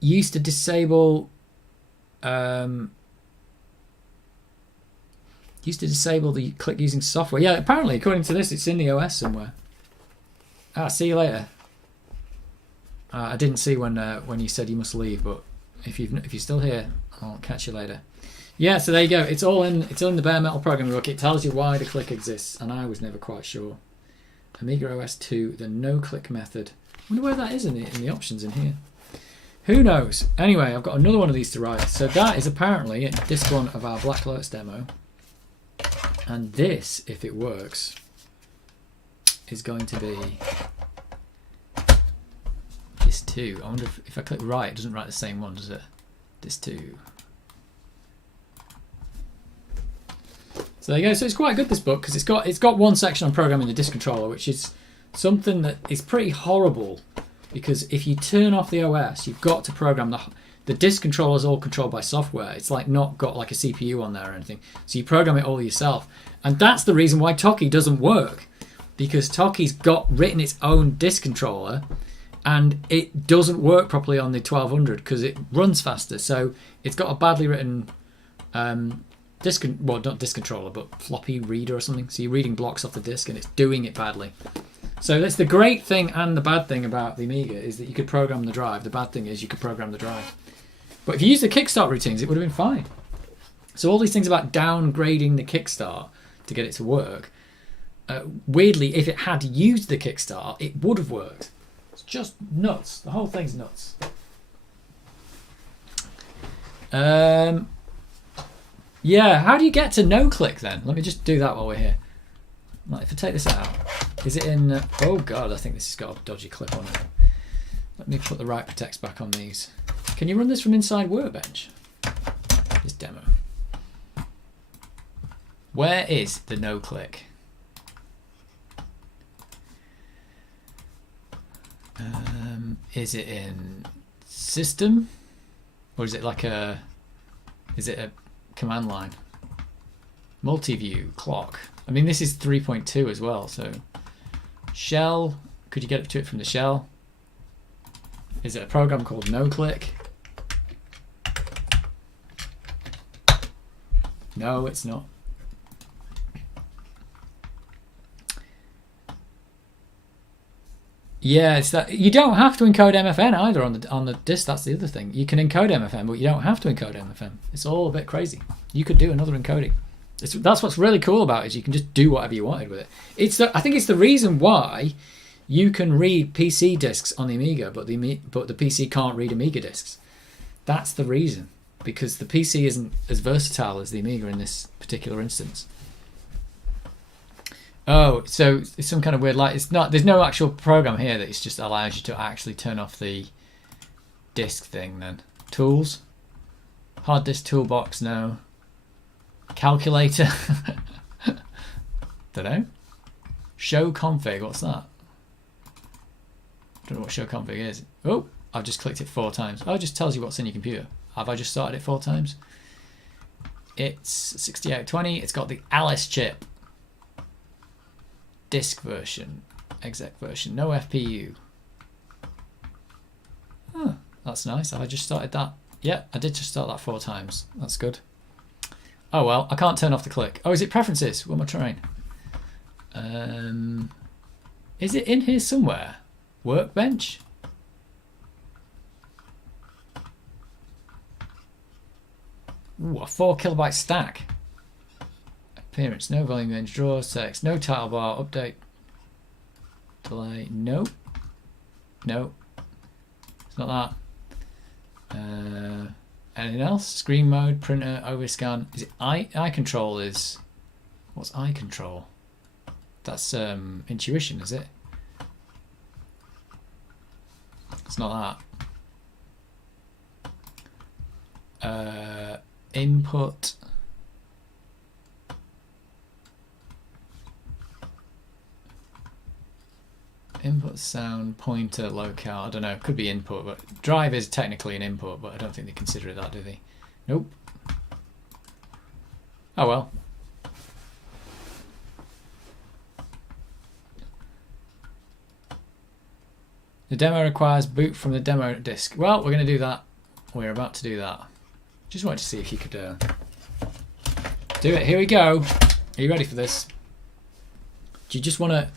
Used to disable... Used to disable the click using software. Yeah, apparently, according to this, it's in the OS somewhere. See you later. I didn't see when you said you must leave, but if you're still here, I'll catch you later. Yeah, so there you go. It's all in the bare metal programming book. It tells you why the click exists, and I was never quite sure. Amiga OS 2, the no-click method. I wonder where that is in the options in here. Who knows? Anyway, I've got another one of these to write. So that is apparently disc 1 of our Black Lotus demo. And this, if it works, is going to be disc 2. I wonder if I click right, it doesn't write the same one, does it? Disc 2. So there you go. So it's quite good, this book, because it's got one section on programming the disk controller, which is something that is pretty horrible, because if you turn off the OS, you've got to program the disk controller is all controlled by software. It's like not got like a CPU on there or anything. So you program it all yourself. And that's the reason why Toki doesn't work, because Toki's got written its own disk controller and it doesn't work properly on the 1200 because it runs faster. So it's got a badly written not disk controller, but floppy reader or something. So you're reading blocks off the disk and it's doing it badly. So that's the great thing and the bad thing about the Amiga, is that you could program the drive. The bad thing is you could program the drive. But if you use the kickstart routines, it would have been fine. So all these things about downgrading the kickstart to get it to work, weirdly, if it had used the kickstart, it would have worked. It's just nuts. The whole thing's nuts. Yeah, how do you get to no-click then? Let me just do that while we're here. Like, if I take this out, is it in... oh god, I think this has got a dodgy clip on it. Let me put the right protects back on these. Can you run this from inside Workbench? This demo. Where is the no-click? Is it in System? Or is it like a... is it a command line? Multi-view, clock. I mean, this is 3.2 as well, so... shell. Could you get to it from the shell? Is it a program called no-click? No, it's not. Yeah, it's that you don't have to encode MFN either on the disk. That's the other thing. You can encode MFN, but you don't have to encode MFN. It's all a bit crazy. You could do another encoding. That's what's really cool about it, is you can just do whatever you wanted with it. I think it's the reason why you can read PC disks on the Amiga, but the PC can't read Amiga disks. That's the reason, because the PC isn't as versatile as the Amiga in this particular instance. Oh, so it's some kind of weird light. It's not. There's no actual program here that just allows you to actually turn off the disk thing. Then tools, hard disk toolbox. No calculator. Don't know. Show config, what's that? Don't know what show config is. Oh, I've just clicked it 4 times. Oh, it just tells you what's in your computer. Have I just started it 4 times? It's 6820. It's got the Alice chip. Disk version. Exec version. No FPU. Oh, that's nice. Have I just started that? Yeah, I did just start that 4 times. That's good. Oh well, I can't turn off the click. Oh, is it preferences? What am I trying? Is it in here somewhere? Workbench? Ooh, a 4 kilobyte stack. Appearance, no volume range, draw, text, no title bar, update, delay, no. No. It's not that. Anything else? Screen mode, printer, overscan. Is it eye control is... What's eye control? That's intuition, is it? It's not that. Input. Input sound, pointer, locale. I don't know. Could be input, but drive is technically an input, but I don't think they consider it that, do they? Nope. Oh well. The demo requires boot from the demo disk. Well, we're going to do that. We're about to do that. Just wanted to see if you could do it. Here we go. Are you ready for this? Do you just want to...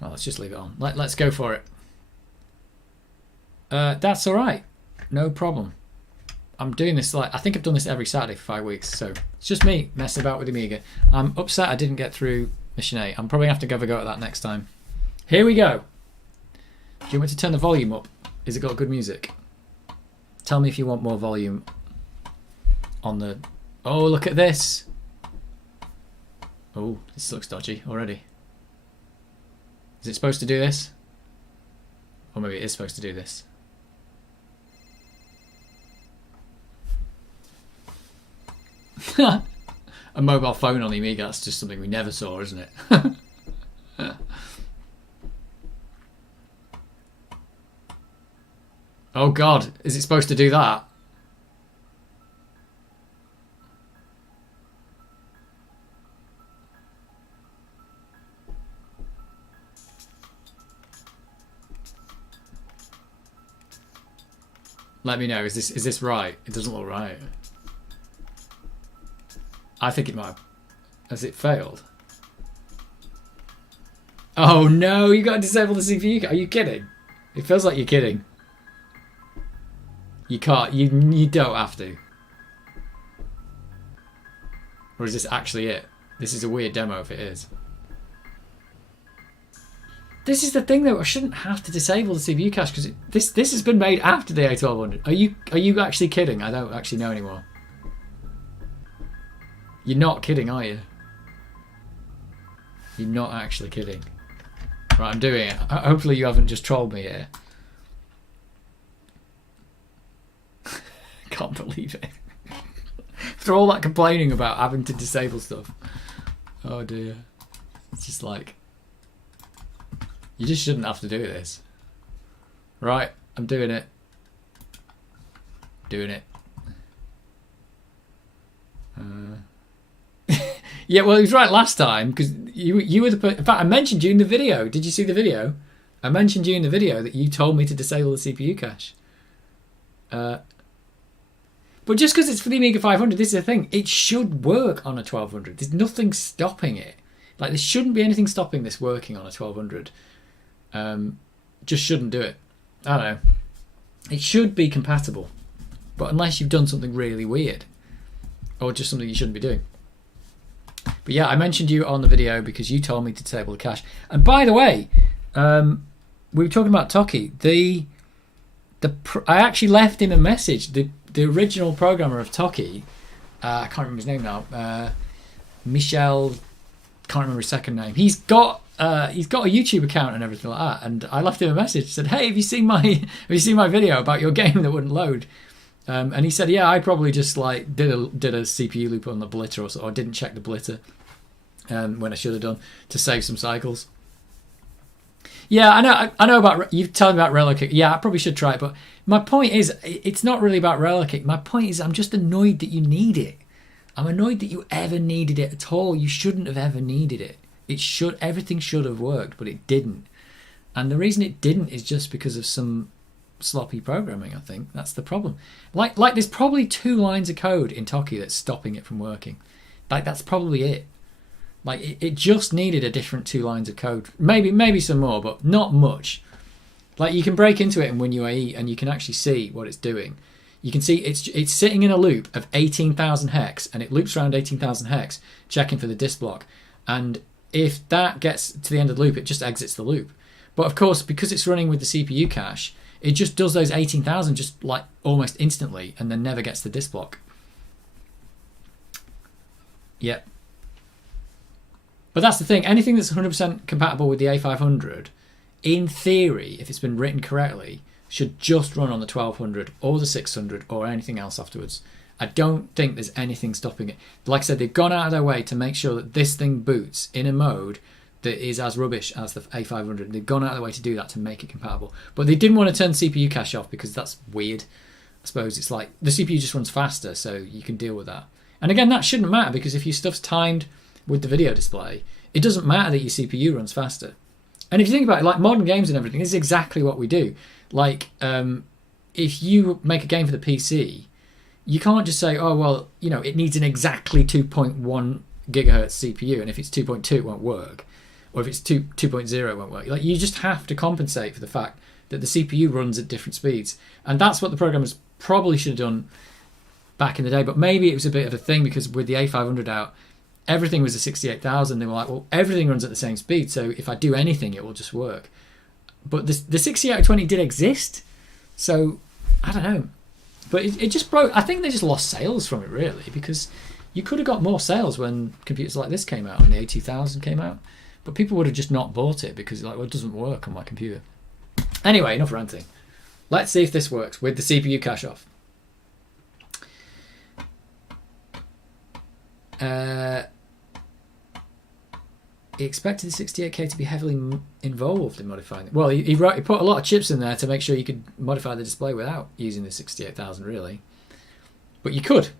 Well, let's just leave it on. Let's go for it. That's all right. No problem. I'm doing this I think I've done this every Saturday for 5 weeks, so it's just me messing about with Amiga. I'm upset I didn't get through Mission 8. I'm probably going to have to have a go at that next time. Here we go. Do you want me to turn the volume up? Has it got good music? Tell me if you want more volume on the... Oh, look at this. Oh, this looks dodgy already. Is it supposed to do this? Or maybe it is supposed to do this. A mobile phone on the Amiga, that's just something we never saw, isn't it? Oh God, is it supposed to do that? Let me know, is this right? It doesn't look right. I think it might have. Has it failed? Oh no, you got to disable the CPU. Are you kidding? It feels like you're kidding. You can't, you don't have to. Or is this actually it? This is a weird demo if it is. This is the thing though, I shouldn't have to disable the CPU cache because this has been made after the A1200. Are you actually kidding? I don't actually know anymore. You're not kidding, are you? You're not actually kidding. Right, I'm doing it. Hopefully you haven't just trolled me here. Can't believe it. After all that complaining about having to disable stuff. Oh dear. It's just like... You just shouldn't have to do this. Right, I'm doing it. Doing it. Yeah, well, he was right last time because you were the... In fact, I mentioned you in the video. Did you see the video? I mentioned you in the video that you told me to disable the CPU cache. But just because it's for the Amiga 500, this is the thing. It should work on a 1200. There's nothing stopping it. Like, there shouldn't be anything stopping this working on a 1200. Just shouldn't do it. I don't know. It should be compatible. But unless you've done something really weird. Or just something you shouldn't be doing. But yeah, I mentioned you on the video because you told me to disable the cache. And by the way, we were talking about Toki. I actually left him a message. The original programmer of Toki, I can't remember his name now. Michel, can't remember his second name. He's got a YouTube account and everything like that. And I left him a message. Said, "Hey, have you seen my video about your game that wouldn't load?" And he said, "Yeah, I probably just like did a CPU loop on the blitter or didn't check the blitter." when I should have done, to save some cycles. Yeah, I know about, you've told me about Relokick. Yeah, I probably should try it, but my point is, it's not really about Relokick. My point is, I'm just annoyed that you need it. I'm annoyed that you ever needed it at all. You shouldn't have ever needed it. Everything should have worked, but it didn't. And the reason it didn't is just because of some sloppy programming, I think. That's the problem. Like there's probably 2 lines of code in Toki that's stopping it from working. Like, that's probably it. Like, it just needed a different 2 lines of code. Maybe some more, but not much. Like, you can break into it in WinUAE and you can actually see what it's doing. You can see it's sitting in a loop of 18,000 hex, and it loops around 18,000 hex, checking for the disk block. And if that gets to the end of the loop, it just exits the loop. But of course, because it's running with the CPU cache, it just does those 18,000 just like almost instantly, and then never gets the disk block. Yep. But that's the thing. Anything that's 100% compatible with the A500, in theory, if it's been written correctly, should just run on the 1200 or the 600 or anything else afterwards. I don't think there's anything stopping it. Like I said, they've gone out of their way to make sure that this thing boots in a mode that is as rubbish as the A500. They've gone out of their way to do that, to make it compatible. But they didn't want to turn CPU cache off because that's weird. I suppose it's like the CPU just runs faster, so you can deal with that. And again, that shouldn't matter, because if your stuff's timed with the video display, it doesn't matter that your CPU runs faster. And if you think about it, like modern games and everything, this is exactly what we do. Like, if you make a game for the PC, you can't just say, oh, well, you know, it needs an exactly 2.1 gigahertz CPU, and if it's 2.2, it won't work. Or if it's 2.0, it won't work. Like, you just have to compensate for the fact that the CPU runs at different speeds. And that's what the programmers probably should have done back in the day. But maybe it was a bit of a thing, because with the A500 out, everything was a 68,000. They were like, well, everything runs at the same speed, so if I do anything, it will just work. But the 6820 did exist, so I don't know. But it just broke. I think they just lost sales from it, really, because you could have got more sales when computers like this came out and the A2000 came out. But people would have just not bought it because, like, well, it doesn't work on my computer. Anyway, enough ranting. Let's see if this works with the CPU cache off. He expected the 68K to be heavily involved in modifying it. Well, he put a lot of chips in there to make sure you could modify the display without using the 68,000, really. But you could.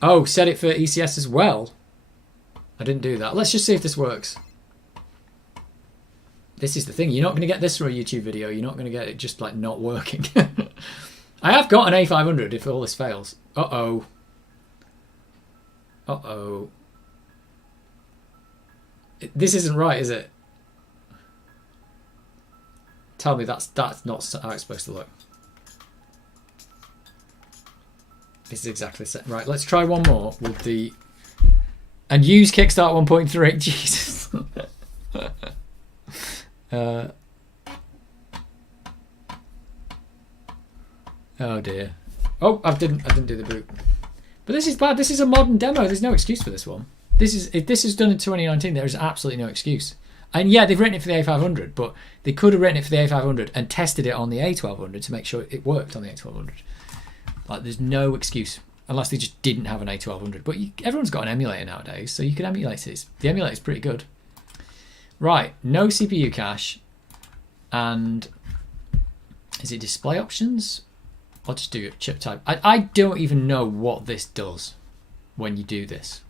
Oh, set it for ECS as well. I didn't do that. Let's just see if this works. This is the thing. You're not going to get this from a YouTube video. You're not going to get it just, like, not working. I have got an A500 if all this fails. Uh-oh. Uh-oh. This isn't right, is it? Tell me that's not how it's supposed to look. This is exactly the same. Right, let's try one more with the... And use Kickstart 1.3. Jesus. Oh dear. Oh, I didn't do the boot. But this is bad. This is a modern demo. There's no excuse for this one. If this is done in 2019, there is absolutely no excuse. And yeah, they've written it for the A500, but they could have written it for the A500 and tested it on the A1200 to make sure it worked on the A1200. Like, there's no excuse, unless they just didn't have an A1200. But everyone's got an emulator nowadays, so you can emulate it. The emulator is pretty good. Right, no CPU cache. And is it display options? I'll just do chip type. I don't even know what this does when you do this.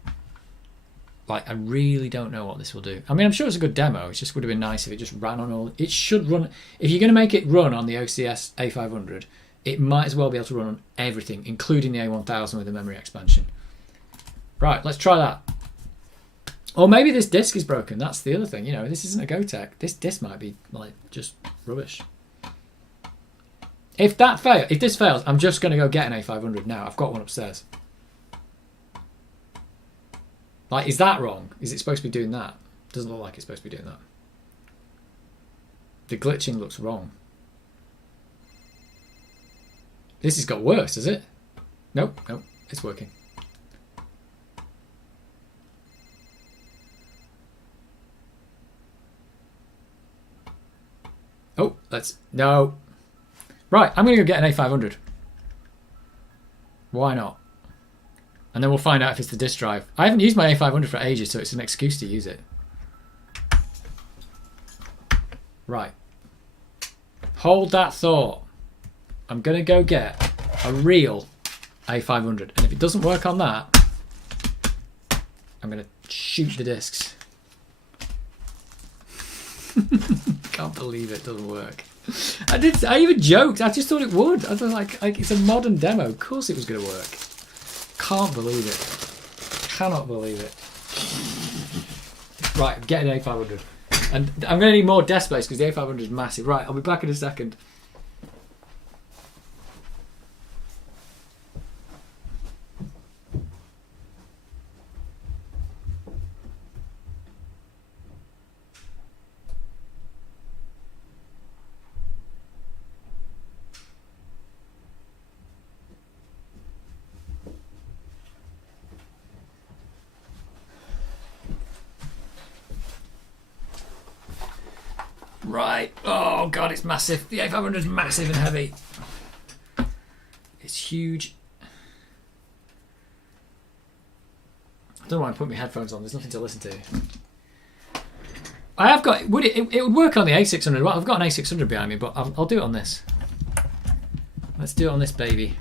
Like, I really don't know what this will do. I mean, I'm sure it's a good demo. It just would have been nice if it just ran on all... It should run... If you're going to make it run on the OCS A500, it might as well be able to run on everything, including the A1000 with the memory expansion. Right, let's try that. Or maybe this disk is broken. That's the other thing. You know, this isn't a Gotek. This disk might be, like, just rubbish. If this fails, I'm just going to go get an A500 now. I've got one upstairs. Like, is that wrong? Is it supposed to be doing that? Doesn't look like it's supposed to be doing that. The glitching looks wrong. This has got worse, has it? Nope, it's working. Oh, no. Right, I'm going to go get an A500. Why not? And then we'll find out if it's the disk drive. I haven't used my A500 for ages, so it's an excuse to use it. Right. Hold that thought. I'm going to go get a real A500. And if it doesn't work on that, I'm going to shoot the discs. Can't believe it doesn't work. I even joked. I just thought it would. I thought like it's a modern demo. Of course it was going to work. Can't believe it. Cannot believe it. Right, I'm getting an A500. And I'm going to need more desk space because the A500 is massive. Right, I'll be back in a second. Right. Oh, God, it's massive. The A500 is massive and heavy. It's huge. I don't know why I'm putting my headphones on. There's nothing to listen to. I have got... It would work on the A600. Well, I've got an A600 behind me, but I'll do it on this. Let's do it on this baby.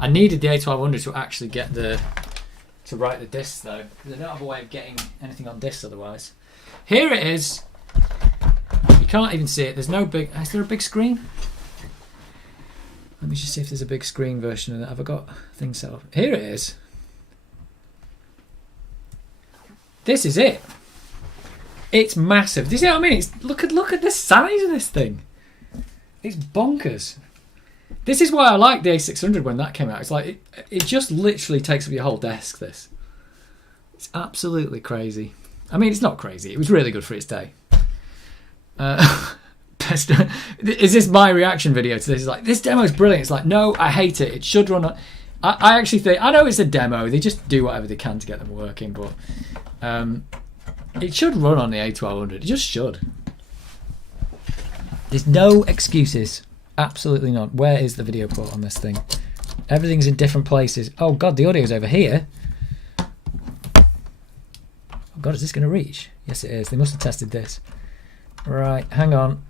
I needed the A1200 to actually get the... to write the discs though, because I don't have a way of getting anything on discs otherwise. Here it is. You can't even see it. There's no big... Is there a big screen? Let me just see if there's a big screen version of that. Have I got things set up? Here it is. This is it. It's massive. Do you see what I mean? Look at the size of this thing. It's bonkers. This is why I liked the A600 when that came out. It's like, it just literally takes up your whole desk, this. It's absolutely crazy. I mean, it's not crazy. It was really good for its day. Is this my reaction video to this? It's like, this demo is brilliant. It's like, no, I hate it. It should run on... I actually think... I know it's a demo. They just do whatever they can to get them working, but... it should run on the A1200. It just should. There's no excuses. Absolutely not. Where is the video port on this thing? Everything's in different places. Oh God, the audio's over here. Oh God, is this going to reach? Yes, it is. They must have tested this. Right, hang on.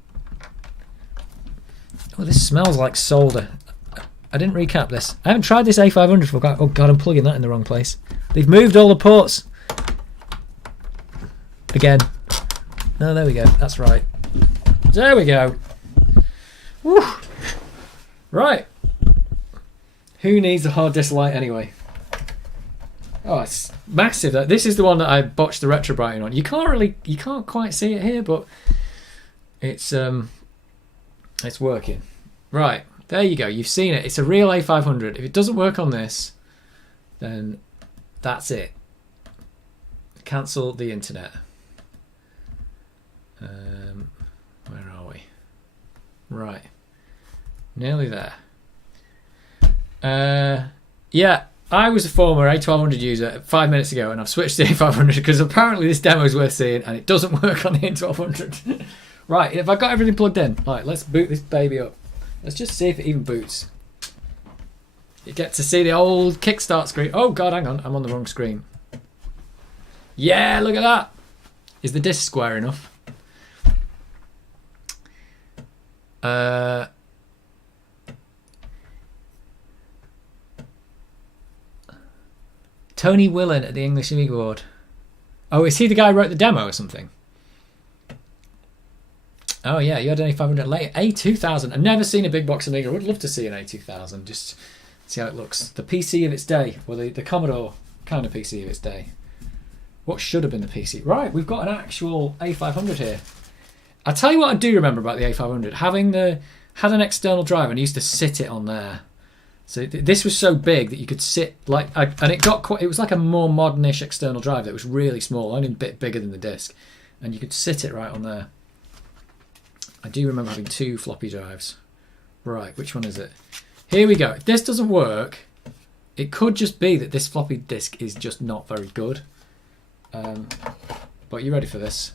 Oh, this smells like solder. I didn't recap this. I haven't tried this A500 for... Oh God, I'm plugging that in the wrong place. They've moved all the ports. Again. No, there we go. That's right. There we go. Woo. Right. Who needs a hard disk light anyway? Oh, it's massive. This is the one that I botched the retro brighting on. You can't quite see it here, but it's working. Right, there you go. You've seen it. It's a real A500. If it doesn't work on this, then that's it. Cancel the internet. Where are we? Right. Nearly there. Yeah, I was a former A1200 user 5 minutes ago and I've switched to A500 because apparently this demo is worth seeing and it doesn't work on the A1200. Right, if I've got everything plugged in, right, let's boot this baby up. Let's just see if it even boots. You get to see the old kickstart screen. Oh God, hang on, I'm on the wrong screen. Yeah, look at that. Is the disc square enough? Tony Willen at the English Amiga Award. Oh, is he the guy who wrote the demo or something? Oh yeah, you had an A500 later. A2000. I've never seen a big box Amiga. I would love to see an A2000. Just see how it looks. The PC of its day. Well, the Commodore kind of PC of its day. What should have been the PC? Right, we've got an actual A500 here. I'll tell you what I do remember about the A500. Had an external drive and I used to sit it on there. So this was so big that you could sit and it was like a more modernish external drive that was really small, only a bit bigger than the disc, and you could sit it right on there. I do remember having 2 floppy drives. Right, which one is it? Here we go. If this doesn't work, it could just be that this floppy disk is just not very good. But you ready for this?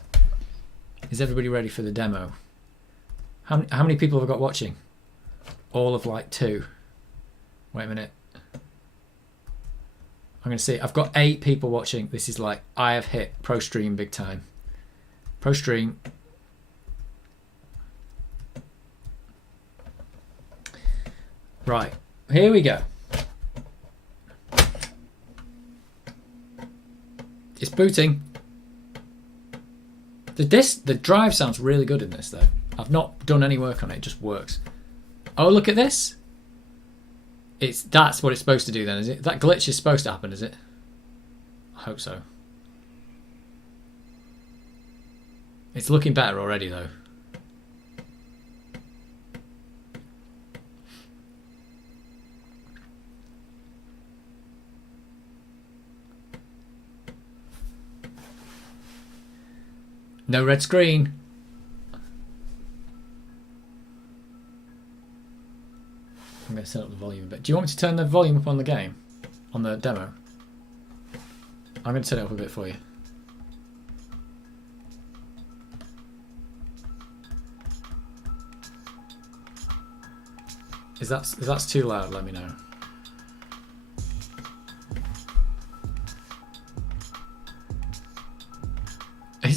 Is everybody ready for the demo? How many people have I got watching? all of like 2. Wait a minute. I'm going to see. I've got 8 people watching. This is like, I have hit pro stream big time. Pro stream. Right. Here we go. It's booting. The drive sounds really good in this though. I've not done any work on it. It just works. Oh, look at this. That's what it's supposed to do then, is it? That glitch is supposed to happen, is it? I hope so. It's looking better already though. No red screen. I'm going to set up the volume a bit. Do you want me to turn the volume up on the game? On the demo? I'm going to turn it up a bit for you. If that's too loud, let me know.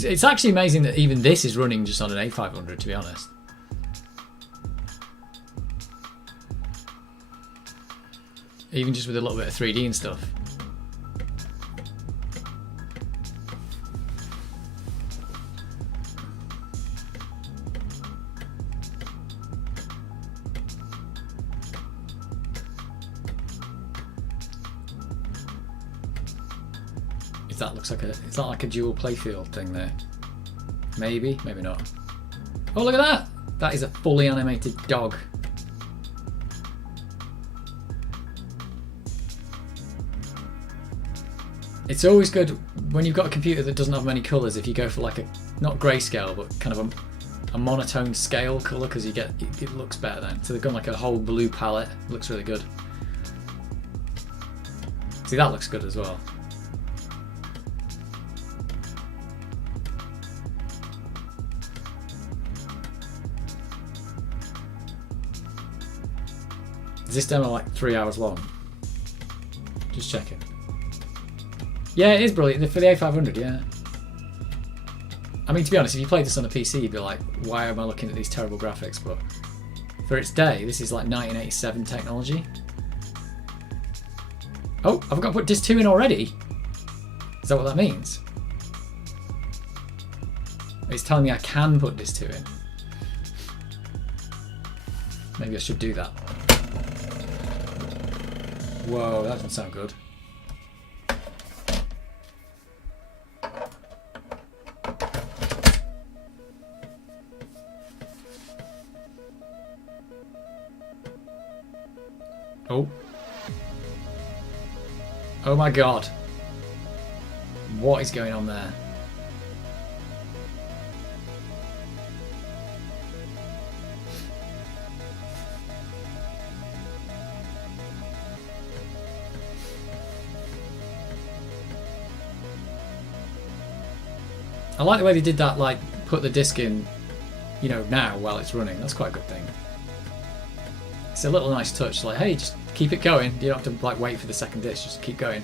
It's actually amazing that even this is running just on an A500, to be honest. Even just with a little bit of 3D and stuff. It's not like a dual playfield thing there. Maybe, maybe not. Oh, look at that! That is a fully animated dog. It's always good when you've got a computer that doesn't have many colours if you go for like a, not grayscale, but kind of a monotone scale colour, because you get, it looks better then. So they've gone like a whole blue palette. It looks really good. See, that looks good as well. Is this demo like 3 hours long? Just checking. Yeah, it is brilliant for the A500. Yeah. I mean, to be honest, if you played this on a PC, you'd be like, "Why am I looking at these terrible graphics?" But for its day, this is like 1987 technology. Oh, I've got to put disc 2 in already. Is that what that means? It's telling me I can put disc 2 in. Maybe I should do that. Whoa, that doesn't sound good. Oh. Oh my god. What is going on there? I like the way they did that, like, put the disc in, you know, now while it's running. That's quite a good thing. It's a little nice touch, like, hey, just keep it going. You don't have to, like, wait for the second disc, just keep going.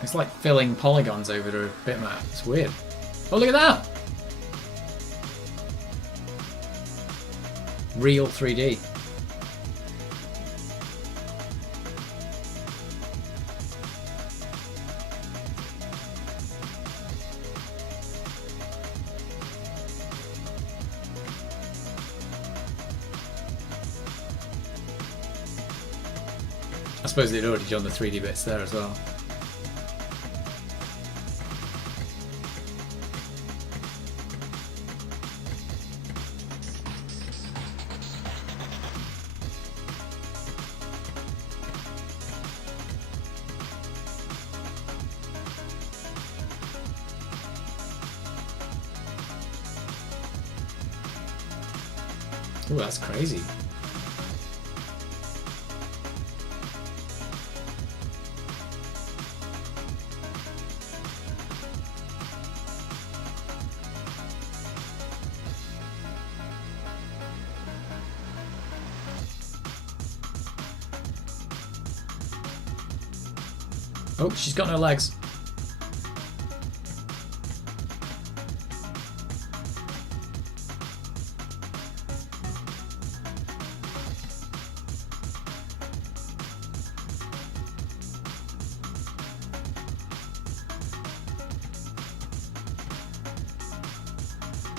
It's like filling polygons over a bitmap. It's weird. Oh, look at that! Real 3D. I suppose they'd already done the 3D bits there as well. Ooh, that's crazy. Oh, she's got no legs.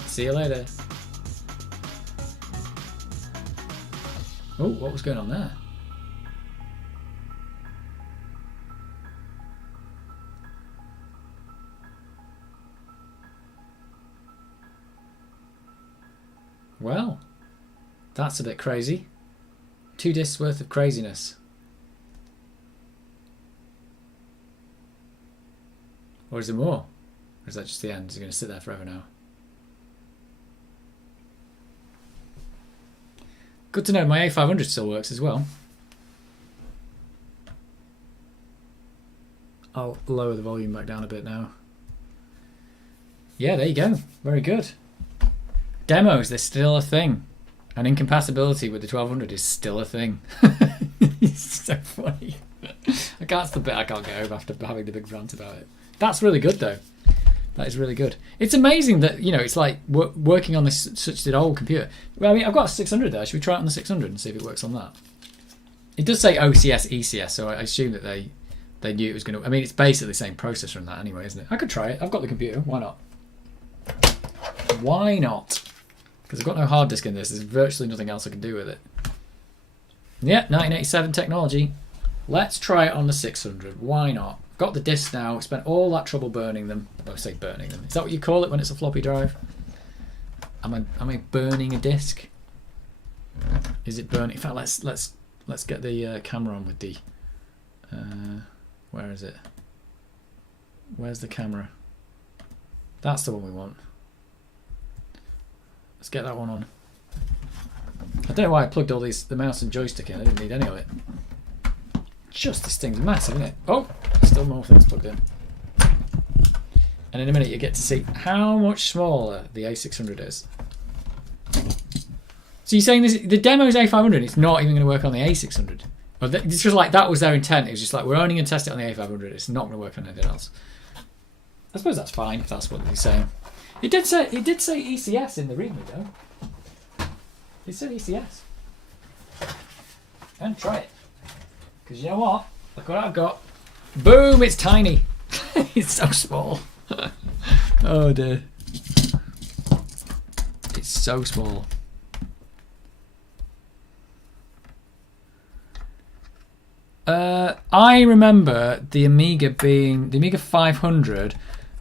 See you later. Oh, what was going on there? Well, that's a bit crazy. 2 discs worth of craziness. Or is there more? Or is that just the end? Is it going to sit there forever now? Good to know my A500 still works as well. I'll lower the volume back down a bit now. Yeah, there you go. Very good. Demos, they're still a thing. And incompatibility with the 1200 is still a thing. It's so funny. That's the bit I can't get over after having the big rant about it. That's really good though. That is really good. It's amazing that, you know, it's like working on this such an old computer. Well, I mean, I've got a 600 there. Should we try it on the 600 and see if it works on that? It does say OCS, ECS, so I assume that they knew it was going to... I mean, it's basically the same processor in that anyway, isn't it? I could try it. I've got the computer. Why not? Why not? Because I've got no hard disk in this. There's virtually nothing else I can do with it. Yeah, 1987 technology. Let's try it on the 600. Why not? I've got the discs now. Spent all that trouble burning them. I say burning them. Is that what you call it when it's a floppy drive? Am I burning a disc? Is it burning? In fact, let's get the camera on with the... where is it? Where's the camera? That's the one we want. Let's get that one on. I don't know why I plugged all the mouse and joystick in. I didn't need any of it. Just this thing's massive, isn't it? Oh, still more things plugged in. And in a minute you get to see how much smaller the A600 is. So you're saying the demo's A500, it's not even going to work on the A600? Well, it's just like that was their intent. It was just like, we're only going to test it on the A500. It's not going to work on anything else. I suppose that's fine if that's what he's saying. It did say ECS in the README though. It said ECS. And try it. Because you know what? Look what I've got. Boom! It's tiny. It's so small. Oh dear. It's so small. I remember the Amiga 500,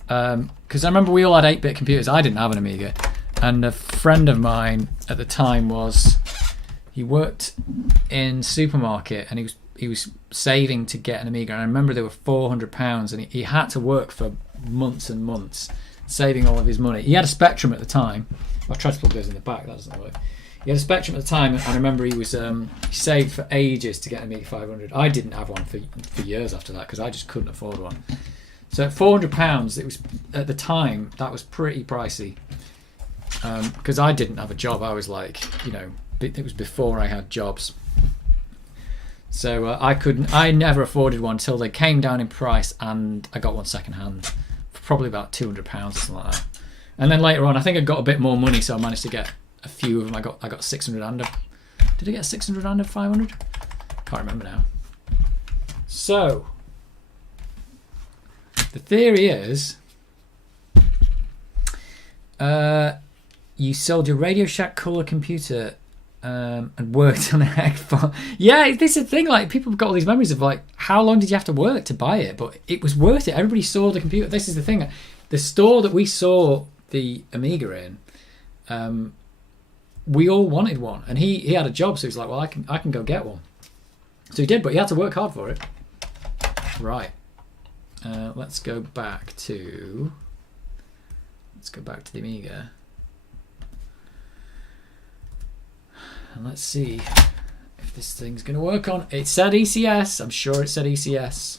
because I remember we all had 8-bit computers. I didn't have an Amiga, and a friend of mine at the time he worked in supermarket, and he was saving to get an Amiga, and I remember they were £400, and he had to work for months and months saving all of his money. He had a Spectrum at the time. I tried to plug those in the back, that doesn't work. He had a Spectrum at the time, and I remember he saved for ages to get an Amiga 500. I didn't have one for years after that because I just couldn't afford one. So at £400, it was, at the time, that was pretty pricey. Because I didn't have a job. I was like, you know, it was before I had jobs. So I never afforded one until they came down in price, and I got one second hand for probably about £200 or something like that. And then later on, I think I got a bit more money, so I managed to get a few of them. I got 600 and did I get 600 and 500? Can't remember now. So the theory is, you sold your Radio Shack color computer and worked on a Heckfall. Yeah, this is the thing. Like, people have got all these memories of like, how long did you have to work to buy it? But it was worth it. Everybody saw the computer. This is the thing. The store that we saw the Amiga in, we all wanted one, and he had a job, so he was like, well, I can go get one. So he did, but he had to work hard for it. Right. Let's go back to the Amiga. And let's see if this thing's going to work on. It said ECS. I'm sure it said ECS.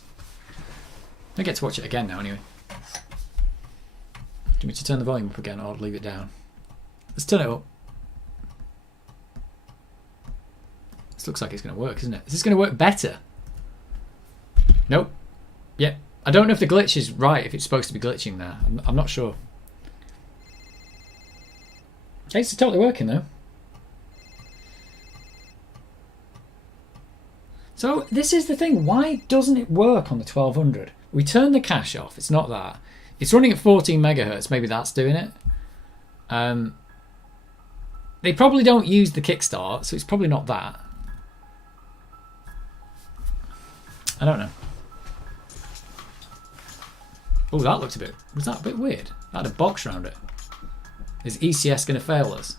I get to watch it again now anyway. Do you want me to turn the volume up again or leave it down? Let's turn it up. This looks like it's going to work, isn't it? Is this going to work better? Nope. Yeah, I don't know if the glitch is right, if it's supposed to be glitching there. I'm not sure. It's totally working though. So this is the thing. Why doesn't it work on the 1200? We turn the cache off. It's not that. It's running at 14 megahertz. Maybe that's doing it. They probably don't use the kickstart, so it's probably not that. I don't know. Oh, that looked a bit... Was that a bit weird? That had a box around it. Is ECS going to fail us?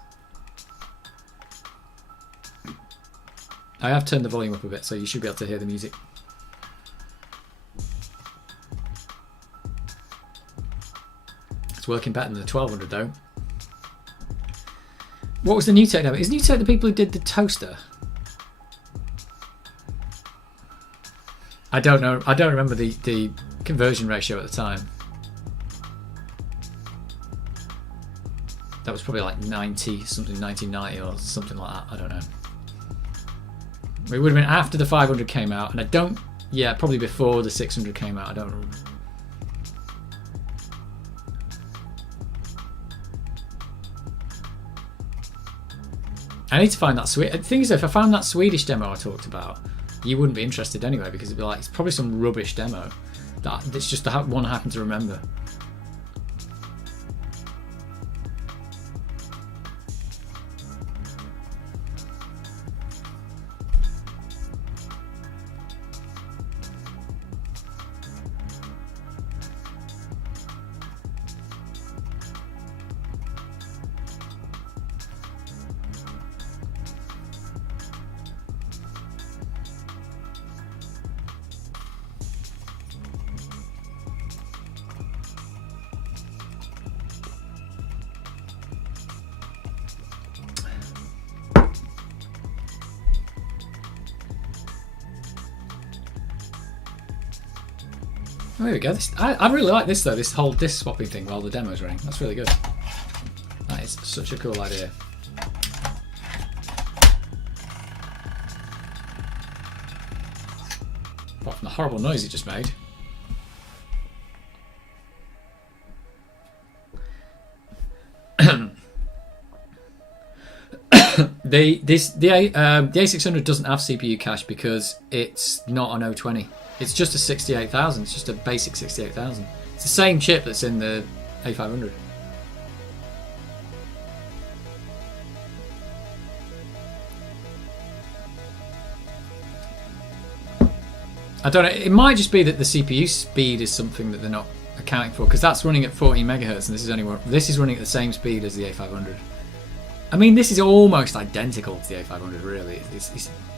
I have turned the volume up a bit, so you should be able to hear the music. It's working better than the 1200 though. What was the new tech demo? Is new tech the people who did the toaster? I don't know. I don't remember the conversion ratio at the time. That was probably like 90 something, 1990 or something like that. I don't know. It would have been after the 500 came out, and I don't. Yeah, probably before the 600 came out. I don't remember. I need to find that The thing is, if I found that Swedish demo I talked about, you wouldn't be interested anyway, because it'd be like, it's probably some rubbish demo that's just the one I happen to remember. Oh, there we go. I really like this though, this whole disc swapping thing while the demo's running. That's really good. That is such a cool idea. Apart from the horrible noise it just made. The A600 doesn't have CPU cache because it's not an 020. It's just a 68,000. It's just a basic 68,000. It's the same chip that's in the A500. I don't know. It might just be that the CPU speed is something that they're not accounting for, because that's running at 14 megahertz, and this is running at the same speed as the A500. I mean, this is almost identical to the A500, really.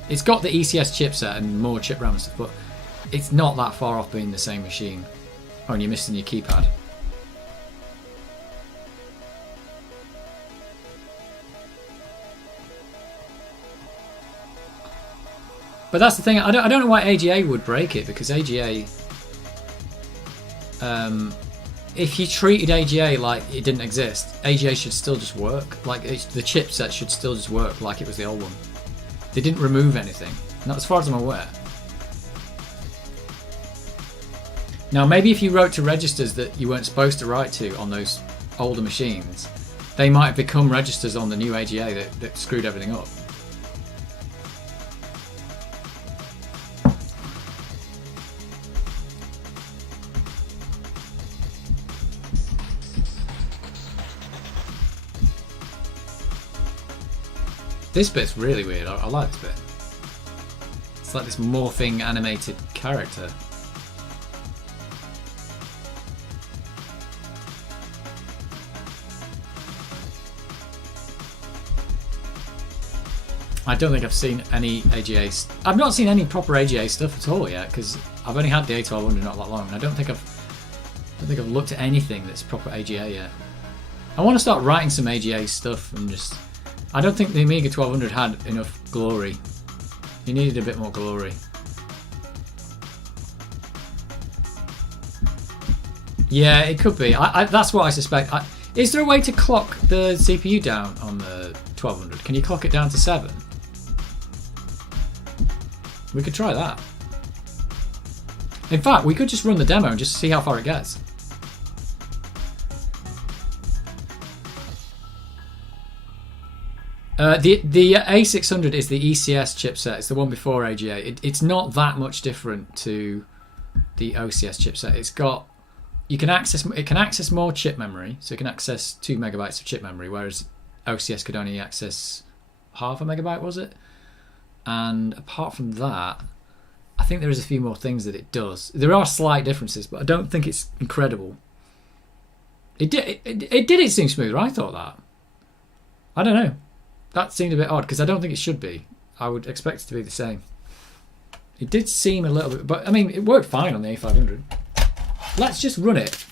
It's got the ECS chipset and more chip RAM and stuff, but it's not that far off being the same machine. Oh, and you're missing your keypad. But that's the thing. I don't know why AGA would break it, because AGA, if you treated AGA like it didn't exist, AGA should still just work. Like the chipset should still just work like it was the old one. They didn't remove anything, not as far as I'm aware. Now, maybe if you wrote to registers that you weren't supposed to write to on those older machines, they might have become registers on the new AGA that screwed everything up. This bit's really weird. I like this bit. It's like this morphing animated character. I don't think I've seen any AGA. I've not seen any proper AGA stuff at all yet, because I've only had the A1200 not that long, and I don't think I've looked at anything that's proper AGA yet. I want to start writing some AGA stuff and just. I don't think the Amiga 1200 had enough glory. You needed a bit more glory. Yeah, it could be. That's what I suspect. Is there a way to clock the CPU down on the 1200? Can you clock it down to 7? We could try that. In fact, we could just run the demo and just see how far it gets. The A600 is the ECS chipset. It's the one before AGA. It's not that much different to the OCS chipset. It's got it can access more chip memory, so it can access 2 megabytes of chip memory, whereas OCS could only access half a megabyte, was it? And apart from that, I think there is a few more things that it does. There are slight differences, but I don't think it's incredible. It did seem smoother. I thought that. I don't know. That seemed a bit odd because I don't think it should be. I would expect it to be the same. It did seem a little bit, but I mean, it worked fine on the A500. Let's just run it.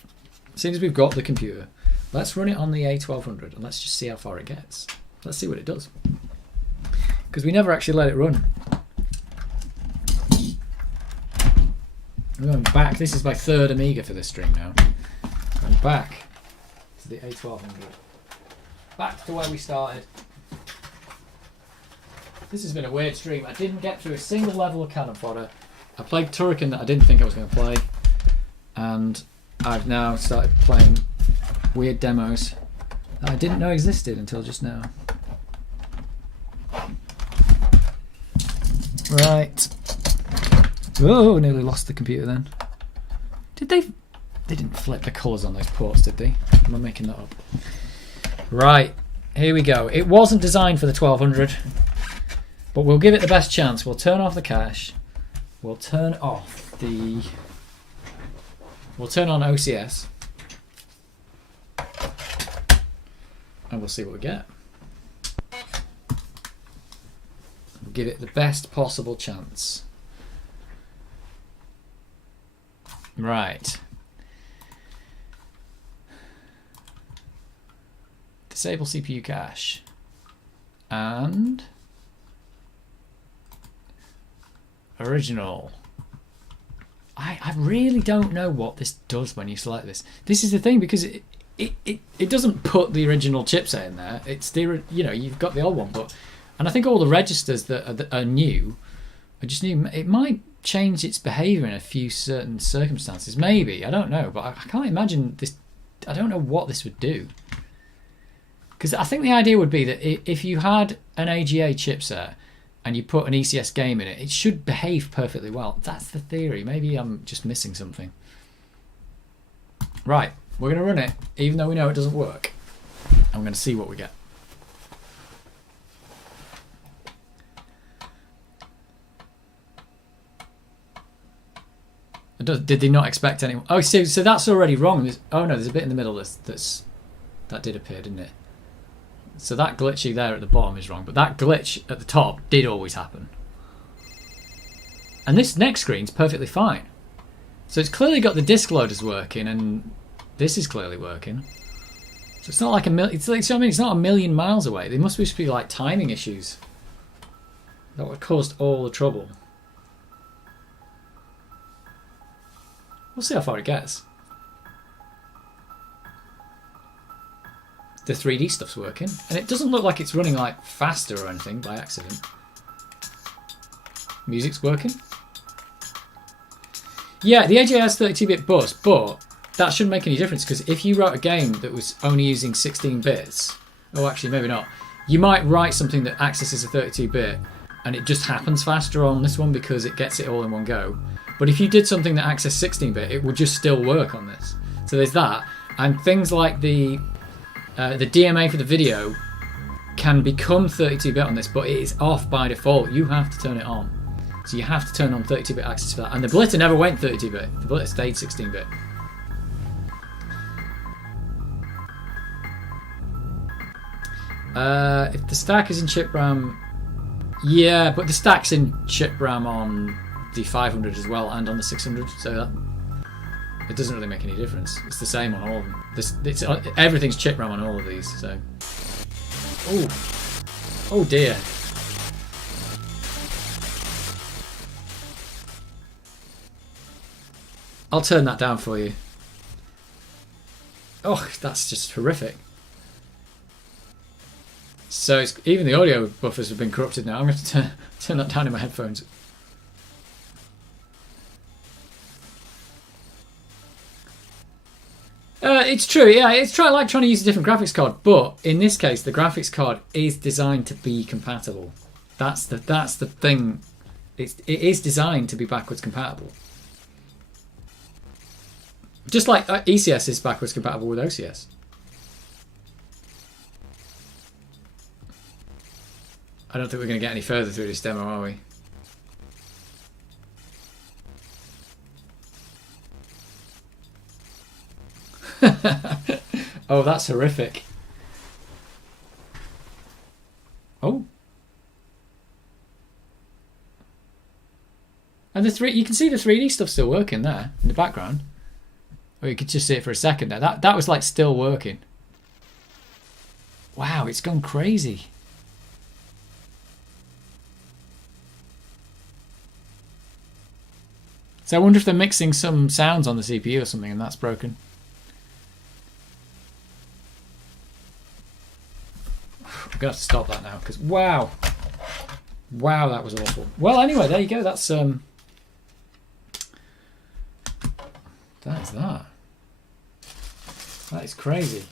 Seeing as we've got the computer, let's run it on the A1200 and let's just see how far it gets. Let's see what it does. Because we never actually let it run. I'm going back. This is my third Amiga for this stream now. I'm back to the A1200. Back to where we started. This has been a weird stream. I didn't get through a single level of Cannon Fodder. I played Turrican that I didn't think I was going to play. And I've now started playing weird demos that I didn't know existed until just now. Right. Oh, nearly lost the computer then. Did they didn't flip the colours on those ports, did they? Am I making that up? Right. Here we go. It wasn't designed for the 1200. But we'll give it the best chance. We'll turn off the cache. We'll turn off the... We'll turn on OCS. And we'll see what we get. We'll give it the best possible chance. Right. Disable CPU cache. And... original. I really don't know what this does when you select this. This is the thing, because it doesn't put the original chipset in there. It's the, you know, you've got the old one, but and I think all the registers that are new are just new. It might change its behaviour in a few certain circumstances. Maybe, I don't know, but I can't imagine this. I don't know what this would do. Because I think the idea would be that if you had an AGA chipset and you put an ECS game in it, it should behave perfectly well. That's the theory. Maybe I'm just missing something. Right, we're going to run it, even though we know it doesn't work. I'm going to see what we get. Did they not expect anyone? Oh, so that's already wrong. Oh no, there's a bit in the middle that did appear, didn't it? So that glitchy there at the bottom is wrong, but that glitch at the top did always happen. And this next screen's perfectly fine. So it's clearly got the disk loaders working, and this is clearly working. So it's not like it's like, I mean, it's not a million miles away. There must just be like timing issues that would caused all the trouble. We'll see how far it gets. The 3D stuff's working, and it doesn't look like it's running like faster or anything by accident. Music's working. Yeah, the AGA has 32-bit bus, but that shouldn't make any difference, because if you wrote a game that was only using 16 bits, oh actually maybe not, you might write something that accesses a 32-bit and it just happens faster on this one because it gets it all in one go. But if you did something that accessed 16-bit, it would just still work on this. So there's that, and things like the DMA for the video can become 32-bit on this, but it is off by default. You have to turn it on. So you have to turn on 32-bit access for that. And the Blitter never went 32-bit. The Blitter stayed 16-bit. If the stack is in chip RAM, yeah, but the stack's in chip RAM on the 500 as well and on the 600, so that it doesn't really make any difference. It's the same on all of them. Everything's chip RAM on all of these. So, oh dear. I'll turn that down for you. Oh, that's just horrific. So even the audio buffers have been corrupted now. I'm going to turn that down in my headphones. It's true, yeah. It's trying to use a different graphics card, but in this case, the graphics card is designed to be compatible. That's the thing. It is designed to be backwards compatible. Just like ECS is backwards compatible with OCS. I don't think we're going to get any further through this demo, are we? Oh, that's horrific. Oh. And you can see the 3D stuff still working there in the background. Or you could just see it for a second there. That was like still working. Wow, it's gone crazy. So I wonder if they're mixing some sounds on the CPU or something and that's broken. I'm going to have to stop that now because wow. Wow, that was awful. Well, anyway, there you go. That's that is that. That is crazy.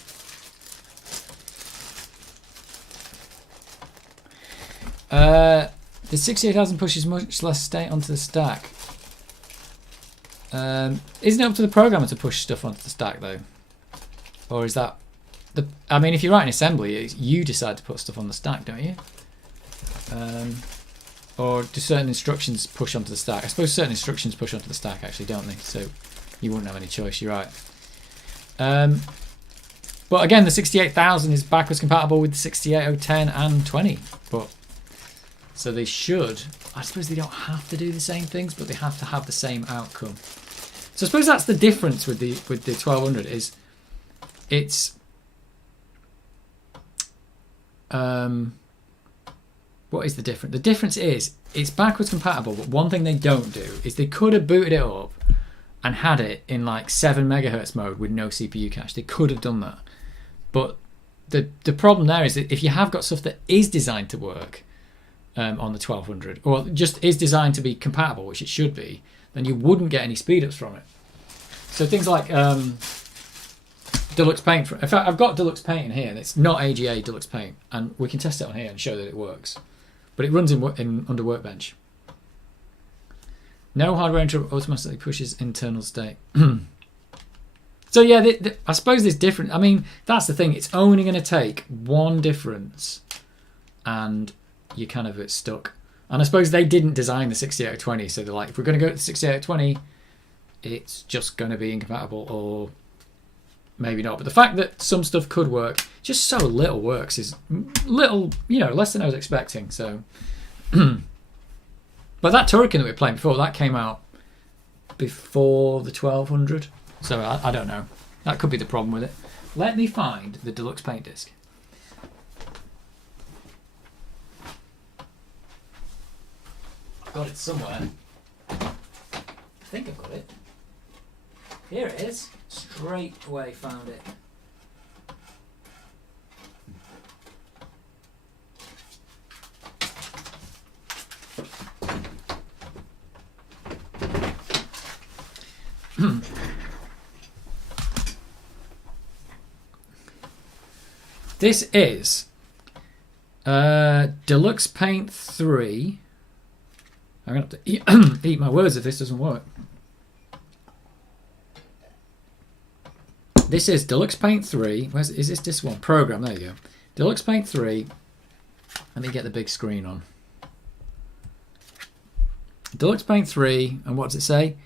The 68,000 pushes much less state onto the stack. Isn't it up to the programmer to push stuff onto the stack though? Or is that I mean, if you write an assembly, you decide to put stuff on the stack, don't you? Or do certain instructions push onto the stack? I suppose certain instructions push onto the stack actually, don't they? So you wouldn't have any choice, you're right. But again, the 68,000 is backwards compatible with the 68010 and 20. But so they should, I suppose they don't have to do the same things, but they have to have the same outcome. So I suppose that's the difference with the 1200 is it's what is the difference? The difference is it's backwards compatible, but one thing they don't do is they could have booted it up and had it in like 7 megahertz mode with no CPU cache. They could have done that. But the problem there is that if you have got stuff that is designed to work on the 1200, or just is designed to be compatible, which it should be, then you wouldn't get any speedups from it. So things like Deluxe Paint. In fact, I've got Deluxe Paint in here, and it's not AGA Deluxe Paint, and we can test it on here and show that it works. But it runs in under Workbench. No hardware interrupt automatically pushes internal state. So yeah, I suppose there's different. I mean, that's the thing. It's only going to take one difference, and you kind of get stuck. And I suppose they didn't design the 6820, so they're like, if we're going to go to the 6820, it's just going to be incompatible, or maybe not. But the fact that some stuff could work, just so little works, is little, less than I was expecting. So, but that Turrican that we were playing before, that came out before the 1200. So I don't know. That could be the problem with it. Let me find the Deluxe Paint disc. I've got it somewhere. I think I've got it. Here it is. Straight away found it. This is Deluxe Paint 3. I'm going to have to eat my words if this doesn't work. This is Deluxe Paint 3. Is this disc 1? Program, there you go. Deluxe Paint 3. Let me get the big screen on. Deluxe Paint 3, and what does it say?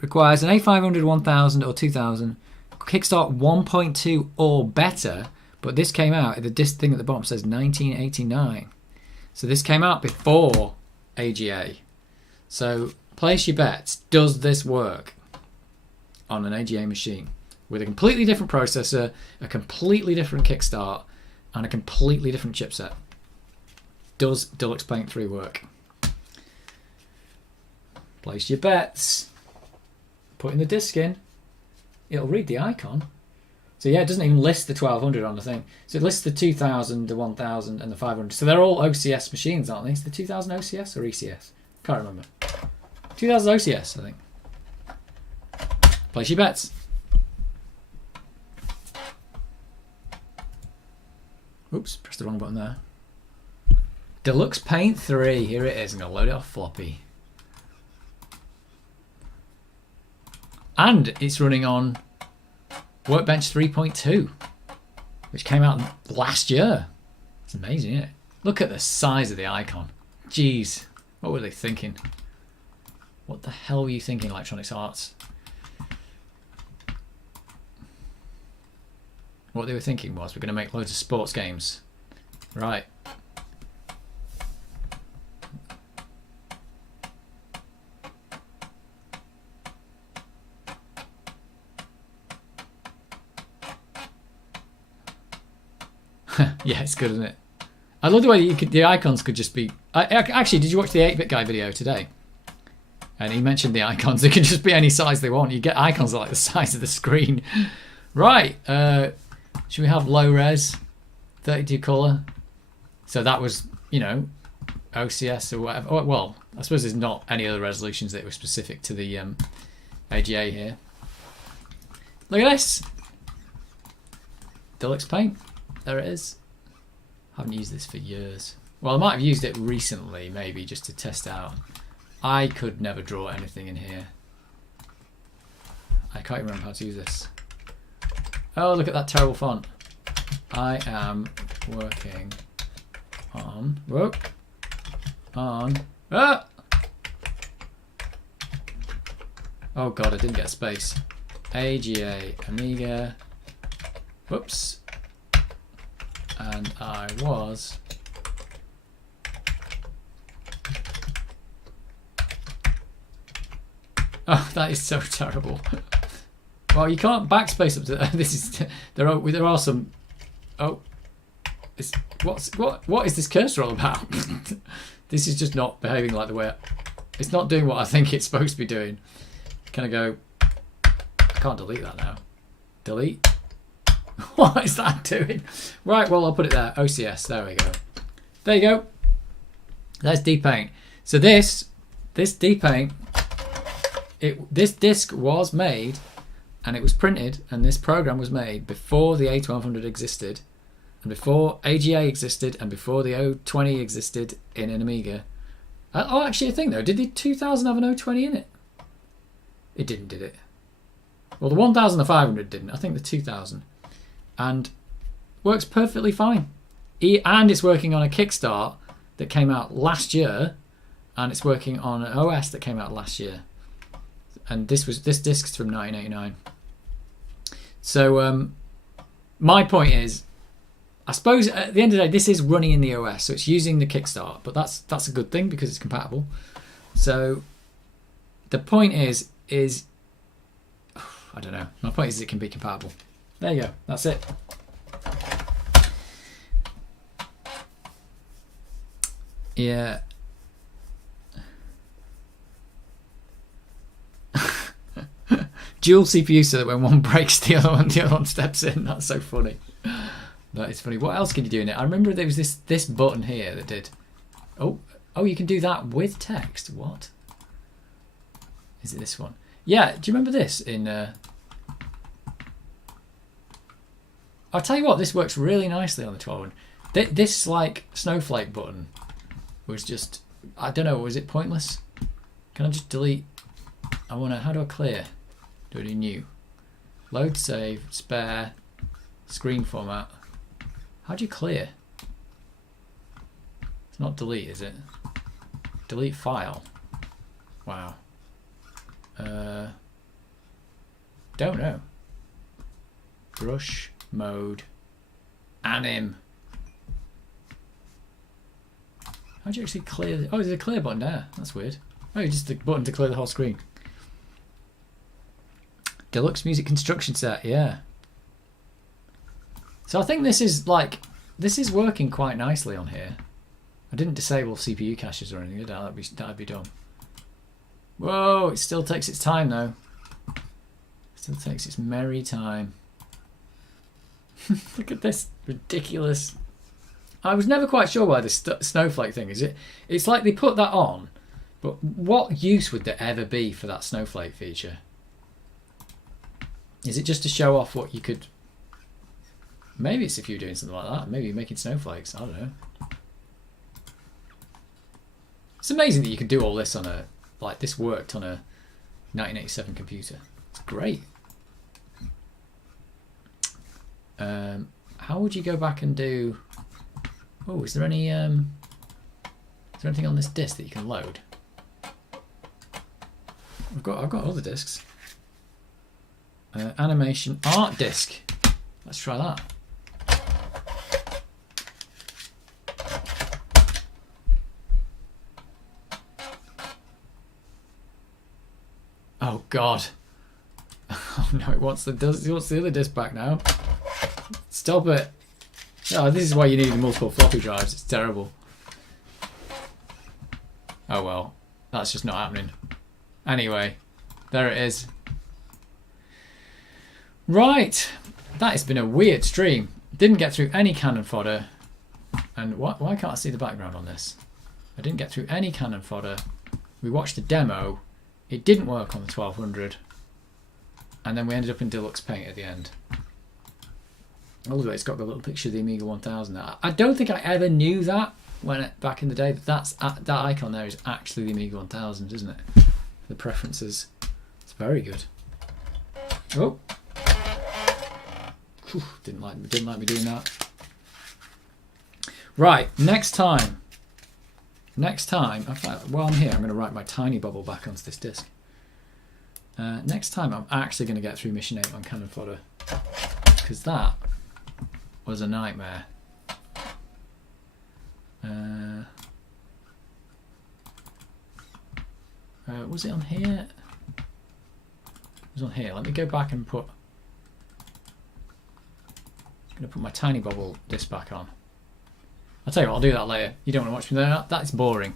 Requires an A500, 1000 or 2000. Kickstart 1.2 or better. But this came out, the disc thing at the bottom says 1989. So this came out before AGA. So place your bets. Does this work on an AGA machine? With a completely different processor, a completely different kickstart, and a completely different chipset. Does Deluxe Paint 3 work? Place your bets. Putting the disc in. It'll read the icon. So yeah, it doesn't even list the 1200 on the thing. So it lists the 2000, the 1000, and the 500. So they're all OCS machines, aren't they? Is the 2000 OCS or ECS? Can't remember. 2000 OCS, I think. Place your bets. Oops, pressed the wrong button there. Deluxe Paint 3. Here it is. I'm going to load it off floppy. And it's running on Workbench 3.2, which came out last year. It's amazing, isn't it? Look at the size of the icon. Jeez, what were they thinking? What the hell were you thinking, Electronics Arts? What they were thinking was we're going to make loads of sports games. Right. Yeah, it's good, isn't it? I love the way you could, the icons could just be... actually, did you watch the 8-Bit Guy video today? And he mentioned the icons. They can just be any size they want. You get icons like the size of the screen. Right. Should we have low res? 32 colour? So that was, you know, OCS or whatever. Oh, well, I suppose there's not any other resolutions that were specific to the AGA here. Look at this. Deluxe Paint. There it is. Haven't used this for years. Well, I might have used it recently, maybe, just to test out. I could never draw anything in here. I can't remember how to use this. Oh, look at that terrible font. I am working on... Whoa! On... Ah! Oh god, I didn't get space. AGA, Amiga... Whoops. And I was... Oh, that is so terrible. Well, you can't backspace up to this. Is there are some. Oh, what is this cursor all about? This is just not behaving like the way. It's not doing what I think it's supposed to be doing. Can I go? I can't delete that now. Delete. What is that doing? Right. Well, I'll put it there. OCS. There we go. There you go. There's D-Paint. So this D-Paint. This disc was made and it was printed and this program was made before the A1200 existed and before AGA existed and before the O20 existed in an Amiga. Oh, actually I think though, did the 2000 have an O20 in it? It didn't, did it? Well, the 1500 didn't. I think the 2000. And works perfectly fine. And it's working on a Kickstart that came out last year and it's working on an OS that came out last year. And this disc's from 1989. So my point is, I suppose at the end of the day, this is running in the OS, so it's using the Kickstart, but that's a good thing because it's compatible. So the point is I don't know. My point is it can be compatible. There you go. That's it. Yeah. Dual CPU so that when one breaks the other one steps in. That's so funny. That is funny. What else can you do in it? I remember there was this button here that did... Oh, you can do that with text. What? Is it this one? Yeah, do you remember this in... I'll tell you what, this works really nicely on the 1200. This like snowflake button was just... I don't know, was it pointless? Can I just delete... how do I clear? Do it in new. Load, save, spare, screen format. How do you clear? It's not delete, is it? Delete file. Wow. Don't know. Brush, mode, anim. How do you actually clear? Oh, there's a clear button there. That's weird. Oh, just the button to clear the whole screen. Deluxe music construction set, yeah. So I think this is working quite nicely on here. I didn't disable CPU caches or anything, did I? That'd be dumb. Whoa, it still takes its time though. Still takes its merry time. Look at this ridiculous. I was never quite sure why this snowflake thing is. It's like they put that on, but what use would there ever be for that snowflake feature? Is it just to show off what you could Maybe it's if you're doing something like that. Maybe you're making snowflakes. I don't know. It's amazing that you can do all this on a, like this worked on a 1987 computer. It's great. How would you go back and do? Oh, is there any? Is there anything on this disc that you can load? I've got other discs. Animation art disc. Let's try that. Oh God! Oh no! It wants the other disc back now. Stop it! Oh, this is why you need multiple floppy drives. It's terrible. Oh well, that's just not happening. Anyway, there it is. Right, that has been a weird stream. Didn't get through any Cannon Fodder, and why can't I see the background on this? I didn't get through any Cannon Fodder. We watched the demo. It didn't work on the 1200, and then we ended up in Deluxe Paint at the end. Although it's got the little picture of the Amiga 1000. I don't think I ever knew that back in the day, but that icon there is actually the Amiga 1000, isn't it? The preferences. It's very good. Oh, whew, didn't like me doing that. Right, next time. While I'm here, I'm going to write my tiny bubble back onto this disc. Next time, I'm actually going to get through Mission 8 on Cannon Fodder, because that was a nightmare. Was it on here? It was on here. Let me go back and I'm going to put my tiny bubble disc back on. I'll tell you what, I'll do that later. You don't want to watch me there. That's boring.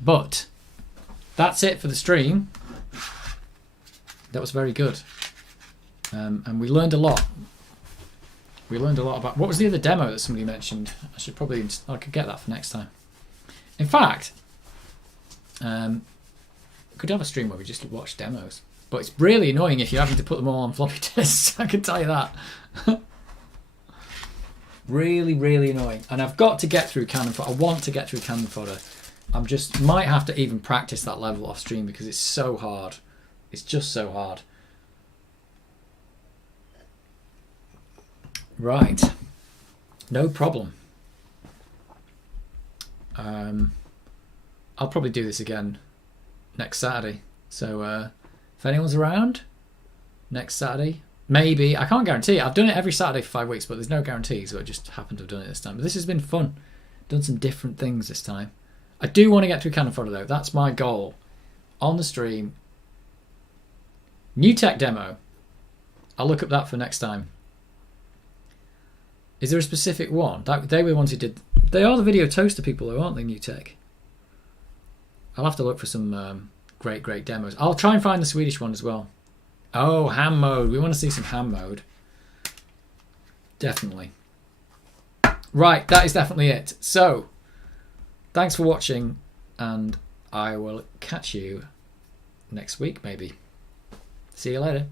But that's it for the stream. That was very good. And we learned a lot. We learned a lot about... What was the other demo that somebody mentioned? I could get that for next time. In fact, we could have a stream where we just watch demos. But it's really annoying if you're having to put them all on floppy disks. I can tell you that. Really, really annoying. And I've got to get through Cannon Fodder. I want to get through Cannon Fodder. Might have to even practice that level off stream because it's so hard. It's just so hard. Right. No problem. I'll probably do this again next Saturday. So if anyone's around next Saturday, maybe. I can't guarantee it. I've done it every Saturday for 5 weeks, but there's no guarantee, so I just happened to have done it this time. But this has been fun. Done some different things this time. I do want to get through Cannon Fodder though. That's my goal. On the stream. New tech demo. I'll look up that for next time. Is there a specific one? They were the ones who did... They are the video toaster people though, aren't they, New Tech? I'll have to look for some great demos. I'll try and find the Swedish one as well. Oh, ham mode. We want to see some ham mode. Definitely. Right, that is definitely it. So, thanks for watching, and I will catch you next week, maybe. See you later.